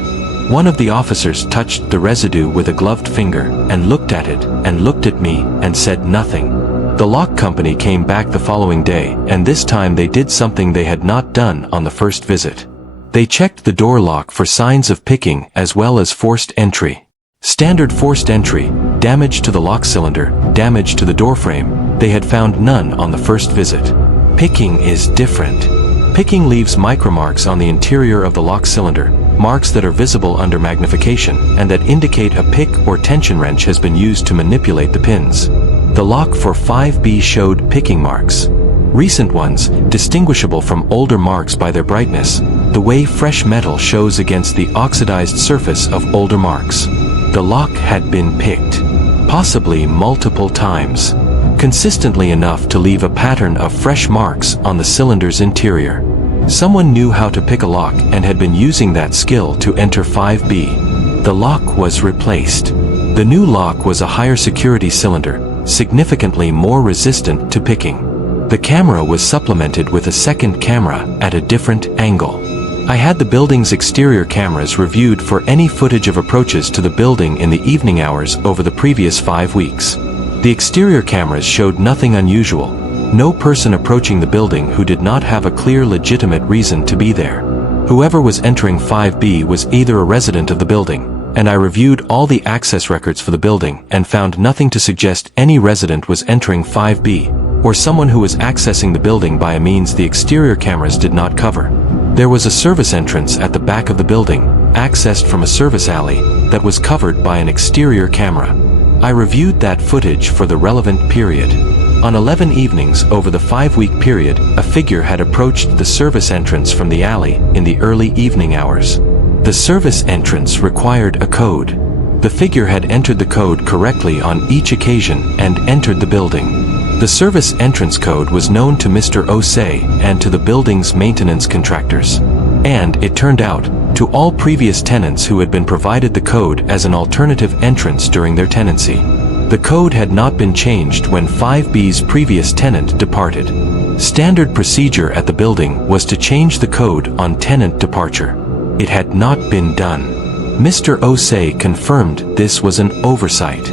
One of the officers touched the residue with a gloved finger and looked at it and looked at me and said nothing. The lock company came back the following day and this time they did something they had not done on the first visit. They checked the door lock for signs of picking as well as forced entry. Standard forced entry, damage to the lock cylinder, damage to the door frame, they had found none on the first visit. Picking is different. Picking leaves micromarks on the interior of the lock cylinder, marks that are visible under magnification and that indicate a pick or tension wrench has been used to manipulate the pins. The lock for 5B showed picking marks. Recent ones, distinguishable from older marks by their brightness, the way fresh metal shows against the oxidized surface of older marks. The lock had been picked. Possibly multiple times. consistently enough to leave a pattern of fresh marks on the cylinder's interior. Someone knew how to pick a lock and had been using that skill to enter 5B. The lock was replaced. The new lock was a higher security cylinder, significantly more resistant to picking. The camera was supplemented with a second camera at a different angle. I had the building's exterior cameras reviewed for any footage of approaches to the building in the evening hours over the previous 5 weeks. The exterior cameras showed nothing unusual, no person approaching the building who did not have a clear legitimate reason to be there. Whoever was entering 5B was either a resident of the building, and I reviewed all the access records for the building and found nothing to suggest any resident was entering 5B, or someone who was accessing the building by a means the exterior cameras did not cover. There was a service entrance at the back of the building, accessed from a service alley, that was covered by an exterior camera. I reviewed that footage for the relevant period. On 11 evenings over the 5-week period, a figure had approached the service entrance from the alley in the early evening hours. The service entrance required a code. The figure had entered the code correctly on each occasion and entered the building. The service entrance code was known to Mr. Osei and to the building's maintenance contractors. And, it turned out, to all previous tenants who had been provided the code as an alternative entrance during their tenancy. The code had not been changed when 5B's previous tenant departed. Standard procedure at the building was to change the code on tenant departure. It had not been done. Mr. Osei confirmed this was an oversight.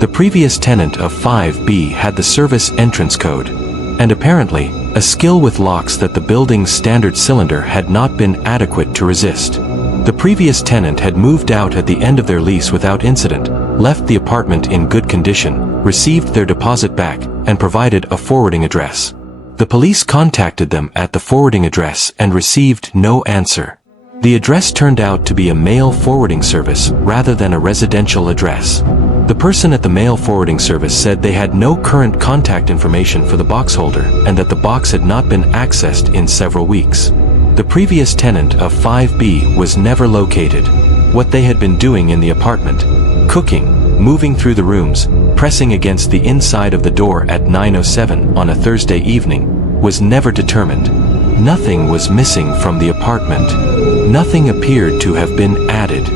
The previous tenant of 5B had the service entrance code, and apparently, a skill with locks that the building's standard cylinder had not been adequate to resist. The previous tenant had moved out at the end of their lease without incident, left the apartment in good condition, received their deposit back, and provided a forwarding address. The police contacted them at the forwarding address and received no answer. The address turned out to be a mail forwarding service rather than a residential address. The person at the mail forwarding service said they had no current contact information for the box holder and that the box had not been accessed in several weeks. The previous tenant of 5B was never located. What they had been doing in the apartment, cooking, moving through the rooms, pressing against the inside of the door at 9:07 on a Thursday evening, was never determined. Nothing was missing from the apartment. Nothing appeared to have been added.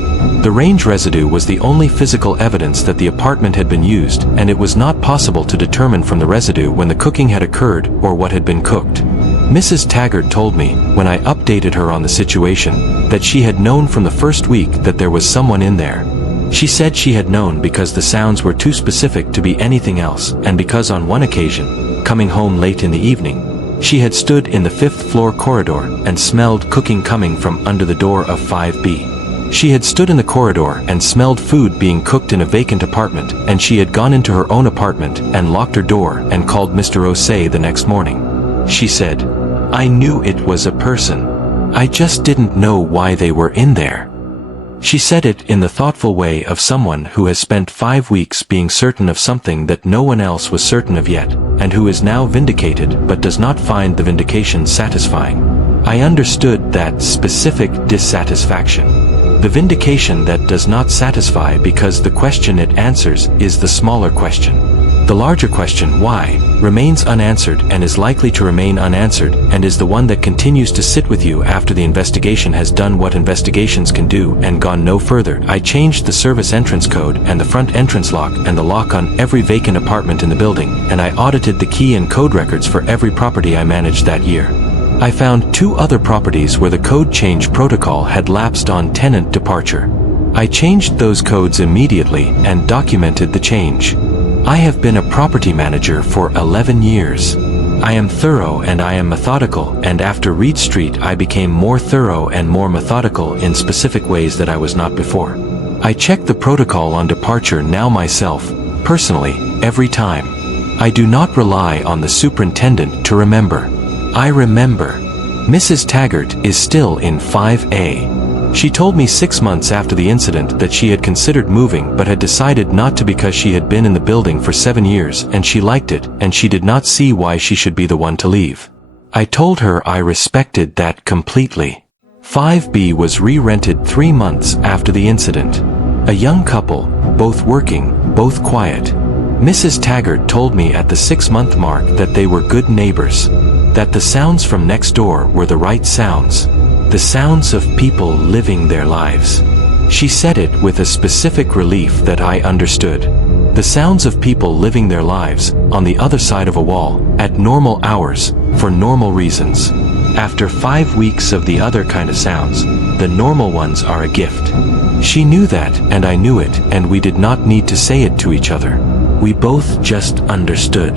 The range residue was the only physical evidence that the apartment had been used, and it was not possible to determine from the residue when the cooking had occurred or what had been cooked. Mrs. Taggart told me, when I updated her on the situation, that she had known from the first week that there was someone in there. She said she had known because the sounds were too specific to be anything else, and because on one occasion, coming home late in the evening, she had stood in the 5th floor corridor and smelled cooking coming from under the door of 5B. She had stood in the corridor and smelled food being cooked in a vacant apartment, and she had gone into her own apartment and locked her door and called Mr. Osei the next morning. She said, "I knew it was a person. I just didn't know why they were in there." She said it in the thoughtful way of someone who has spent 5 weeks being certain of something that no one else was certain of yet, and who is now vindicated but does not find the vindication satisfying. I understood that specific dissatisfaction. The vindication that does not satisfy because the question it answers is the smaller question. The larger question, why, remains unanswered and is likely to remain unanswered, and is the one that continues to sit with you after the investigation has done what investigations can do and gone no further. I changed the service entrance code and the front entrance lock and the lock on every vacant apartment in the building, and I audited the key and code records for every property I managed that year. I found 2 other properties where the code change protocol had lapsed on tenant departure. I changed those codes immediately and documented the change. I have been a property manager for 11 years. I am thorough and I am methodical, and after Reed Street I became more thorough and more methodical in specific ways that I was not before. I check the protocol on departure now myself, personally, every time. I do not rely on the superintendent to remember. I remember. Mrs. Taggart is still in 5A. She told me 6 months after the incident that she had considered moving but had decided not to because she had been in the building for 7 years and she liked it and she did not see why she should be the one to leave. I told her I respected that completely. 5B was re-rented 3 months after the incident. A young couple, both working, both quiet. Mrs. Taggart told me at the 6-month mark that they were good neighbors, that the sounds from next door were the right sounds, the sounds of people living their lives. She said it with a specific relief that I understood. The sounds of people living their lives, on the other side of a wall, at normal hours, for normal reasons. After 5 weeks of the other kind of sounds, the normal ones are a gift. She knew that, and I knew it, and we did not need to say it to each other. We both just understood.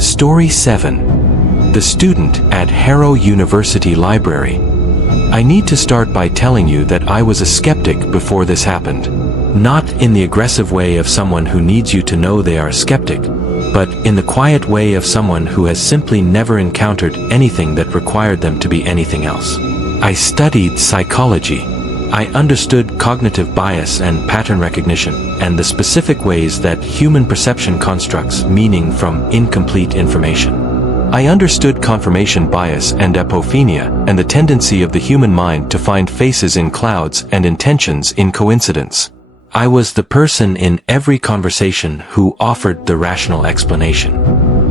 Story 7. The Student at Harrow University Library. I need to start by telling you that I was a skeptic before this happened. Not in the aggressive way of someone who needs you to know they are a skeptic, but in the quiet way of someone who has simply never encountered anything that required them to be anything else. I studied psychology. I understood cognitive bias and pattern recognition, and the specific ways that human perception constructs meaning from incomplete information. I understood confirmation bias and apophenia, and the tendency of the human mind to find faces in clouds and intentions in coincidence. I was the person in every conversation who offered the rational explanation.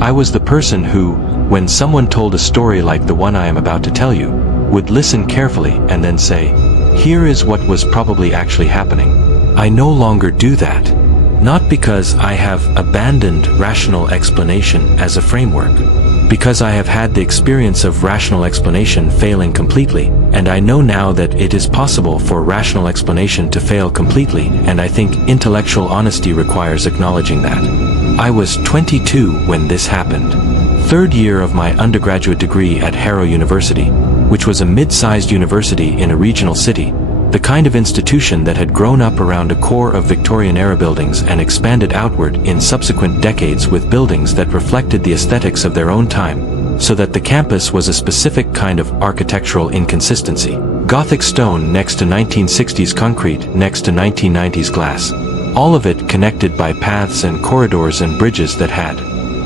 I was the person who, when someone told a story like the one I am about to tell you, would listen carefully and then say, "Here is what was probably actually happening." I no longer do that. Not because I have abandoned rational explanation as a framework, because I have had the experience of rational explanation failing completely, and I know now that it is possible for rational explanation to fail completely, and I think intellectual honesty requires acknowledging that. I was 22 when this happened. Third year of my undergraduate degree at Harrow University, which was a mid-sized university in a regional city, the kind of institution that had grown up around a core of Victorian-era buildings and expanded outward in subsequent decades with buildings that reflected the aesthetics of their own time, so that the campus was a specific kind of architectural inconsistency. Gothic stone next to 1960s concrete next to 1990s glass. All of it connected by paths and corridors and bridges that had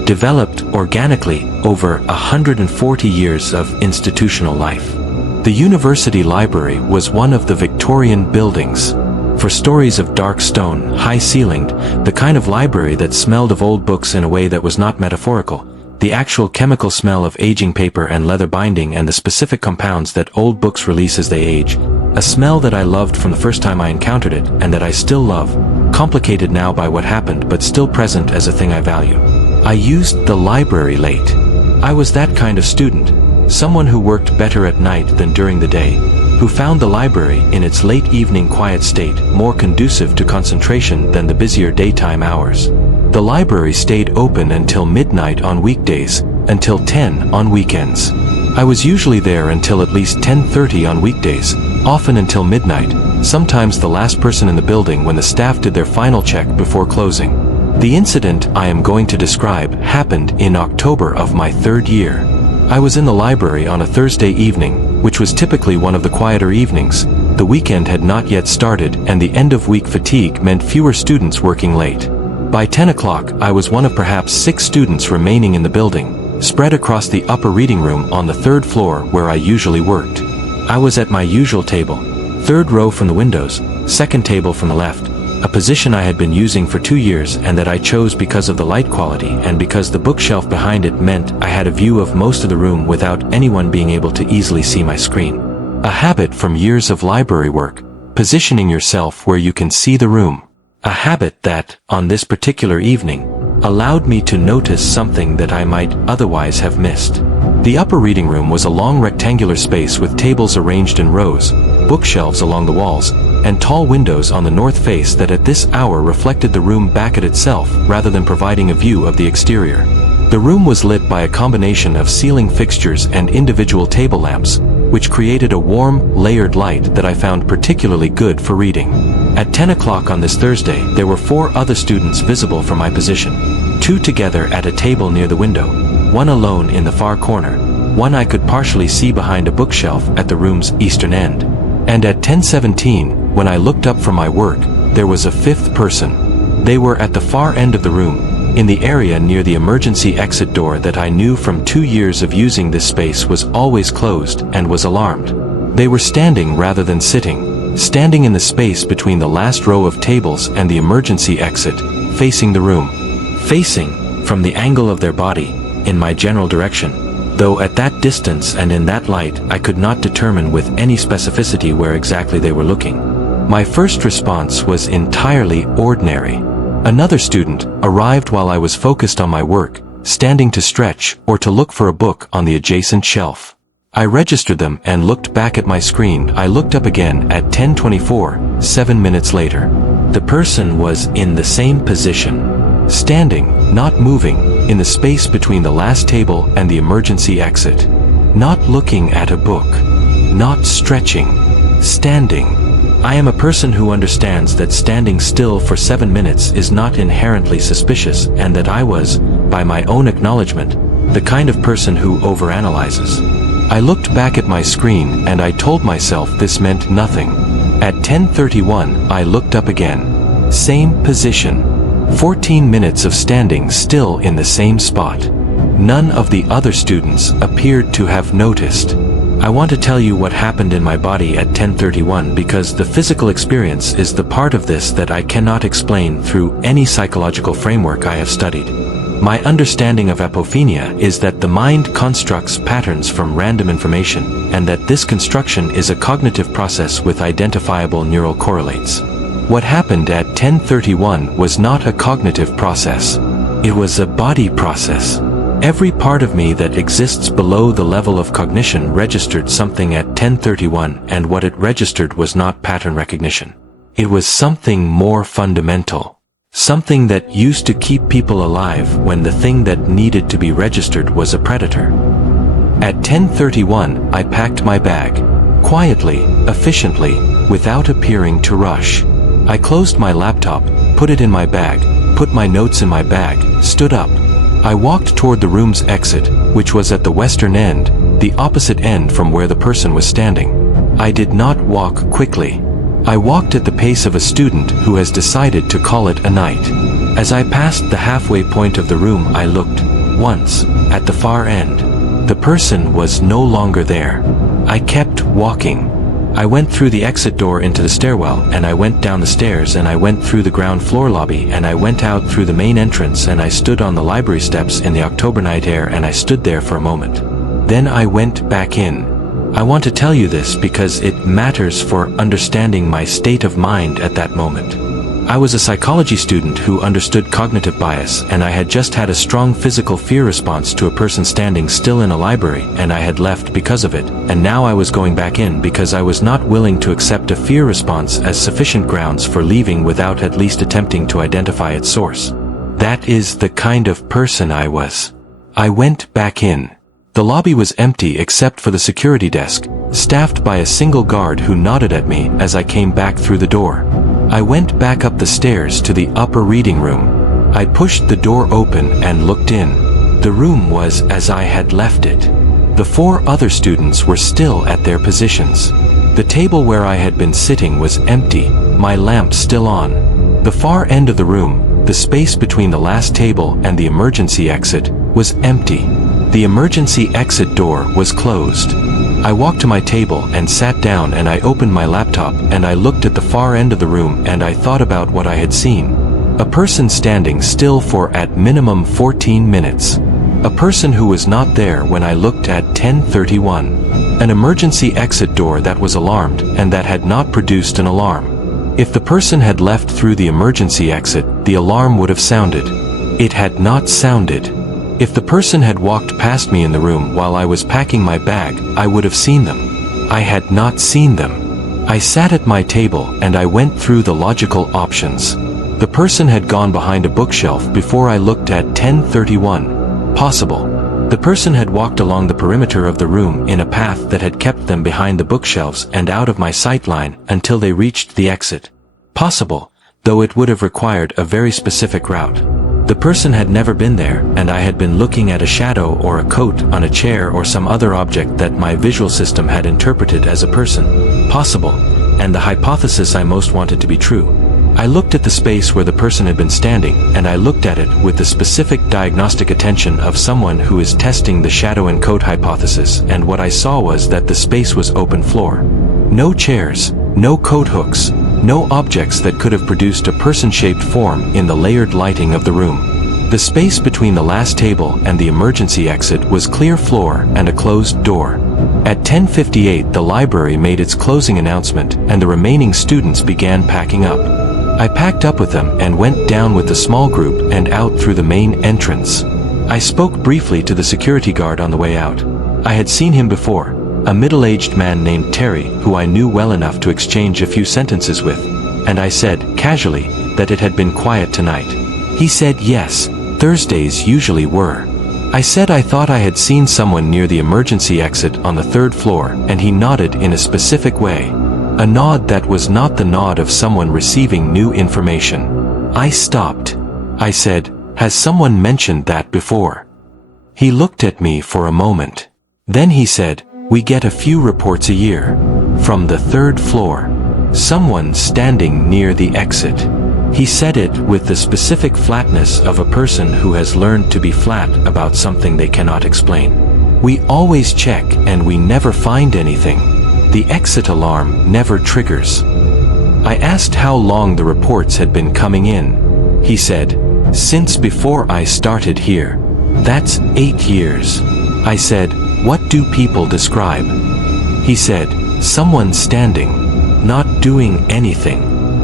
developed organically over 140 years of institutional life. The university library was one of the Victorian buildings. For stories of dark stone, high-ceilinged, the kind of library that smelled of old books in a way that was not metaphorical, the actual chemical smell of aging paper and leather binding and the specific compounds that old books release as they age, a smell that I loved from the first time I encountered it and that I still love, complicated now by what happened but still present as a thing I value. I used the library late. I was that kind of student. Someone who worked better at night than during the day, who found the library in its late evening quiet state more conducive to concentration than the busier daytime hours. The library stayed open until midnight on weekdays, until 10 on weekends. I was usually there until at least 10:30 on weekdays, often until midnight, sometimes the last person in the building when the staff did their final check before closing. The incident I am going to describe happened in October of my third year. I was in the library on a Thursday evening, which was typically one of the quieter evenings. The weekend had not yet started and the end-of-week fatigue meant fewer students working late. By 10 o'clock, I was one of perhaps 6 students remaining in the building, spread across the upper reading room on the 3rd floor where I usually worked. I was at my usual table, 3rd row from the windows, 2nd table from the left, a position I had been using for 2 years and that I chose because of the light quality and because the bookshelf behind it meant I had a view of most of the room without anyone being able to easily see my screen. A habit from years of library work, positioning yourself where you can see the room. A habit that, on this particular evening, allowed me to notice something that I might otherwise have missed. The upper reading room was a long rectangular space with tables arranged in rows, bookshelves along the walls, and tall windows on the north face that at this hour reflected the room back at itself rather than providing a view of the exterior. The room was lit by a combination of ceiling fixtures and individual table lamps, which created a warm, layered light that I found particularly good for reading. At 10 o'clock on this Thursday, there were 4 other students visible from my position. 2 together at a table near the window, 1 alone in the far corner, 1 I could partially see behind a bookshelf at the room's eastern end. And at 10:17, when I looked up from my work, there was a 5th person. They were at the far end of the room, in the area near the emergency exit door that I knew from 2 years of using this space was always closed and was alarmed. They were standing rather than sitting, standing in the space between the last row of tables and the emergency exit, facing the room. facing, from the angle of their body, in my general direction, though at that distance and in that light I could not determine with any specificity where exactly they were looking. My first response was entirely ordinary. Another student arrived while I was focused on my work, standing to stretch or to look for a book on the adjacent shelf. I registered them and looked back at my screen. I looked up again at 10:24, 7 minutes later. The person was in the same position, standing, not moving, in the space between the last table and the emergency exit. Not looking at a book. Not stretching. Standing. I am a person who understands that standing still for 7 minutes is not inherently suspicious, and that I was, by my own acknowledgement, the kind of person who overanalyzes. I looked back at my screen and I told myself this meant nothing. At 10:31, I looked up again. Same position. 14 minutes of standing still in the same spot. None of the other students appeared to have noticed. I want to tell you what happened in my body at 10:31 because the physical experience is the part of this that I cannot explain through any psychological framework I have studied. My understanding of apophenia is that the mind constructs patterns from random information, and that this construction is a cognitive process with identifiable neural correlates. What happened at 10:31 was not a cognitive process. It was a body process. Every part of me that exists below the level of cognition registered something at 10:31, and what it registered was not pattern recognition. It was something more fundamental. Something that used to keep people alive when the thing that needed to be registered was a predator. At 10:31, I packed my bag. Quietly, efficiently, without appearing to rush. I closed my laptop, put it in my bag, put my notes in my bag, stood up. I walked toward the room's exit, which was at the western end, the opposite end from where the person was standing. I did not walk quickly. I walked at the pace of a student who has decided to call it a night. As I passed the halfway point of the room, I looked, once, at the far end. The person was no longer there. I kept walking. I went through the exit door into the stairwell, and I went down the stairs, and I went through the ground floor lobby, and I went out through the main entrance, and I stood on the library steps in the October night air, and I stood there for a moment. Then I went back in. I want to tell you this because it matters for understanding my state of mind at that moment. I was a psychology student who understood cognitive bias, and I had just had a strong physical fear response to a person standing still in a library, and I had left because of it, and now I was going back in because I was not willing to accept a fear response as sufficient grounds for leaving without at least attempting to identify its source. That is the kind of person I was. I went back in. The lobby was empty except for the security desk, staffed by a single guard who nodded at me as I came back through the door. I went back up the stairs to the upper reading room. I pushed the door open and looked in. The room was as I had left it. The 4 other students were still at their positions. The table where I had been sitting was empty, my lamp still on. The far end of the room, the space between the last table and the emergency exit, was empty. The emergency exit door was closed. I walked to my table and sat down, and I opened my laptop and I looked at the far end of the room, and I thought about what I had seen. A person standing still for at minimum 14 minutes. A person who was not there when I looked at 10:31. An emergency exit door that was alarmed and that had not produced an alarm. If the person had left through the emergency exit, the alarm would have sounded. It had not sounded. If the person had walked past me in the room while I was packing my bag, I would have seen them. I had not seen them. I sat at my table and I went through the logical options. The person had gone behind a bookshelf before I looked at 10:31. Possible. The person had walked along the perimeter of the room in a path that had kept them behind the bookshelves and out of my sight line until they reached the exit. Possible, though it would have required a very specific route. The person had never been there, and I had been looking at a shadow or a coat on a chair or some other object that my visual system had interpreted as a person. Possible, and the hypothesis I most wanted to be true. I looked at the space where the person had been standing, and I looked at it with the specific diagnostic attention of someone who is testing the shadow and coat hypothesis, and what I saw was that the space was open floor. No chairs, no coat hooks, no objects that could have produced a person-shaped form in the layered lighting of the room. The space between the last table and the emergency exit was clear floor and a closed door. At 10:58 the library made its closing announcement and the remaining students began packing up. I packed up with them and went down with the small group and out through the main entrance. I spoke briefly to the security guard on the way out. I had seen him before, a middle-aged man named Terry who I knew well enough to exchange a few sentences with, and I said, casually, that it had been quiet tonight. He said yes, Thursdays usually were. I said I thought I had seen someone near the emergency exit on the 3rd floor, and he nodded in a specific way. A nod that was not the nod of someone receiving new information. I stopped. I said, has someone mentioned that before? He looked at me for a moment. Then he said, we get a few reports a year. From the 3rd floor. Someone standing near the exit. He said it with the specific flatness of a person who has learned to be flat about something they cannot explain. We always check and we never find anything. The exit alarm never triggers. I asked how long the reports had been coming in. He said, since before I started here. That's 8 years. I said, what do people describe? He said, someone standing, not doing anything,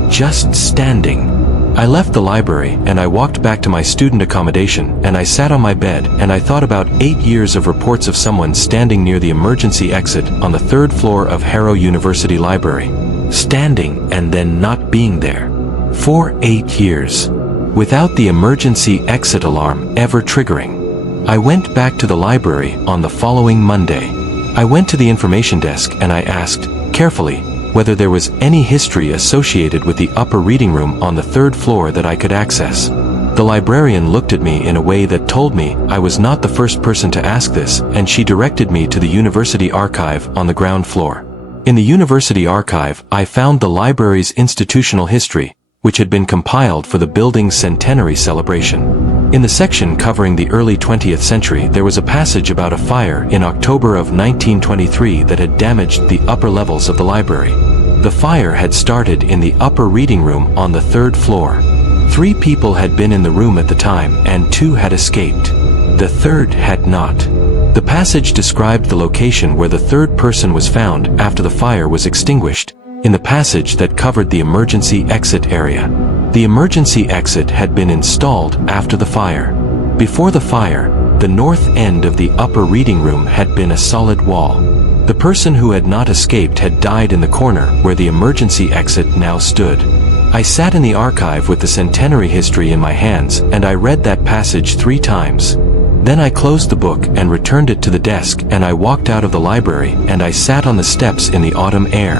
just standing. I left the library and I walked back to my student accommodation and I sat on my bed and I thought about 8 years of reports of someone standing near the emergency exit on the 3rd floor of Harrow University Library. Standing and then not being there. For 8 years. Without the emergency exit alarm ever triggering. I went back to the library on the following Monday. I went to the information desk and I asked, carefully, whether there was any history associated with the upper reading room on the 3rd floor that I could access. The librarian looked at me in a way that told me I was not the first person to ask this, and she directed me to the university archive on the ground floor. In the university archive, I found the library's institutional history, which had been compiled for the building's centenary celebration. In the section covering the early 20th century, there was a passage about a fire in October of 1923 that had damaged the upper levels of the library. The fire had started in the upper reading room on the 3rd floor. 3 people had been in the room at the time and 2 had escaped. The 3rd had not. The passage described the location where the 3rd person was found after the fire was extinguished, in the passage that covered the emergency exit area. The emergency exit had been installed after the fire. Before the fire, the north end of the upper reading room had been a solid wall. The person who had not escaped had died in the corner where the emergency exit now stood. I sat in the archive with the centenary history in my hands and I read that passage 3 times. Then I closed the book and returned it to the desk and I walked out of the library and I sat on the steps in the autumn air.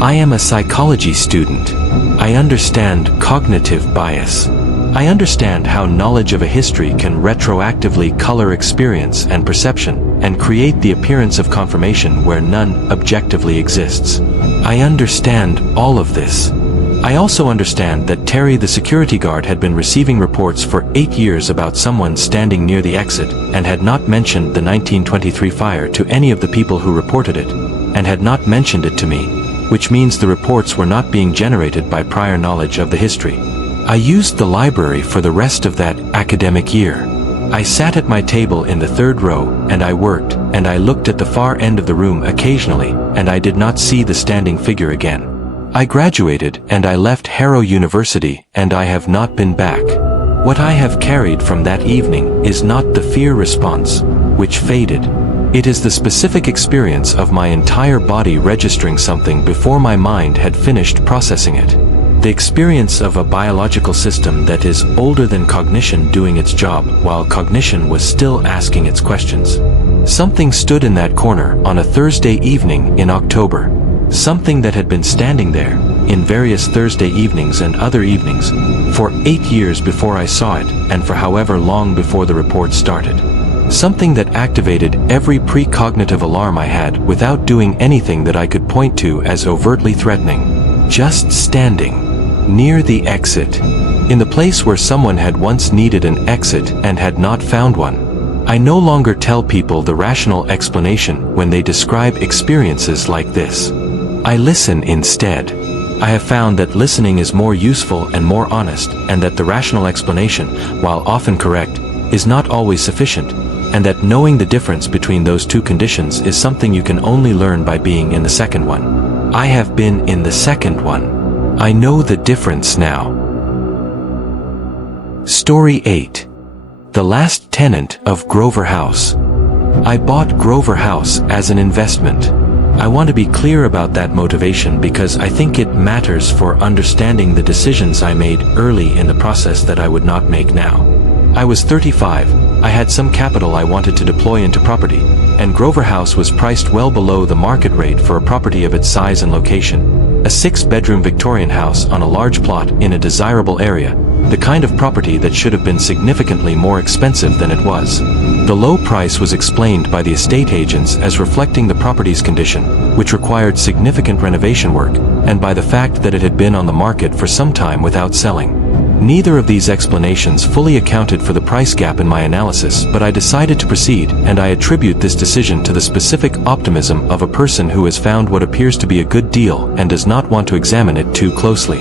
I am a psychology student. I understand cognitive bias. I understand how knowledge of a history can retroactively color experience and perception, and create the appearance of confirmation where none objectively exists. I understand all of this. I also understand that Terry the security guard had been receiving reports for 8 years about someone standing near the exit, and had not mentioned the 1923 fire to any of the people who reported it, and had not mentioned it to me, which means the reports were not being generated by prior knowledge of the history. I used the library for the rest of that academic year. I sat at my table in the 3rd row, and I worked, and I looked at the far end of the room occasionally, and I did not see the standing figure again. I graduated, and I left Harrow University, and I have not been back. What I have carried from that evening is not the fear response, which faded. It is the specific experience of my entire body registering something before my mind had finished processing it. The experience of a biological system that is older than cognition doing its job while cognition was still asking its questions. Something stood in that corner on a Thursday evening in October. Something that had been standing there, in various Thursday evenings and other evenings, for 8 years before I saw it, and for however long before the report started. Something that activated every precognitive alarm I had without doing anything that I could point to as overtly threatening. Just standing. Near the exit. In the place where someone had once needed an exit and had not found one. I no longer tell people the rational explanation when they describe experiences like this. I listen instead. I have found that listening is more useful and more honest, and that the rational explanation, while often correct, is not always sufficient, and that knowing the difference between those two conditions is something you can only learn by being in the second one. I have been in the second one. I know the difference now. Story 8. The Last Tenant of Grover House. I bought Grover House as an investment. I want to be clear about that motivation because I think it matters for understanding the decisions I made early in the process that I would not make now. I was 35, I had some capital I wanted to deploy into property, and Grover House was priced well below the market rate for a property of its size and location. A 6-bedroom Victorian house on a large plot in a desirable area, the kind of property that should have been significantly more expensive than it was. The low price was explained by the estate agents as reflecting the property's condition, which required significant renovation work, and by the fact that it had been on the market for some time without selling. Neither of these explanations fully accounted for the price gap in my analysis, but I decided to proceed, and I attribute this decision to the specific optimism of a person who has found what appears to be a good deal and does not want to examine it too closely.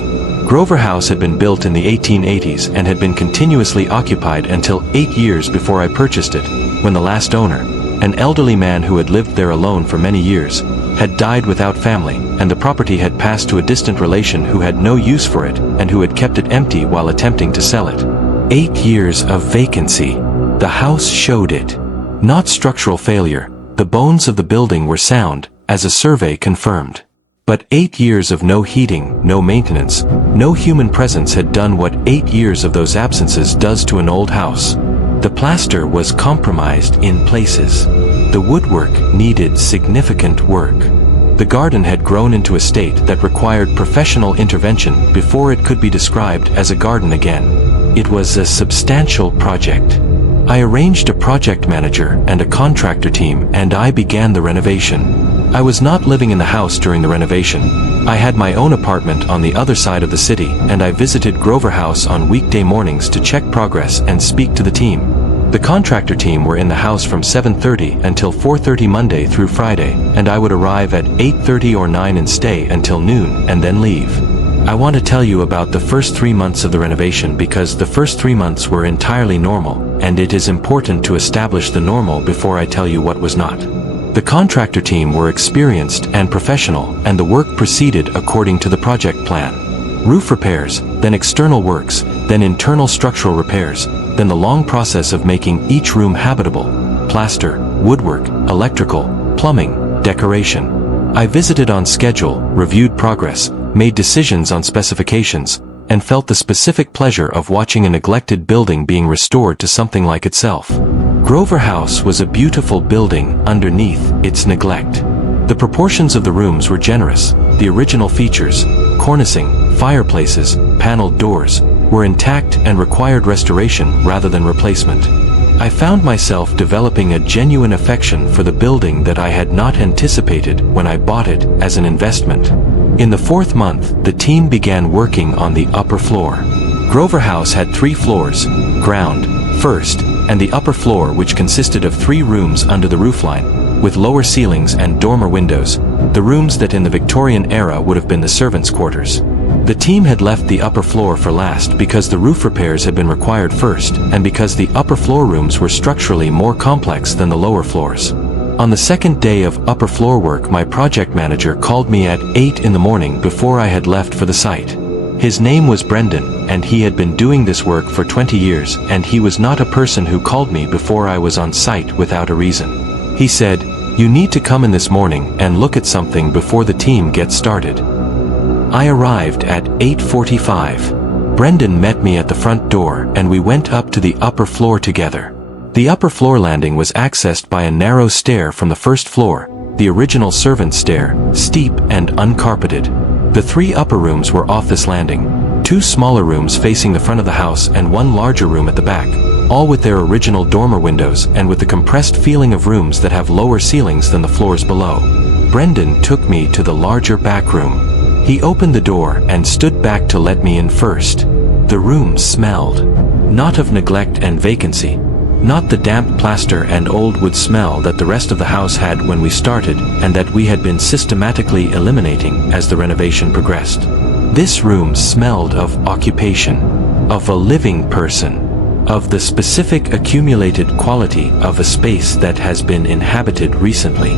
Grover House had been built in the 1880s and had been continuously occupied until 8 years before I purchased it, when the last owner, an elderly man who had lived there alone for many years, had died without family, and the property had passed to a distant relation who had no use for it and who had kept it empty while attempting to sell it. 8 years of vacancy. The house showed it. Not structural failure, the bones of the building were sound, as a survey confirmed. But 8 years of no heating, no maintenance, no human presence had done what 8 years of those absences does to an old house. The plaster was compromised in places. The woodwork needed significant work. The garden had grown into a state that required professional intervention before it could be described as a garden again. It was a substantial project. I arranged a project manager and a contractor team, and I began the renovation. I was not living in the house during the renovation. I had my own apartment on the other side of the city, and I visited Grover House on weekday mornings to check progress and speak to the team. The contractor team were in the house from 7:30 until 4:30 Monday through Friday, and I would arrive at 8:30 or 9 and stay until noon and then leave. I want to tell you about the first 3 months of the renovation because the first 3 months were entirely normal, and it is important to establish the normal before I tell you what was not. The contractor team were experienced and professional, and the work proceeded according to the project plan. Roof repairs, then external works, then internal structural repairs, then the long process of making each room habitable, plaster, woodwork, electrical, plumbing, decoration. I visited on schedule, reviewed progress, made decisions on specifications, and felt the specific pleasure of watching a neglected building being restored to something like itself. Grover House was a beautiful building underneath its neglect. The proportions of the rooms were generous. The original features, cornicing, fireplaces, paneled doors, were intact and required restoration rather than replacement. I found myself developing a genuine affection for the building that I had not anticipated when I bought it as an investment. In the 4th month, the team began working on the upper floor. Grover House had 3 floors, ground, first, and the upper floor, which consisted of 3 rooms under the roofline, with lower ceilings and dormer windows, the rooms that in the Victorian era would have been the servants' quarters. The team had left the upper floor for last because the roof repairs had been required first, and because the upper floor rooms were structurally more complex than the lower floors. On the 2nd day of upper floor work, my project manager called me at 8 in the morning before I had left for the site. His name was Brendan, and he had been doing this work for 20 years, and he was not a person who called me before I was on site without a reason. He said, "You need to come in this morning and look at something before the team gets started." I arrived at 8:45. Brendan met me at the front door, and we went up to the upper floor together. The upper floor landing was accessed by a narrow stair from the first floor, the original servant stair, steep and uncarpeted. The 3 upper rooms were off this landing, 2 smaller rooms facing the front of the house and 1 larger room at the back, all with their original dormer windows and with the compressed feeling of rooms that have lower ceilings than the floors below. Brendan took me to the larger back room. He opened the door and stood back to let me in first. The room smelled, not of neglect and vacancy, Not the damp plaster and old wood smell that the rest of the house had when we started and that we had been systematically eliminating as the renovation progressed. This room smelled of occupation, of a living person, of the specific accumulated quality of a space that has been inhabited recently.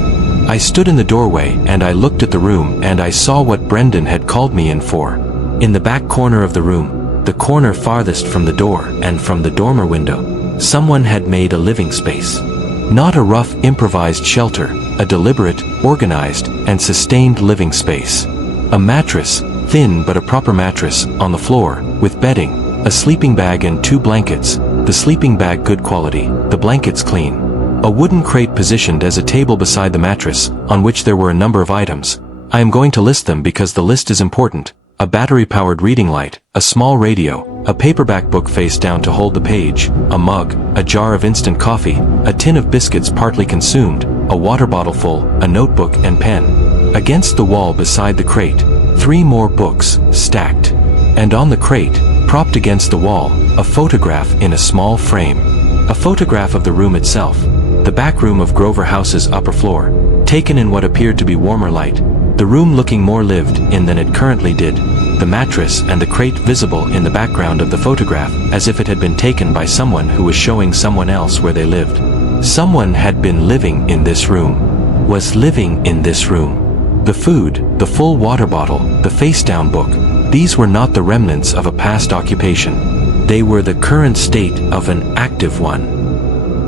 I stood in the doorway and I looked at the room and I saw what Brendan had called me in for. In the back corner of the room, the corner farthest from the door and from the dormer window, someone had made a living space. Not a rough improvised shelter, a deliberate, organized, and sustained living space. A mattress, thin but a proper mattress, on the floor, with bedding, a sleeping bag and 2 blankets, the sleeping bag good quality, the blankets clean. A wooden crate positioned as a table beside the mattress, on which there were a number of items. I am going to list them because the list is important. A battery-powered reading light, a small radio, a paperback book face down to hold the page, a mug, a jar of instant coffee, a tin of biscuits partly consumed, a water bottle full, a notebook and pen. Against the wall beside the crate, 3 more books, stacked. And on the crate, propped against the wall, a photograph in a small frame. A photograph of the room itself, the back room of Grover House's upper floor, taken in what appeared to be warmer light, the room looking more lived in than it currently did, the mattress and the crate visible in the background of the photograph as if it had been taken by someone who was showing someone else where they lived. Someone had been living in this room, was living in this room. The food, the full water bottle, the face-down book, these were not the remnants of a past occupation. They were the current state of an active one.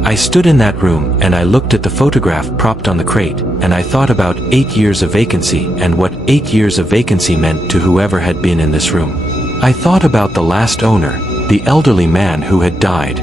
I stood in that room and I looked at the photograph propped on the crate, and I thought about 8 years of vacancy and what 8 years of vacancy meant to whoever had been in this room. I thought about the last owner, the elderly man who had died.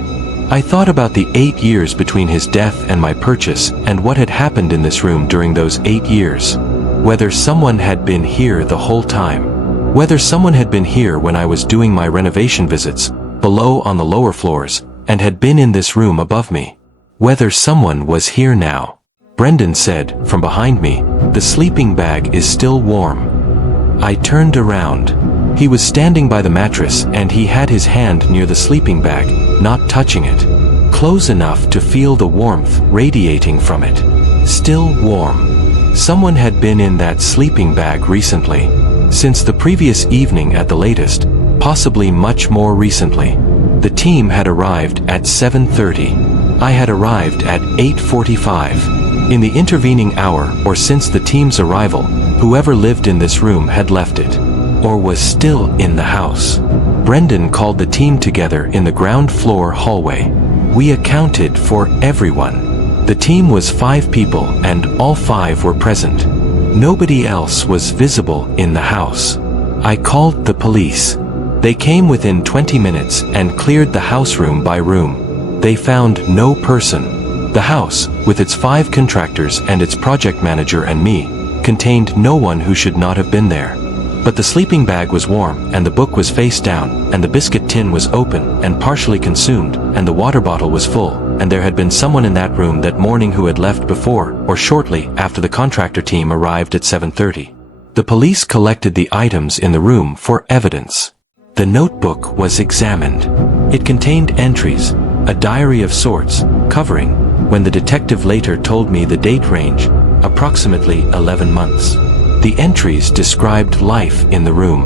I thought about the 8 years between his death and my purchase and what had happened in this room during those 8 years. Whether someone had been here the whole time. Whether someone had been here when I was doing my renovation visits, below on the lower floors, and had been in this room above me. Whether someone was here now. Brendan said, from behind me, the sleeping bag is still warm. I turned around. He was standing by the mattress and he had his hand near the sleeping bag, not touching it. Close enough to feel the warmth radiating from it. Still warm. Someone had been in that sleeping bag recently. Since the previous evening at the latest, possibly much more recently. The team had arrived at 7:30. I had arrived at 8:45. In the intervening hour or since the team's arrival, whoever lived in this room had left it. Or was still in the house. Brendan called the team together in the ground floor hallway. We accounted for everyone. The team was 5 people and all 5 were present. Nobody else was visible in the house. I called the police. They came within 20 minutes and cleared the house room by room. They found no person. The house, with its 5 contractors and its project manager and me, contained no one who should not have been there. But the sleeping bag was warm and the book was face down and the biscuit tin was open and partially consumed and the water bottle was full. And there had been someone in that room that morning who had left before or shortly after the contractor team arrived at 7:30. The police collected the items in the room for evidence. The notebook was examined. It contained entries, a diary of sorts, covering, when the detective later told me the date range, approximately 11 months. The entries described life in the room.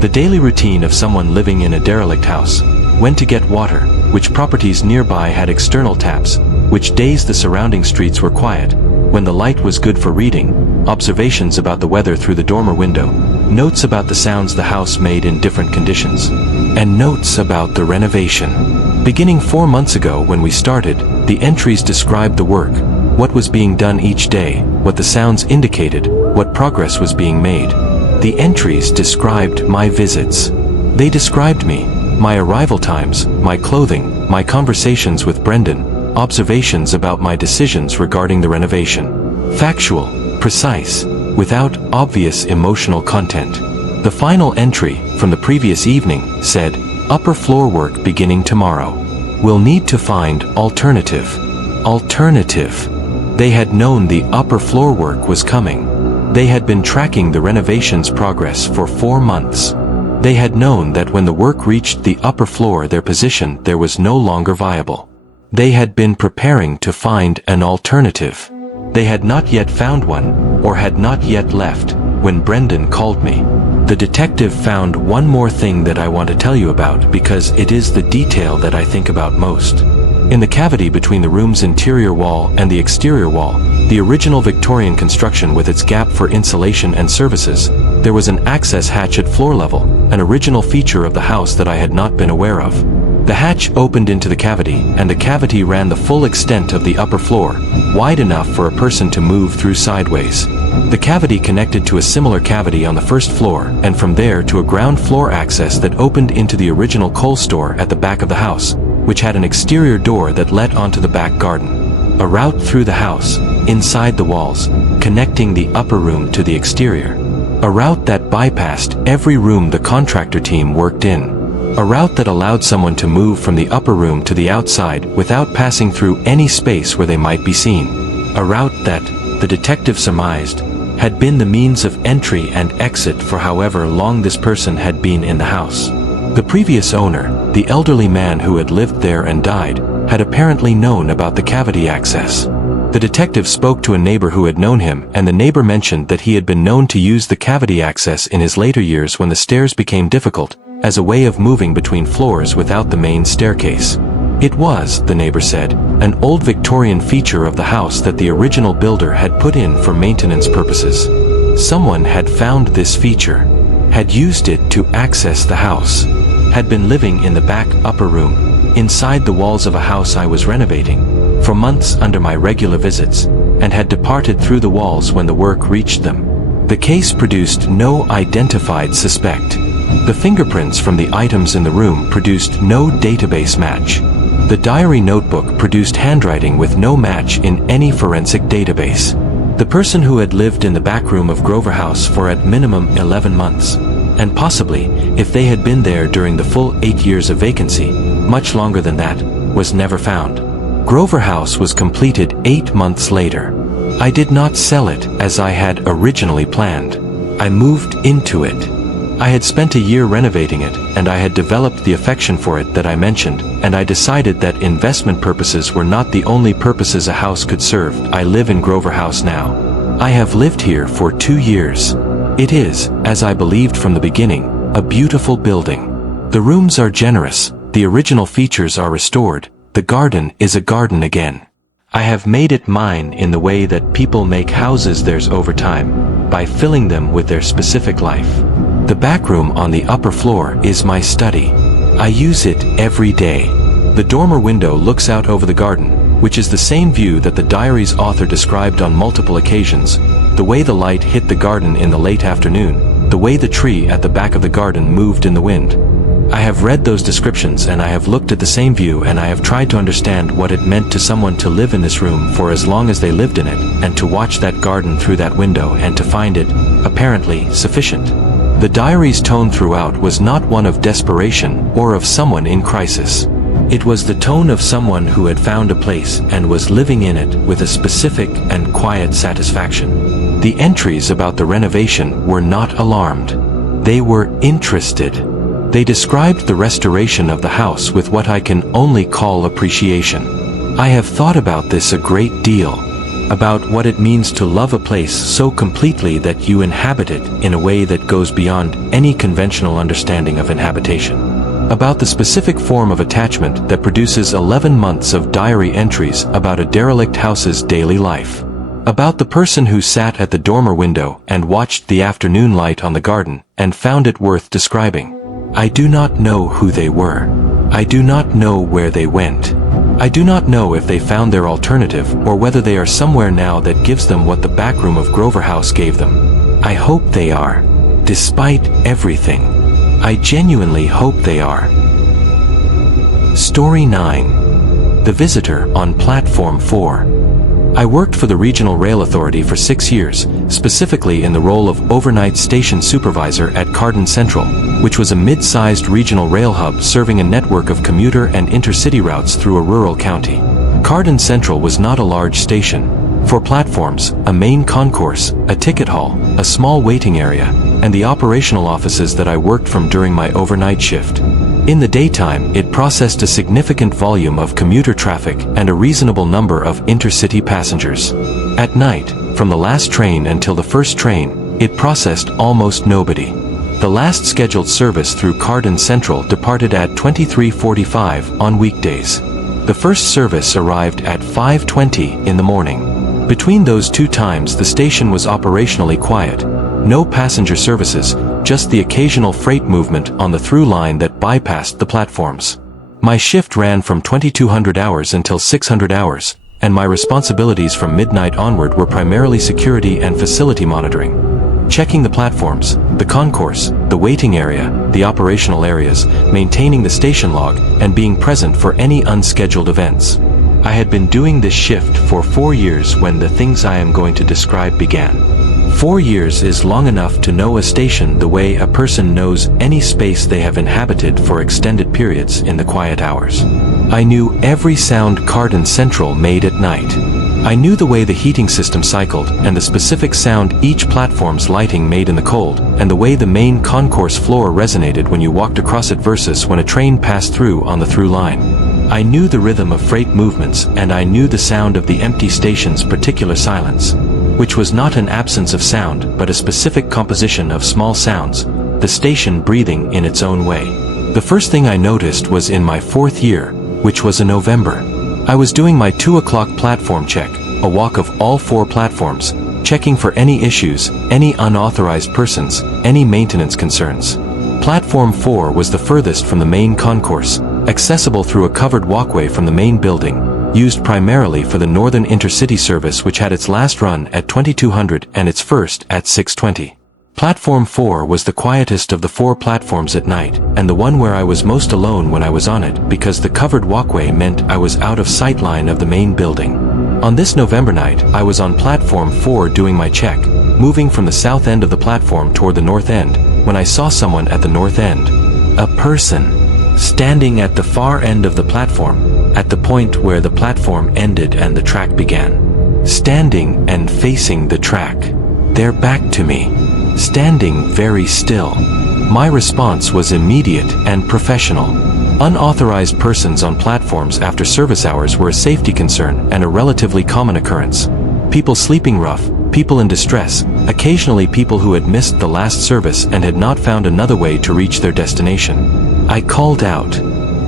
The daily routine of someone living in a derelict house. When to get water, which properties nearby had external taps, which days the surrounding streets were quiet, when the light was good for reading, observations about the weather through the dormer window, notes about the sounds the house made in different conditions, and notes about the renovation. Beginning 4 months ago when we started, the entries described the work, what was being done each day, what the sounds indicated, what progress was being made. The entries described my visits. They described me. My arrival times, my clothing, my conversations with Brendan, observations about my decisions regarding the renovation. Factual, precise, without obvious emotional content. The final entry, from the previous evening, said, upper floor work beginning tomorrow. We'll need to find alternative. Alternative. They had known the upper floor work was coming. They had been tracking the renovation's progress for 4 months. They had known that when the work reached the upper floor their position there was no longer viable. They had been preparing to find an alternative. They had not yet found one, or had not yet left, when Brendan called me. The detective found one more thing that I want to tell you about because it is the detail that I think about most. In the cavity between the room's interior wall and the exterior wall, the original Victorian construction with its gap for insulation and services, there was an access hatch at floor level, an original feature of the house that I had not been aware of. The hatch opened into the cavity, and the cavity ran the full extent of the upper floor, wide enough for a person to move through sideways. The cavity connected to a similar cavity on the first floor, and from there to a ground floor access that opened into the original coal store at the back of the house, which had an exterior door that led onto the back garden. A route through the house, inside the walls, connecting the upper room to the exterior. A route that bypassed every room the contractor team worked in. A route that allowed someone to move from the upper room to the outside without passing through any space where they might be seen. A route that, the detective surmised, had been the means of entry and exit for however long this person had been in the house. The previous owner, the elderly man who had lived there and died, had apparently known about the cavity access. The detective spoke to a neighbor who had known him, and the neighbor mentioned that he had been known to use the cavity access in his later years when the stairs became difficult, as a way of moving between floors without the main staircase. It was, the neighbor said, an old Victorian feature of the house that the original builder had put in for maintenance purposes. Someone had found this feature, had used it to access the house, had been living in the back upper room, inside the walls of a house I was renovating, for months under my regular visits, and had departed through the walls when the work reached them. The case produced no identified suspect. The fingerprints from the items in the room produced no database match. The diary notebook produced handwriting with no match in any forensic database. The person who had lived in the back room of Grover House for at minimum 11 months, and possibly, if they had been there during the full 8 years of vacancy, much longer than that, was never found. Grover House was completed 8 months later. I did not sell it as I had originally planned. I moved into it. I had spent a year renovating it, and I had developed the affection for it that I mentioned, and I decided that investment purposes were not the only purposes a house could serve. I live in Grover House now. I have lived here for 2 years. It is, as I believed from the beginning, a beautiful building. The rooms are generous, the original features are restored, the garden is a garden again. I have made it mine in the way that people make houses theirs over time, by filling them with their specific life. The back room on the upper floor is my study. I use it every day. The dormer window looks out over the garden, which is the same view that the diary's author described on multiple occasions, the way the light hit the garden in the late afternoon, the way the tree at the back of the garden moved in the wind. I have read those descriptions and I have looked at the same view and I have tried to understand what it meant to someone to live in this room for as long as they lived in it, and to watch that garden through that window and to find it, apparently, sufficient. The diary's tone throughout was not one of desperation or of someone in crisis. It was the tone of someone who had found a place and was living in it with a specific and quiet satisfaction. The entries about the renovation were not alarmed. They were interested. They described the restoration of the house with what I can only call appreciation. I have thought about this a great deal. About what it means to love a place so completely that you inhabit it in a way that goes beyond any conventional understanding of inhabitation. About the specific form of attachment that produces 11 months of diary entries about a derelict house's daily life. About the person who sat at the dormer window and watched the afternoon light on the garden and found it worth describing. I do not know who they were. I do not know where they went. I do not know if they found their alternative or whether they are somewhere now that gives them what the back room of Grover House gave them. I hope they are. Despite everything. I genuinely hope they are. Story 9. The Visitor on Platform 4. I worked for the Regional Rail Authority for 6 years, specifically in the role of overnight station supervisor at Carden Central, which was a mid-sized regional rail hub serving a network of commuter and intercity routes through a rural county. Carden Central was not a large station. 4 platforms, a main concourse, a ticket hall, a small waiting area, and the operational offices that I worked from during my overnight shift. In the daytime, it processed a significant volume of commuter traffic and a reasonable number of intercity passengers. At night, from the last train until the first train, it processed almost nobody. The last scheduled service through Carden Central departed at 23:45 on weekdays. The first service arrived at 5:20 in the morning. Between those two times, the station was operationally quiet. No passenger services, just the occasional freight movement on the through line that bypassed the platforms. My shift ran from 2200 hours until 600 hours, and my responsibilities from midnight onward were primarily security and facility monitoring. Checking the platforms, the concourse, the waiting area, the operational areas, maintaining the station log, and being present for any unscheduled events. I had been doing this shift for 4 years when the things I am going to describe began. 4 years is long enough to know a station the way a person knows any space they have inhabited for extended periods in the quiet hours. I knew every sound Carden Central made at night. I knew the way the heating system cycled and the specific sound each platform's lighting made in the cold, and the way the main concourse floor resonated when you walked across it versus when a train passed through on the through line. I knew the rhythm of freight movements, and I knew the sound of the empty station's particular silence, which was not an absence of sound but a specific composition of small sounds, the station breathing in its own way. The first thing I noticed was in my 4th year, which was in November. I was doing my 2 o'clock platform check, a walk of all 4 platforms, checking for any issues, any unauthorized persons, any maintenance concerns. Platform 4 was the furthest from the main concourse, accessible through a covered walkway from the main building, used primarily for the Northern Intercity service which had its last run at 2200 and its first at 6:20. Platform 4 was the quietest of the 4 platforms at night, and the one where I was most alone when I was on it because the covered walkway meant I was out of sight line of the main building. On this November night, I was on Platform 4 doing my check, moving from the south end of the platform toward the north end, when I saw someone at the north end. A person. Standing at the far end of the platform, at the point where the platform ended and the track began. Standing and facing the track. Their back to me. Standing very still. My response was immediate and professional. Unauthorized persons on platforms after service hours were a safety concern and a relatively common occurrence. People sleeping rough, people in distress, occasionally people who had missed the last service and had not found another way to reach their destination. I called out.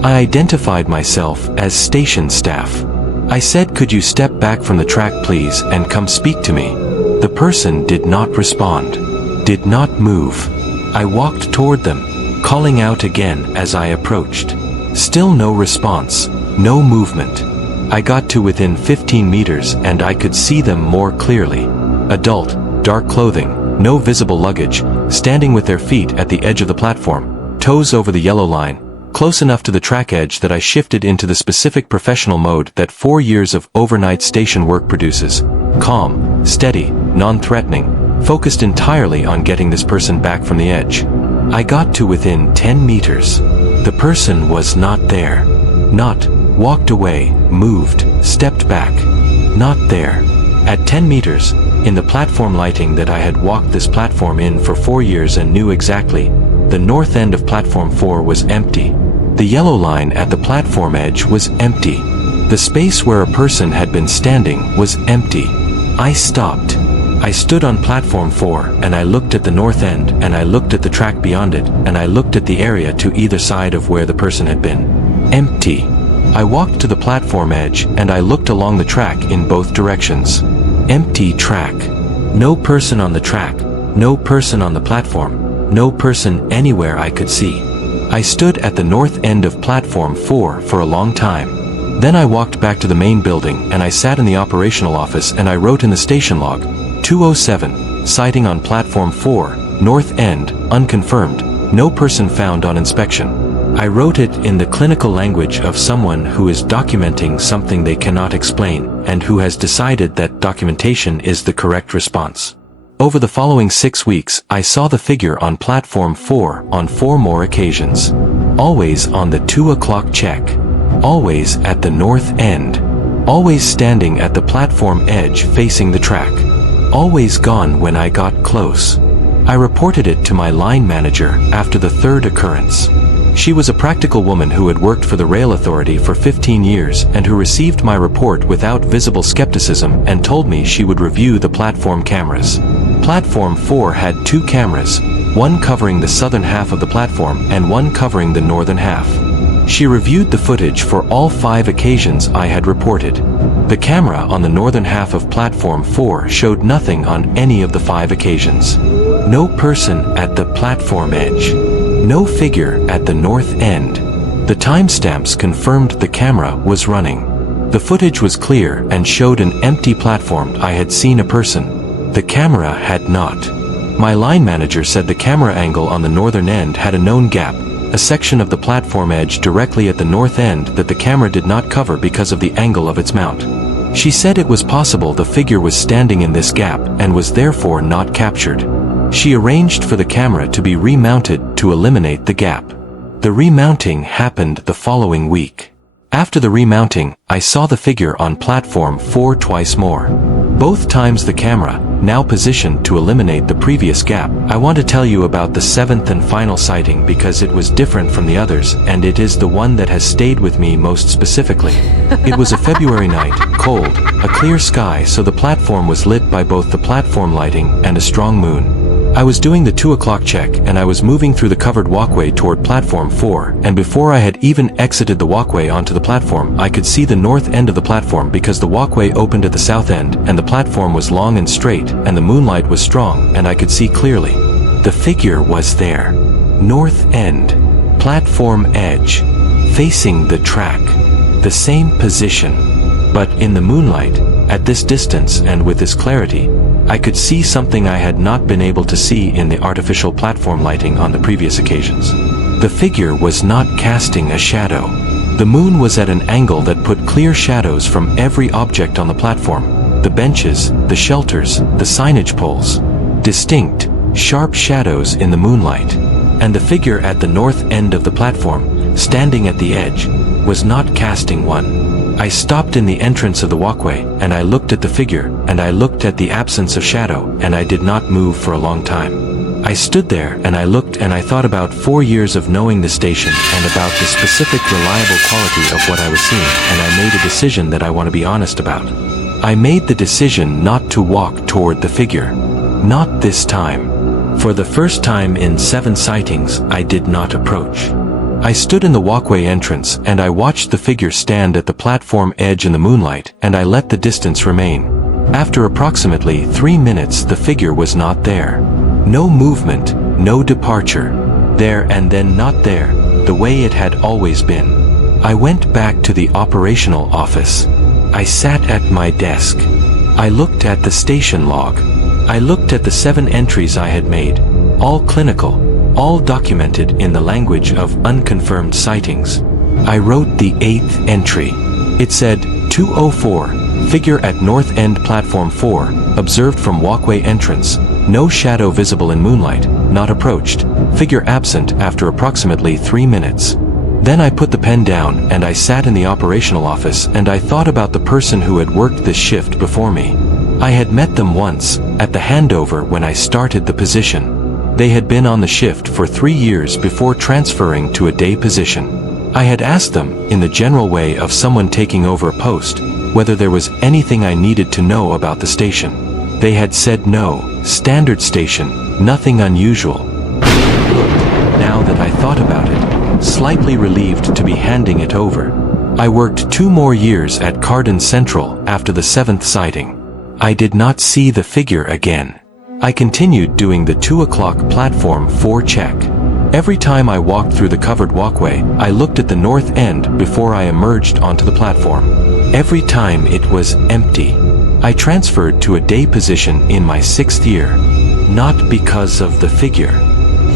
I identified myself as station staff. I said, "Could you step back from the track please and come speak to me?" The person did not respond. Did not move. I walked toward them, calling out again as I approached. Still no response, no movement. I got to within 15 meters and I could see them more clearly. Adult, dark clothing, no visible luggage, standing with their feet at the edge of the platform, toes over the yellow line, close enough to the track edge that I shifted into the specific professional mode that 4 years of overnight station work produces. Calm, steady, non-threatening, focused entirely on getting this person back from the edge. I got to within 10 meters. The person was not there. Not, walked away, moved, stepped back. Not there. At 10 meters, in the platform lighting that I had walked this platform in for 4 years and knew exactly, the north end of platform 4 was empty. The yellow line at the platform edge was empty. The space where a person had been standing was empty. I stopped. I stood on platform 4 and I looked at the north end and I looked at the track beyond it and I looked at the area to either side of where the person had been. Empty. I walked to the platform edge and I looked along the track in both directions. Empty track. No person on the track. No person on the platform. No person anywhere I could see. I stood at the north end of platform 4 for a long time. Then I walked back to the main building and I sat in the operational office and I wrote in the station log, 207, sighting on platform 4, north end, unconfirmed, no person found on inspection. I wrote it in the clinical language of someone who is documenting something they cannot explain and who has decided that documentation is the correct response. Over the following 6 weeks, I saw the figure on platform 4 on 4 more occasions. Always on the 2 o'clock check. Always at the north end. Always standing at the platform edge facing the track. Always gone when I got close. I reported it to my line manager after the 3rd occurrence. She was a practical woman who had worked for the rail authority for 15 years and who received my report without visible skepticism and told me she would review the platform cameras. Platform 4 had 2 cameras, one covering the southern half of the platform and one covering the northern half. She reviewed the footage for all 5 occasions I had reported. The camera on the northern half of Platform 4 showed nothing on any of the 5 occasions. No person at the platform edge. No figure at the north end. The timestamps confirmed the camera was running. The footage was clear and showed an empty platform. I had seen a person. The camera had not. My line manager said the camera angle on the northern end had a known gap, a section of the platform edge directly at the north end that the camera did not cover because of the angle of its mount. She said it was possible the figure was standing in this gap and was therefore not captured. She arranged for the camera to be remounted to eliminate the gap. The remounting happened the following week. After the remounting, I saw the figure on Platform 4 twice more. Both times the camera, now positioned to eliminate the previous gap. I want to tell you about the 7th and final sighting because it was different from the others and it is the one that has stayed with me most specifically. It was a February night, cold, a clear sky, so the platform was lit by both the platform lighting and a strong moon. I was doing the 2 o'clock check and I was moving through the covered walkway toward Platform 4, and before I had even exited the walkway onto the platform I could see the north end of the platform because the walkway opened at the south end and the platform was long and straight and the moonlight was strong and I could see clearly. The figure was there. North end. Platform edge. Facing the track. The same position. But in the moonlight, at this distance and with this clarity, I could see something I had not been able to see in the artificial platform lighting on the previous occasions. The figure was not casting a shadow. The moon was at an angle that put clear shadows from every object on the platform, the benches, the shelters, the signage poles. Distinct, sharp shadows in the moonlight. And the figure at the north end of the platform, standing at the edge, was not casting one. I stopped in the entrance of the walkway, and I looked at the figure, and I looked at the absence of shadow, and I did not move for a long time. I stood there, and I looked, and I thought about 4 years of knowing the station, and about the specific reliable quality of what I was seeing, and I made a decision that I want to be honest about. I made the decision not to walk toward the figure. Not this time. For the first time in 7 sightings, I did not approach. I stood in the walkway entrance and I watched the figure stand at the platform edge in the moonlight, and I let the distance remain. After approximately 3 minutes the figure was not there. No movement, no departure. There and then not there, the way it had always been. I went back to the operational office. I sat at my desk. I looked at the station log. I looked at the 7 entries I had made, all clinical. All documented in the language of unconfirmed sightings. I wrote the 8th entry. It said, 204, figure at north end platform 4, observed from walkway entrance, no shadow visible in moonlight, not approached, figure absent after approximately 3 minutes. Then I put the pen down and I sat in the operational office and I thought about the person who had worked this shift before me. I had met them once, at the handover when I started the position. They had been on the shift for 3 years before transferring to a day position. I had asked them, in the general way of someone taking over a post, whether there was anything I needed to know about the station. They had said no, standard station, nothing unusual. Now that I thought about it, slightly relieved to be handing it over. I worked 2 more years at Carden Central after the 7th sighting. I did not see the figure again. I continued doing the 2 o'clock platform 4 check. Every time I walked through the covered walkway, I looked at the north end before I emerged onto the platform. Every time it was empty. I transferred to a day position in my 6th year. Not because of the figure.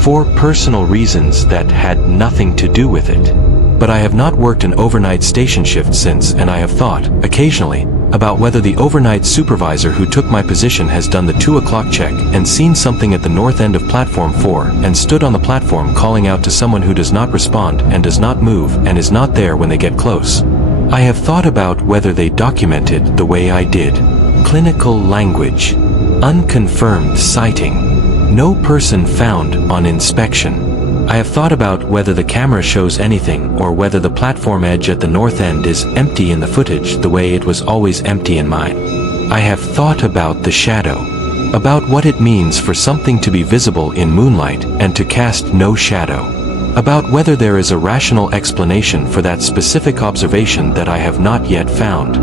For personal reasons that had nothing to do with it. But I have not worked an overnight station shift since, and I have thought, occasionally, about whether the overnight supervisor who took my position has done the 2 o'clock check and seen something at the north end of platform 4 and stood on the platform calling out to someone who does not respond and does not move and is not there when they get close. I have thought about whether they documented the way I did. Clinical language. Unconfirmed sighting. No person found on inspection. I have thought about whether the camera shows anything or whether the platform edge at the north end is empty in the footage the way it was always empty in mine. I have thought about the shadow, about what it means for something to be visible in moonlight and to cast no shadow, about whether there is a rational explanation for that specific observation that I have not yet found.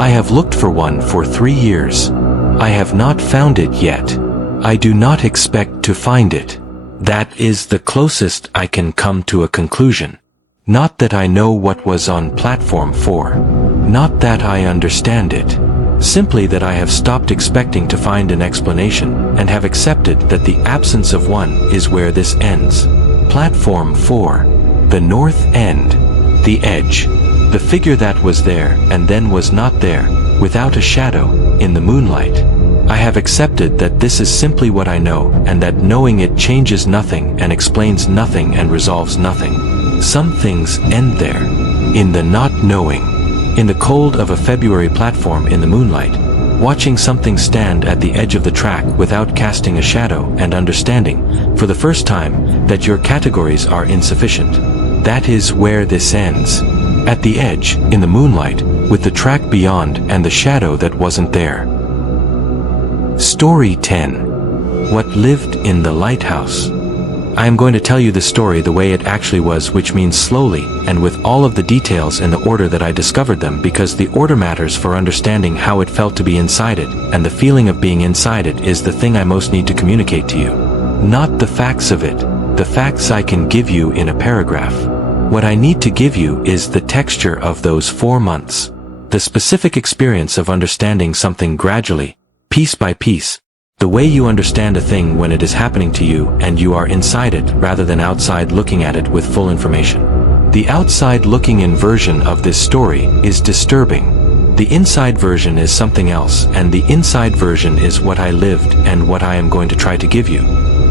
I have looked for one for 3 years. I have not found it yet. I do not expect to find it. That is the closest I can come to a conclusion. Not that I know what was on platform 4. Not that I understand it. Simply that I have stopped expecting to find an explanation and have accepted that the absence of one is where this ends. Platform 4. The north end. The edge. The figure that was there and then was not there, without a shadow, in the moonlight. I have accepted that this is simply what I know, and that knowing it changes nothing and explains nothing and resolves nothing. Some things end there. In the not knowing. In the cold of a February platform in the moonlight, watching something stand at the edge of the track without casting a shadow and understanding, for the first time, that your categories are insufficient. That is where this ends. At the edge, in the moonlight, with the track beyond and the shadow that wasn't there. Story 10. What lived in the lighthouse. I am going to tell you the story the way it actually was, which means slowly and with all of the details in the order that I discovered them, because the order matters for understanding how it felt to be inside it, and the feeling of being inside it is the thing I most need to communicate to you. Not the facts of it. The facts I can give you in a paragraph. What I need to give you is the texture of those 4 months. The specific experience of understanding something gradually, piece by piece, the way you understand a thing when it is happening to you and you are inside it rather than outside looking at it with full information. The outside looking in version of this story is disturbing. The inside version is something else, and the inside version is what I lived and what I am going to try to give you.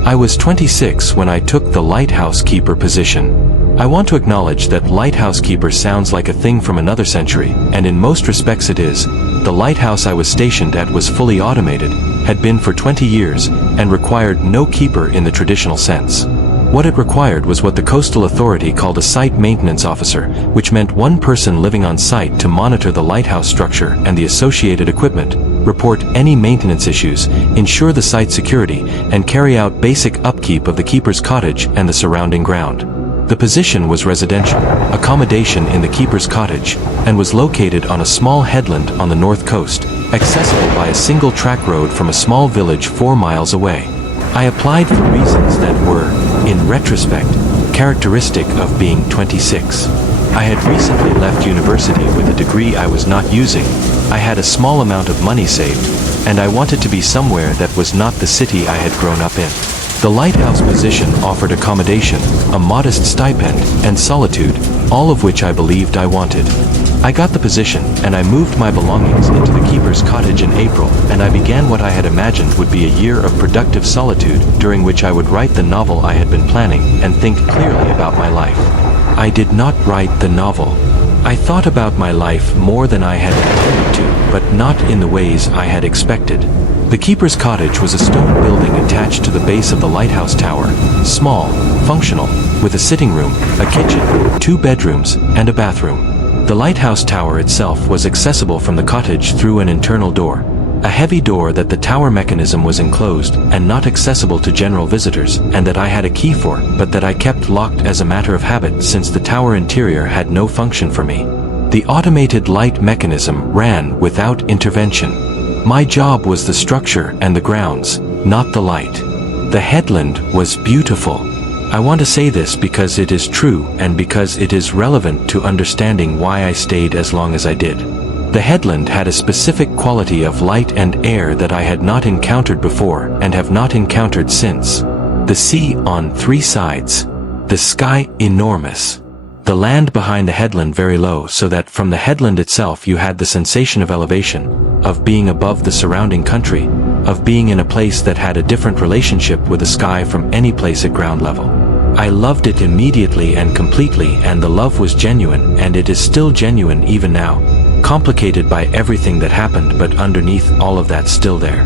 I was 26 when I took the lighthouse keeper position. I want to acknowledge that lighthouse keeper sounds like a thing from another century, and in most respects it is. The lighthouse I was stationed at was fully automated, had been for 20 years, and required no keeper in the traditional sense. What it required was what the coastal authority called a site maintenance officer, which meant one person living on site to monitor the lighthouse structure and the associated equipment, report any maintenance issues, ensure the site security, and carry out basic upkeep of the keeper's cottage and the surrounding ground. The position was residential, accommodation in the keeper's cottage, and was located on a small headland on the north coast, accessible by a single track road from a small village 4 miles away. I applied for reasons that were, in retrospect, characteristic of being 26. I had recently left university with a degree I was not using, I had a small amount of money saved, and I wanted to be somewhere that was not the city I had grown up in. The lighthouse position offered accommodation, a modest stipend, and solitude, all of which I believed I wanted. I got the position, and I moved my belongings into the keeper's cottage in April, and I began what I had imagined would be a year of productive solitude, during which I would write the novel I had been planning, and think clearly about my life. I did not write the novel. I thought about my life more than I had intended to, but not in the ways I had expected. The keeper's cottage was a stone building attached to the base of the lighthouse tower, small, functional, with a sitting room, a kitchen, 2 bedrooms, and a bathroom. The lighthouse tower itself was accessible from the cottage through an internal door, a heavy door that the tower mechanism was enclosed and not accessible to general visitors, and that I had a key for, but that I kept locked as a matter of habit since the tower interior had no function for me. The automated light mechanism ran without intervention. My job was the structure and the grounds, not the light. The headland was beautiful. I want to say this because it is true and because it is relevant to understanding why I stayed as long as I did. The headland had a specific quality of light and air that I had not encountered before and have not encountered since. The sea on 3 sides. The sky enormous. The land behind the headland very low, so that from the headland itself you had the sensation of elevation, of being above the surrounding country, of being in a place that had a different relationship with the sky from any place at ground level. I loved it immediately and completely, and the love was genuine, and it is still genuine even now, complicated by everything that happened, but underneath all of that still there.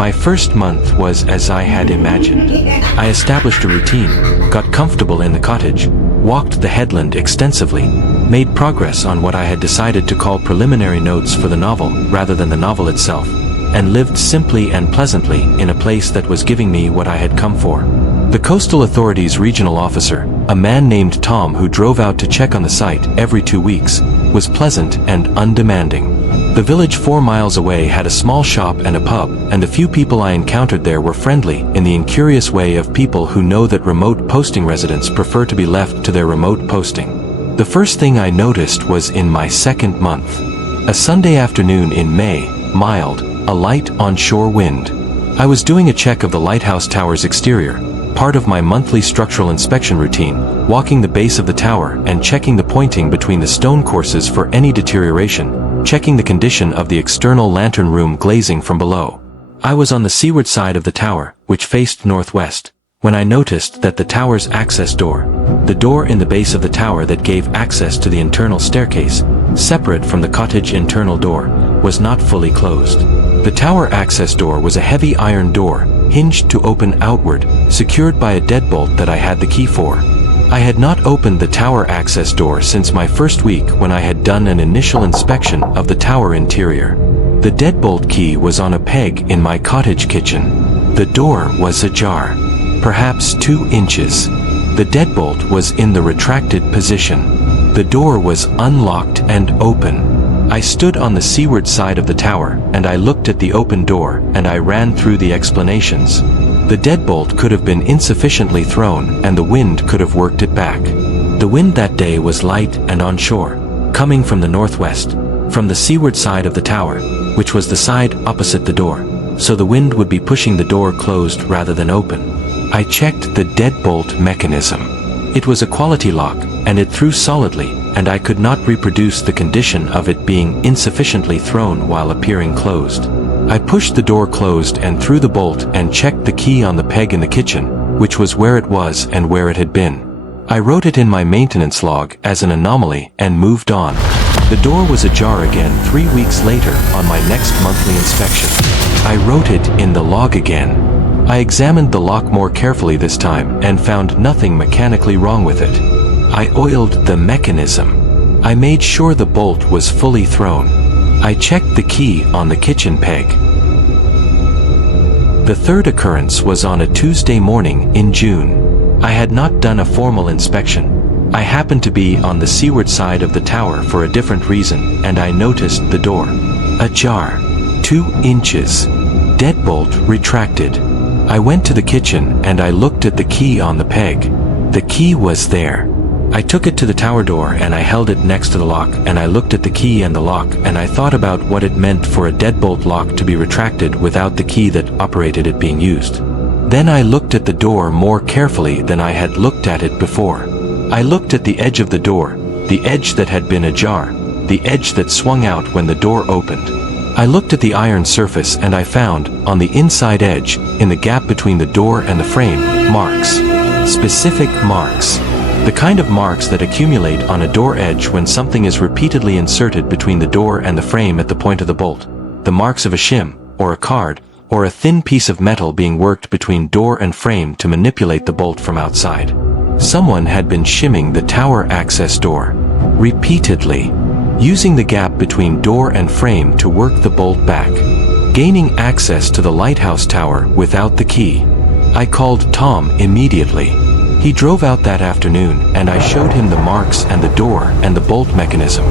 My first month was as I had imagined. I established a routine, got comfortable in the cottage, walked the headland extensively, made progress on what I had decided to call preliminary notes for the novel rather than the novel itself, and lived simply and pleasantly in a place that was giving me what I had come for. The Coastal Authority's regional officer, a man named Tom who drove out to check on the site every 2 weeks, was pleasant and undemanding. The village 4 miles away had a small shop and a pub, and the few people I encountered there were friendly in the incurious way of people who know that remote posting residents prefer to be left to their remote posting. The first thing I noticed was in my second month. A Sunday afternoon in May, mild, a light onshore wind. I was doing a check of the Lighthouse tower's exterior, part of my monthly structural inspection routine, walking the base of the tower and checking the pointing between the stone courses for any deterioration, checking the condition of the external lantern room glazing from below. I was on the seaward side of the tower, which faced northwest, when I noticed that the tower's access door, the door in the base of the tower that gave access to the internal staircase, separate from the cottage internal door, was not fully closed. The tower access door was a heavy iron door, hinged to open outward, secured by a deadbolt that I had the key for. I had not opened the tower access door since my first week when I had done an initial inspection of the tower interior. The deadbolt key was on a peg in my cottage kitchen. The door was ajar, perhaps 2 inches. The deadbolt was in the retracted position. The door was unlocked and open. I stood on the seaward side of the tower, and I looked at the open door, and I ran through the explanations. The deadbolt could have been insufficiently thrown, and the wind could have worked it back. The wind that day was light and onshore, coming from the northwest, from the seaward side of the tower, which was the side opposite the door, so the wind would be pushing the door closed rather than open. I checked the deadbolt mechanism. It was a quality lock, and it threw solidly, and I could not reproduce the condition of it being insufficiently thrown while appearing closed. I pushed the door closed and threw the bolt and checked the key on the peg in the kitchen, which was where it was and where it had been. I wrote it in my maintenance log as an anomaly and moved on. The door was ajar again 3 weeks later on my next monthly inspection. I wrote it in the log again. I examined the lock more carefully this time and found nothing mechanically wrong with it. I oiled the mechanism. I made sure the bolt was fully thrown. I checked the key on the kitchen peg. The third occurrence was on a Tuesday morning in June. I had not done a formal inspection. I happened to be on the seaward side of the tower for a different reason, and I noticed the door ajar, 2 inches, deadbolt retracted. I went to the kitchen and I looked at the key on the peg. The key was there. I took it to the tower door and I held it next to the lock, and I looked at the key and the lock, and I thought about what it meant for a deadbolt lock to be retracted without the key that operated it being used. Then I looked at the door more carefully than I had looked at it before. I looked at the edge of the door, the edge that had been ajar, the edge that swung out when the door opened. I looked at the iron surface and I found, on the inside edge, in the gap between the door and the frame, marks. Specific marks. The kind of marks that accumulate on a door edge when something is repeatedly inserted between the door and the frame at the point of the bolt. The marks of a shim, or a card, or a thin piece of metal being worked between door and frame to manipulate the bolt from outside. Someone had been shimming the tower access door repeatedly, using the gap between door and frame to work the bolt back, gaining access to the lighthouse tower without the key. I called Tom immediately. He drove out that afternoon, and I showed him the marks and the door and the bolt mechanism.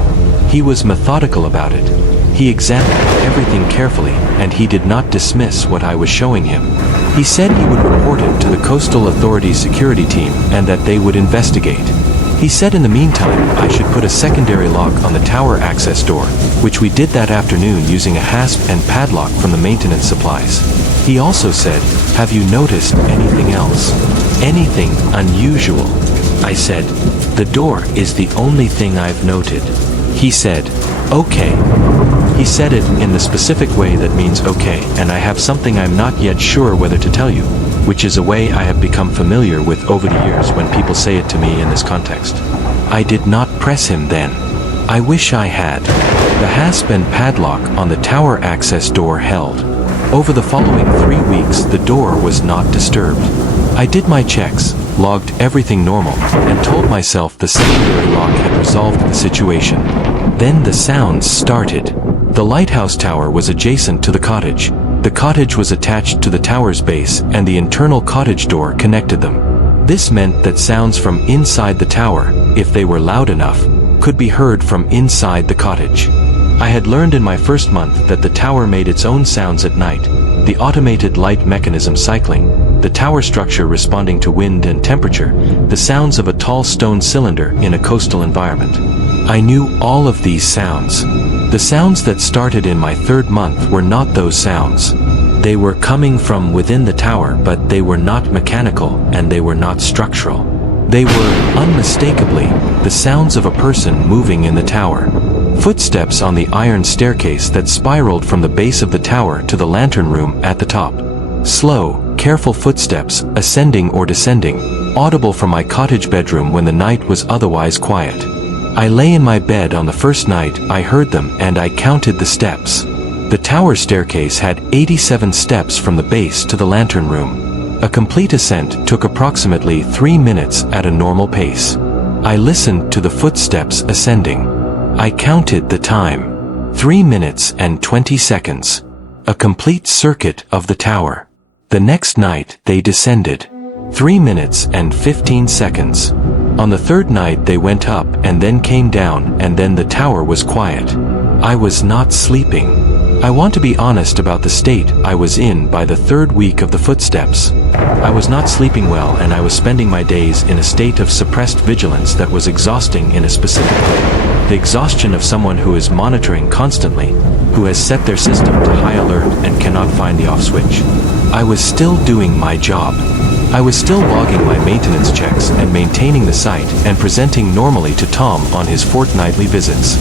He was methodical about it. He examined everything carefully, and he did not dismiss what I was showing him. He said he would report it to the Coastal Authority's security team and that they would investigate. He said in the meantime I should put a secondary lock on the tower access door, which we did that afternoon using a hasp and padlock from the maintenance supplies. He also said, "Have you noticed anything else? Anything unusual?" I said, "The door is the only thing I've noted." He said, "Okay." He said it in the specific way that means okay, and I have something I'm not yet sure whether to tell you, which is a way I have become familiar with over the years when people say it to me in this context. I did not press him then. I wish I had. The hasp and padlock on the tower access door held. Over the following 3 weeks, the door was not disturbed. I did my checks, logged everything normal, and told myself the secondary lock had resolved the situation. Then the sounds started. The lighthouse tower was adjacent to the cottage. The cottage was attached to the tower's base, and the internal cottage door connected them. This meant that sounds from inside the tower, if they were loud enough, could be heard from inside the cottage. I had learned in my first month that the tower made its own sounds at night, the automated light mechanism cycling, the tower structure responding to wind and temperature, the sounds of a tall stone cylinder in a coastal environment. I knew all of these sounds. The sounds that started in my 3rd month were not those sounds. They were coming from within the tower, but they were not mechanical and they were not structural. They were, unmistakably, the sounds of a person moving in the tower. Footsteps on the iron staircase that spiraled from the base of the tower to the lantern room at the top. Slow, careful footsteps, ascending or descending, audible from my cottage bedroom when the night was otherwise quiet. I lay in my bed on the first night I heard them and I counted the steps. The tower staircase had 87 steps from the base to the lantern room. A complete ascent took approximately 3 minutes at a normal pace. I listened to the footsteps ascending. I counted the time. 3 minutes and 20 seconds. A complete circuit of the tower. The next night they descended. 3 minutes and 15 seconds. On the 3rd night they went up and then came down, and then the tower was quiet. I was not sleeping. I want to be honest about the state I was in by the 3rd week of the footsteps. I was not sleeping well, and I was spending my days in a state of suppressed vigilance that was exhausting in a specific way. The exhaustion of someone who is monitoring constantly, who has set their system to high alert and cannot find the off switch. I was still doing my job. I was still logging my maintenance checks and maintaining the site and presenting normally to Tom on his fortnightly visits.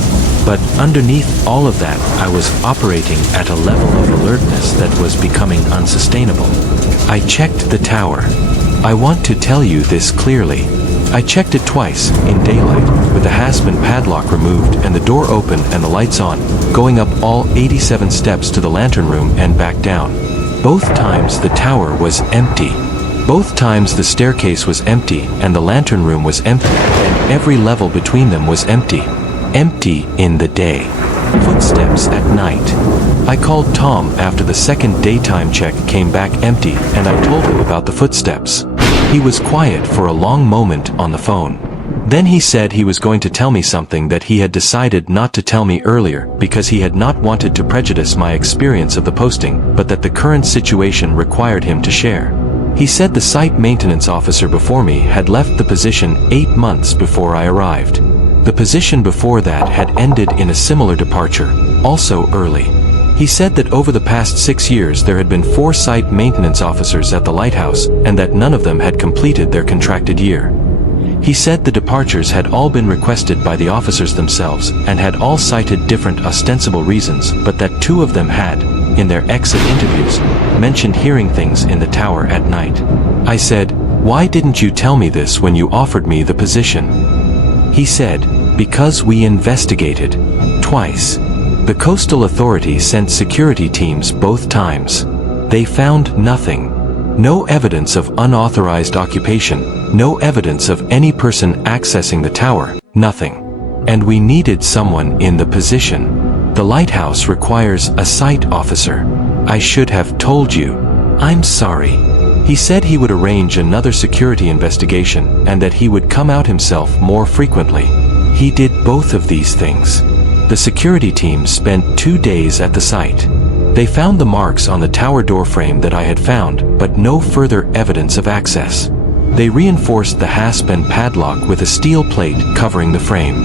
But underneath all of that, I was operating at a level of alertness that was becoming unsustainable. I checked the tower. I want to tell you this clearly. I checked it twice, in daylight, with the hasp and padlock removed and the door open and the lights on, going up all 87 steps to the lantern room and back down. Both times the tower was empty. Both times the staircase was empty and the lantern room was empty, and every level between them was empty. Empty in the day. Footsteps at night. I called Tom after the 2nd daytime check came back empty, and I told him about the footsteps. He was quiet for a long moment on the phone. Then he said he was going to tell me something that he had decided not to tell me earlier because he had not wanted to prejudice my experience of the posting, but that the current situation required him to share. He said the site maintenance officer before me had left the position 8 months before I arrived. The position before that had ended in a similar departure, also early. He said that over the past 6 years there had been 4 site maintenance officers at the Lighthouse, and that none of them had completed their contracted year. He said the departures had all been requested by the officers themselves and had all cited different ostensible reasons, but that 2 of them had, in their exit interviews, mentioned hearing things in the tower at night. I said, "Why didn't you tell me this when you offered me the position?" He said, "Because we investigated. Twice. The coastal authority sent security teams both times. They found nothing. No evidence of unauthorized occupation, no evidence of any person accessing the tower, nothing. And we needed someone in the position. The Lighthouse requires a site officer. I should have told you. I'm sorry." He said he would arrange another security investigation and that he would come out himself more frequently. He did both of these things. The security team spent 2 days at the site. They found the marks on the tower door frame that I had found, but no further evidence of access. They reinforced the hasp and padlock with a steel plate covering the frame.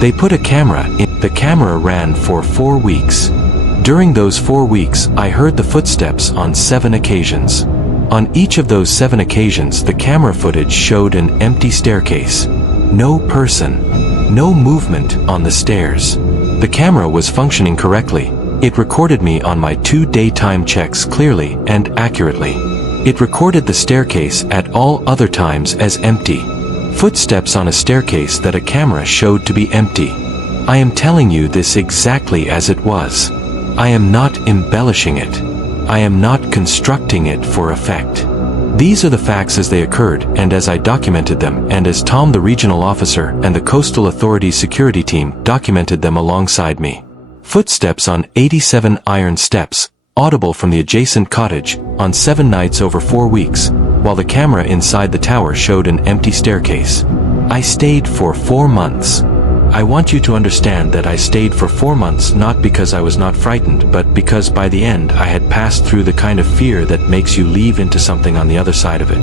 They put a camera in. The camera ran for 4 weeks. During those 4 weeks, I heard the footsteps on 7 occasions. On each of those 7 occasions, the camera footage showed an empty staircase. No person. No movement on the stairs. The camera was functioning correctly. It recorded me on my 2 daytime checks clearly and accurately. It recorded the staircase at all other times as empty. Footsteps on a staircase that a camera showed to be empty. I am telling you this exactly as it was. I am not embellishing it. I am not constructing it for effect. These are the facts as they occurred and as I documented them, and as Tom, the regional officer, and the Coastal Authority's security team documented them alongside me. Footsteps on 87 iron steps, audible from the adjacent cottage, on 7 nights over 4 weeks, while the camera inside the tower showed an empty staircase. I stayed for 4 months. I want you to understand that I stayed for 4 months not because I was not frightened, but because by the end I had passed through the kind of fear that makes you leave into something on the other side of it.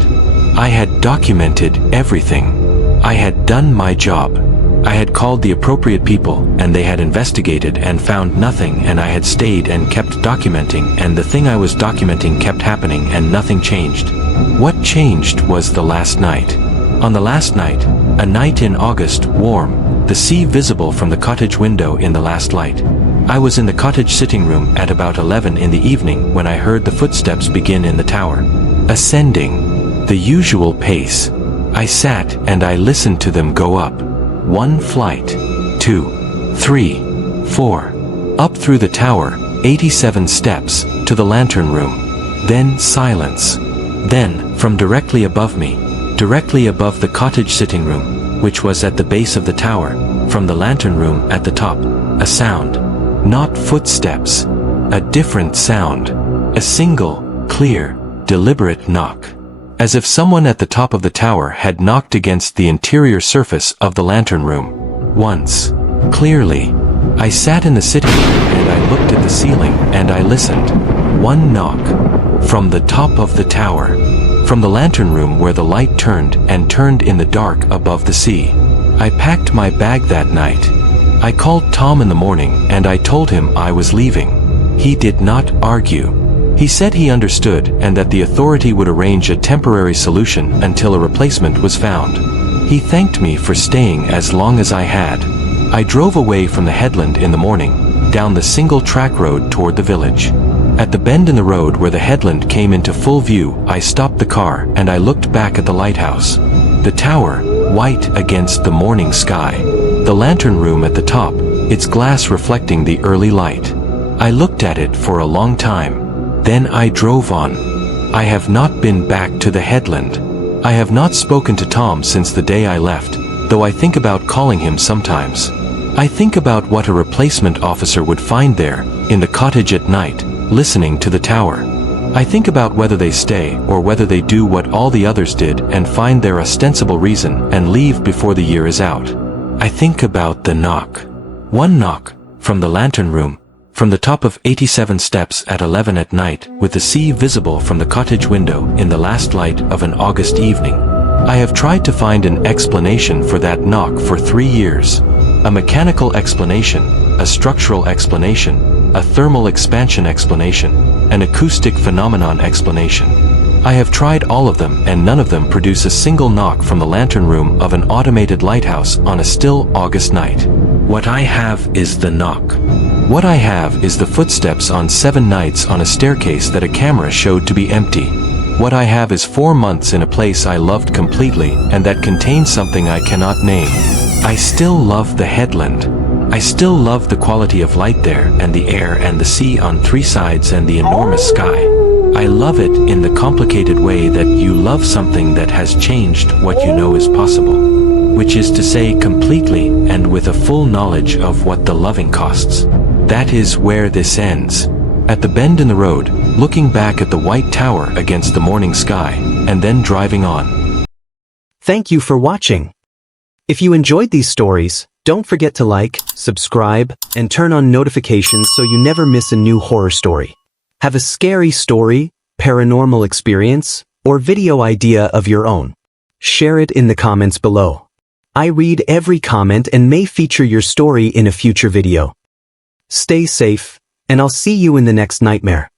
I had documented everything. I had done my job. I had called the appropriate people, and they had investigated and found nothing, and I had stayed and kept documenting, and the thing I was documenting kept happening and nothing changed. What changed was the last night. On the last night, a night in August, warm, the sea visible from the cottage window in the last light. I was in the cottage sitting room at about 11 in the evening when I heard the footsteps begin in the tower. Ascending. The usual pace. I sat and I listened to them go up. 1 flight. 2. 3. 4. Up through the tower, 87 steps, to the lantern room. Then silence. Then, from directly above me, directly above the cottage sitting room, which was at the base of the tower, from the lantern room at the top, a sound. Not footsteps. A different sound. A single, clear, deliberate knock. As if someone at the top of the tower had knocked against the interior surface of the lantern room. Once. Clearly. I sat in the sitting room and I looked at the ceiling and I listened. 1 knock. From the top of the tower. From the lantern room where the light turned and turned in the dark above the sea. I packed my bag that night. I called Tom in the morning and I told him I was leaving. He did not argue. He said he understood and that the authority would arrange a temporary solution until a replacement was found. He thanked me for staying as long as I had. I drove away from the headland in the morning, down the single-track road toward the village. At the bend in the road where the headland came into full view, I stopped the car and I looked back at the lighthouse. The tower, white against the morning sky. The lantern room at the top, its glass reflecting the early light. I looked at it for a long time. Then I drove on. I have not been back to the headland. I have not spoken to Tom since the day I left, though I think about calling him sometimes. I think about what a replacement officer would find there, in the cottage at night, listening to the tower. I think about whether they stay or whether they do what all the others did and find their ostensible reason and leave before the year is out. I think about the knock. 1 knock, from the lantern room, from the top of 87 steps at 11 at night, with the sea visible from the cottage window in the last light of an August evening. I have tried to find an explanation for that knock for 3 years. A mechanical explanation, a structural explanation, a thermal expansion explanation, an acoustic phenomenon explanation. I have tried all of them and none of them produce a single knock from the lantern room of an automated lighthouse on a still August night. What I have is the knock. What I have is the footsteps on 7 nights on a staircase that a camera showed to be empty. What I have is 4 months in a place I loved completely and that contains something I cannot name. I still love the headland. I still love the quality of light there and the air and the sea on 3 sides and the enormous sky. I love it in the complicated way that you love something that has changed what you know is possible. Which is to say completely and with a full knowledge of what the loving costs. That is where this ends. At the bend in the road, looking back at the white tower against the morning sky, and then driving on. Thank you for watching. If you enjoyed these stories, don't forget to like, subscribe, and turn on notifications so you never miss a new horror story. Have a scary story, paranormal experience, or video idea of your own? Share it in the comments below. I read every comment and may feature your story in a future video. Stay safe, and I'll see you in the next nightmare.